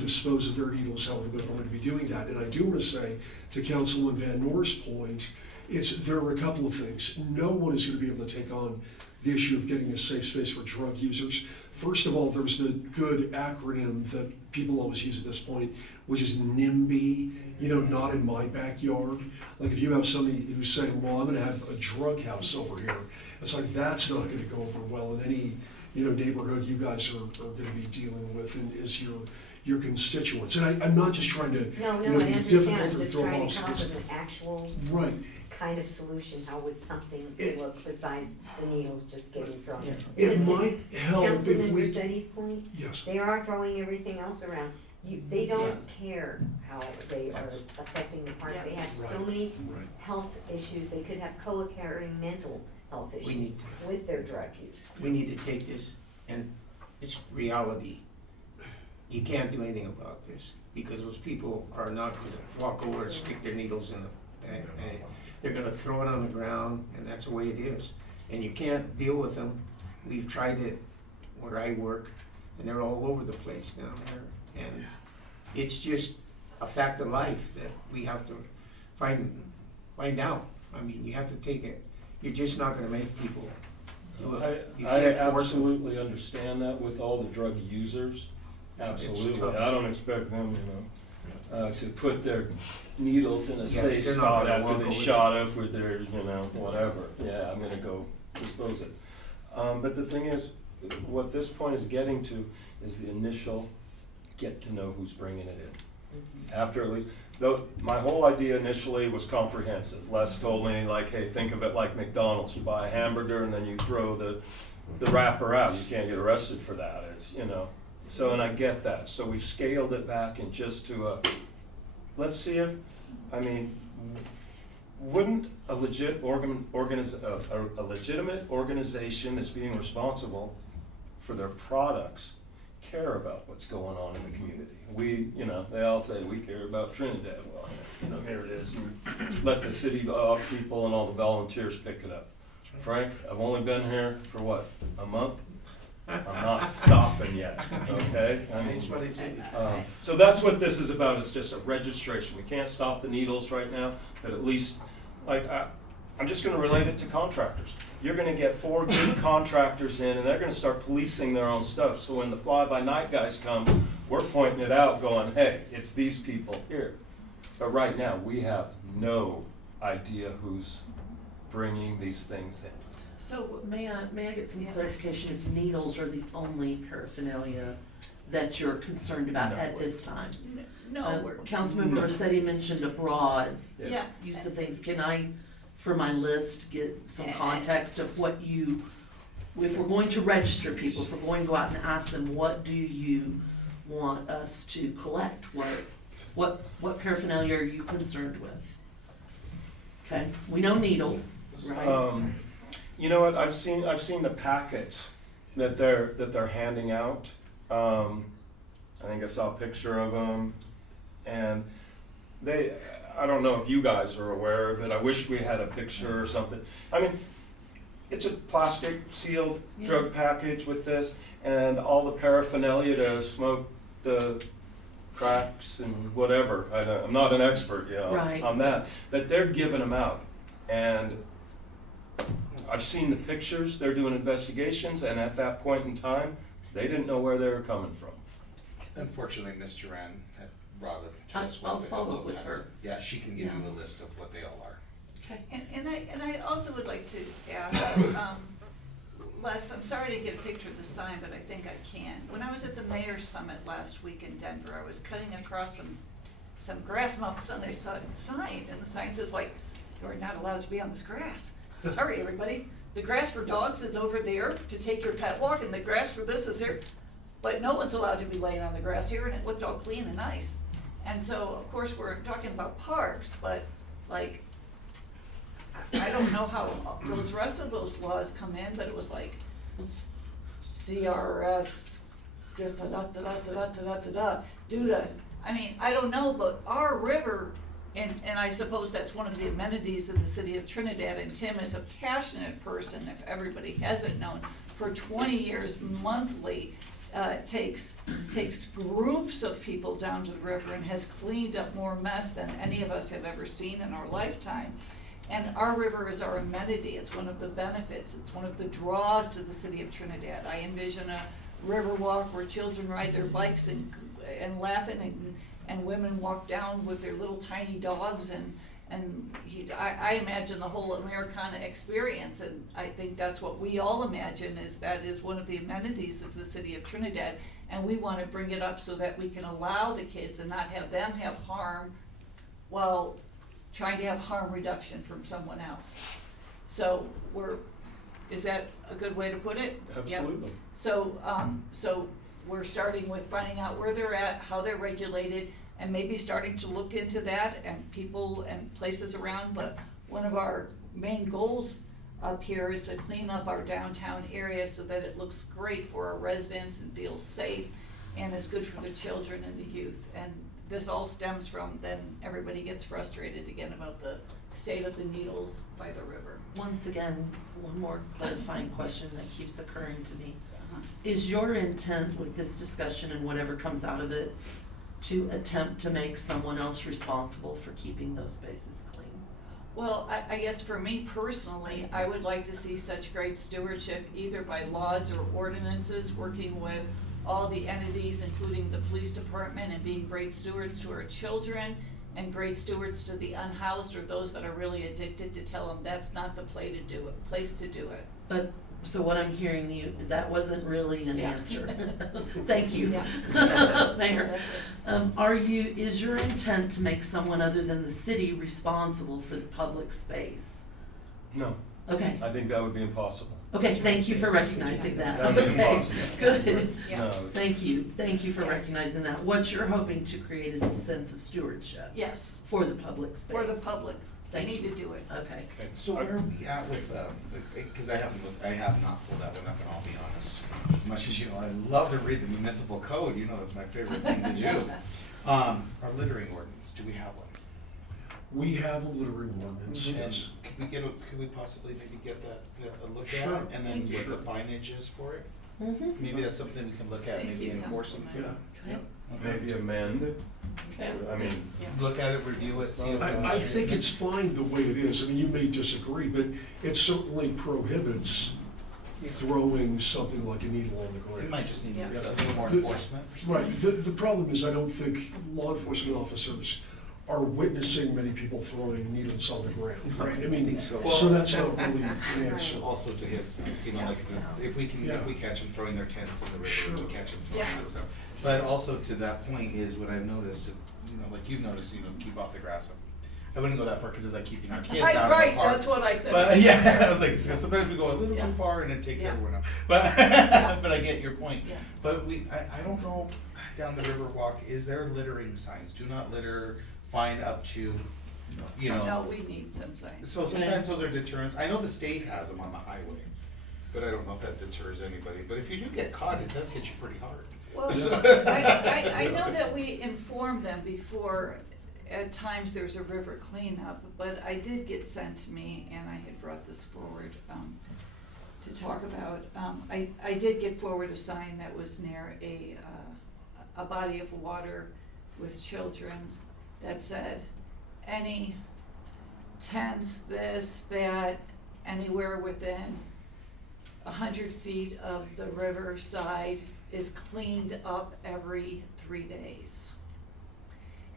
dispose of their needles however they're going to be doing that. And I do wanna say, to Councilman Van Noor's point, there are a couple of things. No one is gonna be able to take on the issue of getting a safe space for drug users. First of all, there's the good acronym that people always use at this point, which is NIMBY, not in my backyard. Like if you have somebody who's saying, well, I'm gonna have a drug house over here, it's like, that's not gonna go over well in any, neighborhood you guys are gonna be dealing with and is your constituents. And I'm not just trying to, No, be I understand, difficult I'm or just throw trying to off. come up with an actual Right. kind of solution. How would something It- look besides the needles just getting thrown? Yeah. It Because to might help if Councilman we. Rossetti's point, Yes. they are throwing everything else around. They don't care how they are affecting the park. They have so Right. many Right. health issues. They could have co-occurring mental health We issues need with their drug use. We need to take this, and it's reality. You can't do anything about this, because those people are not gonna walk over and stick their needles in the, they're gonna throw it on the ground, and that's the way it is. And you can't deal with them. We've tried it where I work, and they're all over the place down there. And it's just a fact of life that we have to find out. I mean, you have to take it. You're just not gonna make people do it. You I can't force them. absolutely understand that with all the drug users. Absolutely. tough. I don't expect them, to put their needles in a Yeah, safe they're not spot gonna after walk they over shot up with their, whatever. Yeah, I'm gonna go dispose it. But the thing is, what this point is getting to is the initial get to know who's bringing it in. After at least, though, my whole idea initially was comprehensive. Les told me, like, hey, think of it like McDonald's. You buy a hamburger and then you throw the wrapper out. You can't get arrested for that. It's, So, and I get that. So we've scaled it back and just to, let's see if, wouldn't a legitimate organization that's being responsible for their products care about what's going on in the community? They all say we care about Trinidad. Well, here it is. And let the city people and all the volunteers pick it up. Frank, I've only been here for what, a month? I'm not stopping yet, okay? That's what I said. So that's what this is about, it's just a registration. We can't stop the needles right now, but at least, I'm just gonna relate it to contractors. You're gonna get 4 good contractors in, and they're gonna start policing their own stuff. So when the fly-by-night guys come, we're pointing it out, going, hey, it's these people here. But right now, we have no idea who's bringing these things in. So, May I get some clarification if needles are the only paraphernalia that you're concerned about No. at this time? no, we're, Councilmember No. Rossetti mentioned a broad yeah. use of things. Can I, for my list, get some context of what if we're going to register people, if we're going to go out and ask them, what do you want us to collect? What paraphernalia are you concerned with? Okay, we know needles, right? You know what? I've seen the packets that they're handing out. I think I saw a picture of them, and I don't know if you guys are aware of it. I wish we had a picture or something. It's a plastic sealed drug package with this, and all the paraphernalia to smoke the cracks and whatever. I'm not an expert, Right. on that, but they're giving them out, and I've seen the pictures. They're doing investigations, and at that point in time, they didn't know where they were coming from. Unfortunately, Ms. Duran had brought it to us. I'll with follow a up couple with times. her. Yeah, she can give Yeah. you a list of what they all are. Okay. And I also would like to ask, Les, I'm sorry to get a picture of the sign, but I think I can. When I was at the mayor's summit last week in Denver, I was cutting across some grass, and all of a sudden I saw a sign, and the sign says you are not allowed to be on this grass. Sorry, everybody. The grass for dogs is over there to take your pet walk, and the grass for this is here. But no one's allowed to be laying on the grass here, and it looked all clean and nice. And so, of course, we're talking about parks, but I don't know how those rest of those laws come in, but it was CRS due to, I mean, I don't know, but our river, and I suppose that's one of the amenities of the city of Trinidad, and Tim is a passionate person, if everybody hasn't known, for 20 years monthly, takes groups of people down to the river and has cleaned up more mess than any of us have ever seen in our lifetime. And our river is our amenity, it's one of the benefits, it's one of the draws to the city of Trinidad. I envision a river walk where children ride their bikes and laughing, and women walk down with their little tiny dogs, I imagine the whole Americana experience, and I think that's what we all imagine, is that is one of the amenities of the city of Trinidad, and we want to bring it up so that we can allow the kids and not have them have harm while trying to have harm reduction from someone else. So is that a good way to put it? Absolutely. Yep. So we're starting with finding out where they're at, how they're regulated, and maybe starting to look into that and people and places around. But one of our main goals up here is to clean up our downtown area so that it looks great for our residents and feels safe and is good for the children and the youth. And this all stems from then everybody gets frustrated again about the state of the needles by the river. Once again, one more clarifying question that keeps occurring to me. Is your intent with this discussion and whatever comes out of it to attempt to make someone else responsible for keeping those spaces clean? Well, I guess for me personally, I would like to see such great stewardship either by laws or ordinances, working with all the entities, including the police department, and being great stewards to our children and great stewards to the unhoused or those that are really addicted, to tell them that's not the place to do it. But, so what I'm hearing you, that wasn't really an answer. Thank you, Mayor. Is your intent to make someone other than the city responsible for the public space? No. Okay. I think that would be impossible. Okay, thank you for recognizing that. That would be Okay, impossible. good. No. Thank you for recognizing that. What you're hoping to create is a sense of stewardship. Yes. For the public space. For the public. They Thank need you. to do it. Okay. So where are we at with, because I have not pulled that one up, and I'll be honest, as much as you know, I love to read the municipal code, you know, that's my favorite thing to do. Our littering ordinance, do we have one? We have a littering ordinance, And yes. could we possibly maybe get that, a look at Sure. it, and then Thank what you. the fineage is for it? Mm-hmm. Maybe that's something we can look at, Thank maybe you, enforce them. Councilman. Yeah. Maybe amend. Okay. I mean, Look at it, review it, see if. I think it's fine the way it is. I mean, you may disagree, but it certainly prohibits throwing something like a needle on the We ground. might just need Yeah. a little more The- enforcement. or something. Right, the problem is I don't think law enforcement officers are witnessing many people throwing needles on the ground, right? I mean, so that's not really the answer. Also to his, you know, like, if we catch them throwing their tents in the river, Sure. we catch them throwing Yeah. that stuff. But also to that point is what I've noticed, you know, like you've noticed, you know, keep off the grass. I wouldn't go that far because it's like keeping our kids out of the Right, park. that's what I said. But yeah, I was like, sometimes we go a little Yeah. too far and it takes Yeah. everyone out. But, but I get your point. Yeah. But I don't know, down the river walk, is there littering signs? Do not litter, fine up to, you know. No, we need some signs. So sometimes those are deterrents. I know the state has them on the highway, but I don't know if that deters anybody. But if you do get caught, it does hit you pretty hard. Well, I know that we informed them before, at times there's a river cleanup, but I did get sent to me, and I had brought this forward, to talk about. I did get forward a sign that was near a body of water with children that said, any tents, this, that, anywhere within 100 feet of the riverside is cleaned up every 3 days.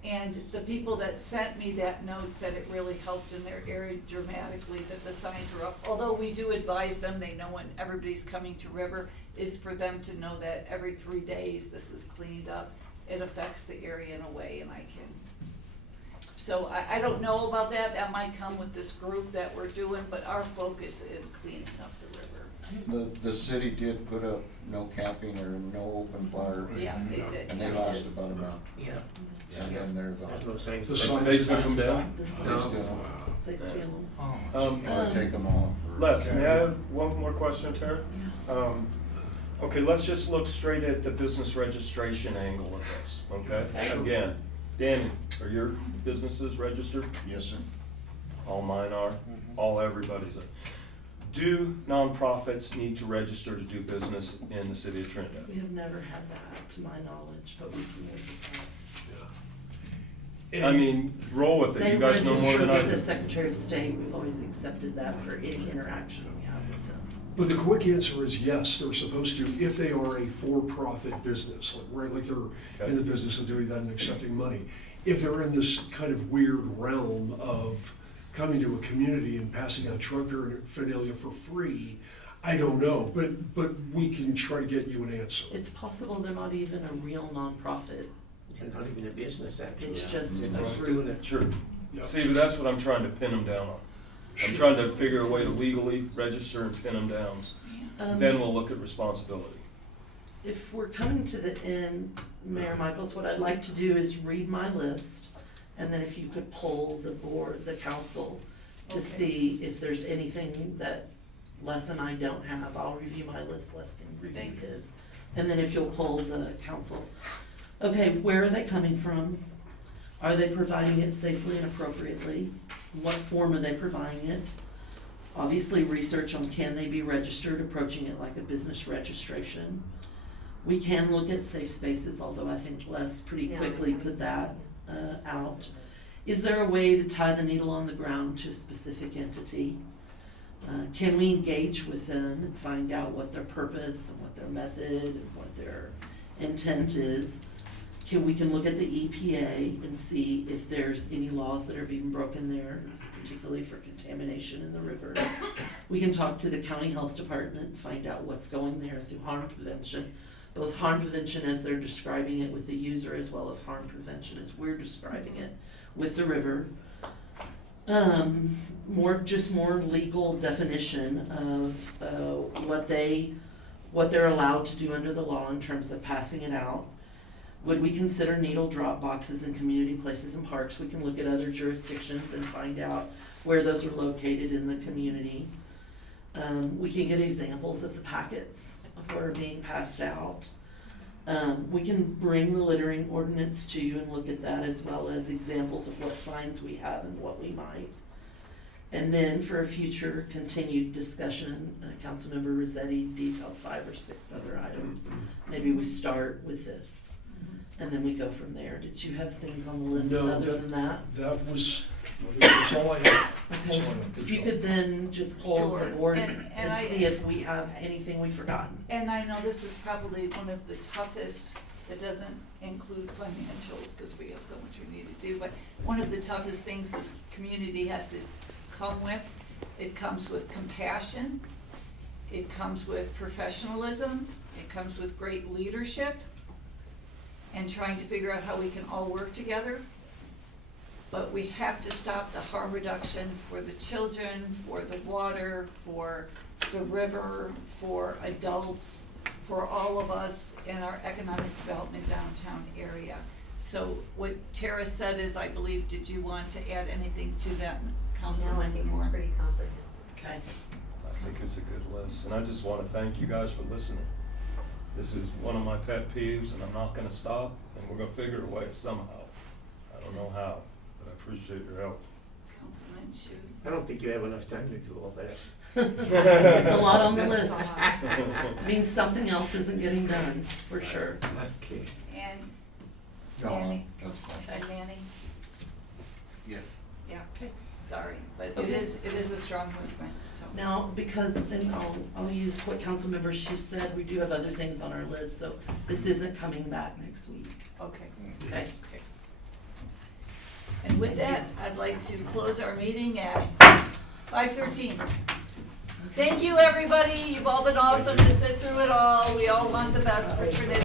And the people that sent me that note said it really helped in their area dramatically that the signs were up. Although we do advise them, they know when everybody's coming to river, is for them to know that every 3 days this is cleaned up. It affects the area in a way, and I can. So I don't know about that. That might come with this group that we're doing, but our focus is cleaning up the river. The city did put up no camping or no open bar. Yeah, they did. And they lost about a month. Yeah. And then they're gone. There's no signs. The they signs took them down. They No. still, They still. Oh, or take them off. or- Les, may I have one more question, Tara? Okay, let's just look straight at the business registration angle of this, okay? Okay. Again, Danny, are your businesses registered? Yes, sir. All mine are, all everybody's are. Do nonprofits need to register to do business in the city of Trinidad? We have never had that, to my knowledge, but we can look at that. I mean, roll with it, They you guys know more register than I with the do. Secretary of State, we've always accepted that for any interaction we have with them. But the quick answer is yes, they're supposed to, if they are a for-profit business, like they're in the business of doing that and accepting money. If they're in this kind of weird realm of coming to a community and passing out drug paraphernalia for free, I don't know, but we can try to get you an answer. It's possible they're not even a real nonprofit. And not even a business, actually. It's just They're a just group. doing it. Sure. Yeah. See, but that's what I'm trying to pin them down on. I'm trying to figure a way to legally register and pin them down. Then we'll look at responsibility. If we're coming to the end, Mayor Michaels, what I'd like to do is read my list, and then if you could poll the board, the council, to see if there's anything that Les and I don't have. I'll review my list, Les can review Thanks. his. And then if you'll poll the council. Okay, where are they coming from? Are they providing it safely and appropriately? What form are they providing it? Obviously, research on can they be registered, approaching it like a business registration. We can look at safe spaces, although I think Les pretty quickly put that out. Is there a way to tie the needle on the ground to a specific entity? Can we engage with them and find out what their purpose and what their method and what their intent is? We can look at the EPA and see if there's any laws that are being broken there, particularly for contamination in the river. We can talk to the county health department, find out what's going there through harm prevention, both harm prevention as they're describing it with the user, as well as harm prevention as we're describing it with the river. More legal definition of what they're allowed to do under the law in terms of passing it out. Would we consider needle drop boxes in community places and parks? We can look at other jurisdictions and find out where those are located in the community. We can get examples of the packets of what are being passed out. We can bring the littering ordinance to you and look at that, as well as examples of what signs we have and what we might. And then for a future continued discussion, Councilmember Rossetti detailed 5 or 6 other items. Maybe we start with this. And then we go from there. Did you have things on the list other than that? That's all I have. Okay, if you could then just poll the Sure. board And and I- see if we have anything we've forgotten. And I know this is probably one of the toughest, that doesn't include financials, because we have so much we need to do, but one of the toughest things this community has to come with, it comes with compassion, it comes with professionalism, it comes with great leadership, and trying to figure out how we can all work together. But we have to stop the harm reduction for the children, for the water, for the river, for adults, for all of us in our economic development downtown area. So what Tara said is, I believe, did you want to add anything to that, Councilmember No, I think Moore? it's pretty comprehensive. Okay. I think it's a good list, and I just want to thank you guys for listening. This is one of my pet peeves, and I'm not gonna stop, and we're gonna figure a way somehow. I don't know how, but I appreciate your help. Councilman Shu. I don't think you have enough time to do all that. It's a lot on the list. Means something else isn't getting done, for sure. Okay. And No, Manny, that's fine. and Manny, Yeah. yeah, Okay. sorry, but it Okay. is a strong movement, so. Now, because, and I'll use what Councilmember Shu said, we do have other things on our list, so this isn't coming back next week. Okay. Okay. And with that, I'd like to close our meeting at 5:13. Thank you, everybody. You've all been awesome to sit through it all. We all want the best for Trinidad.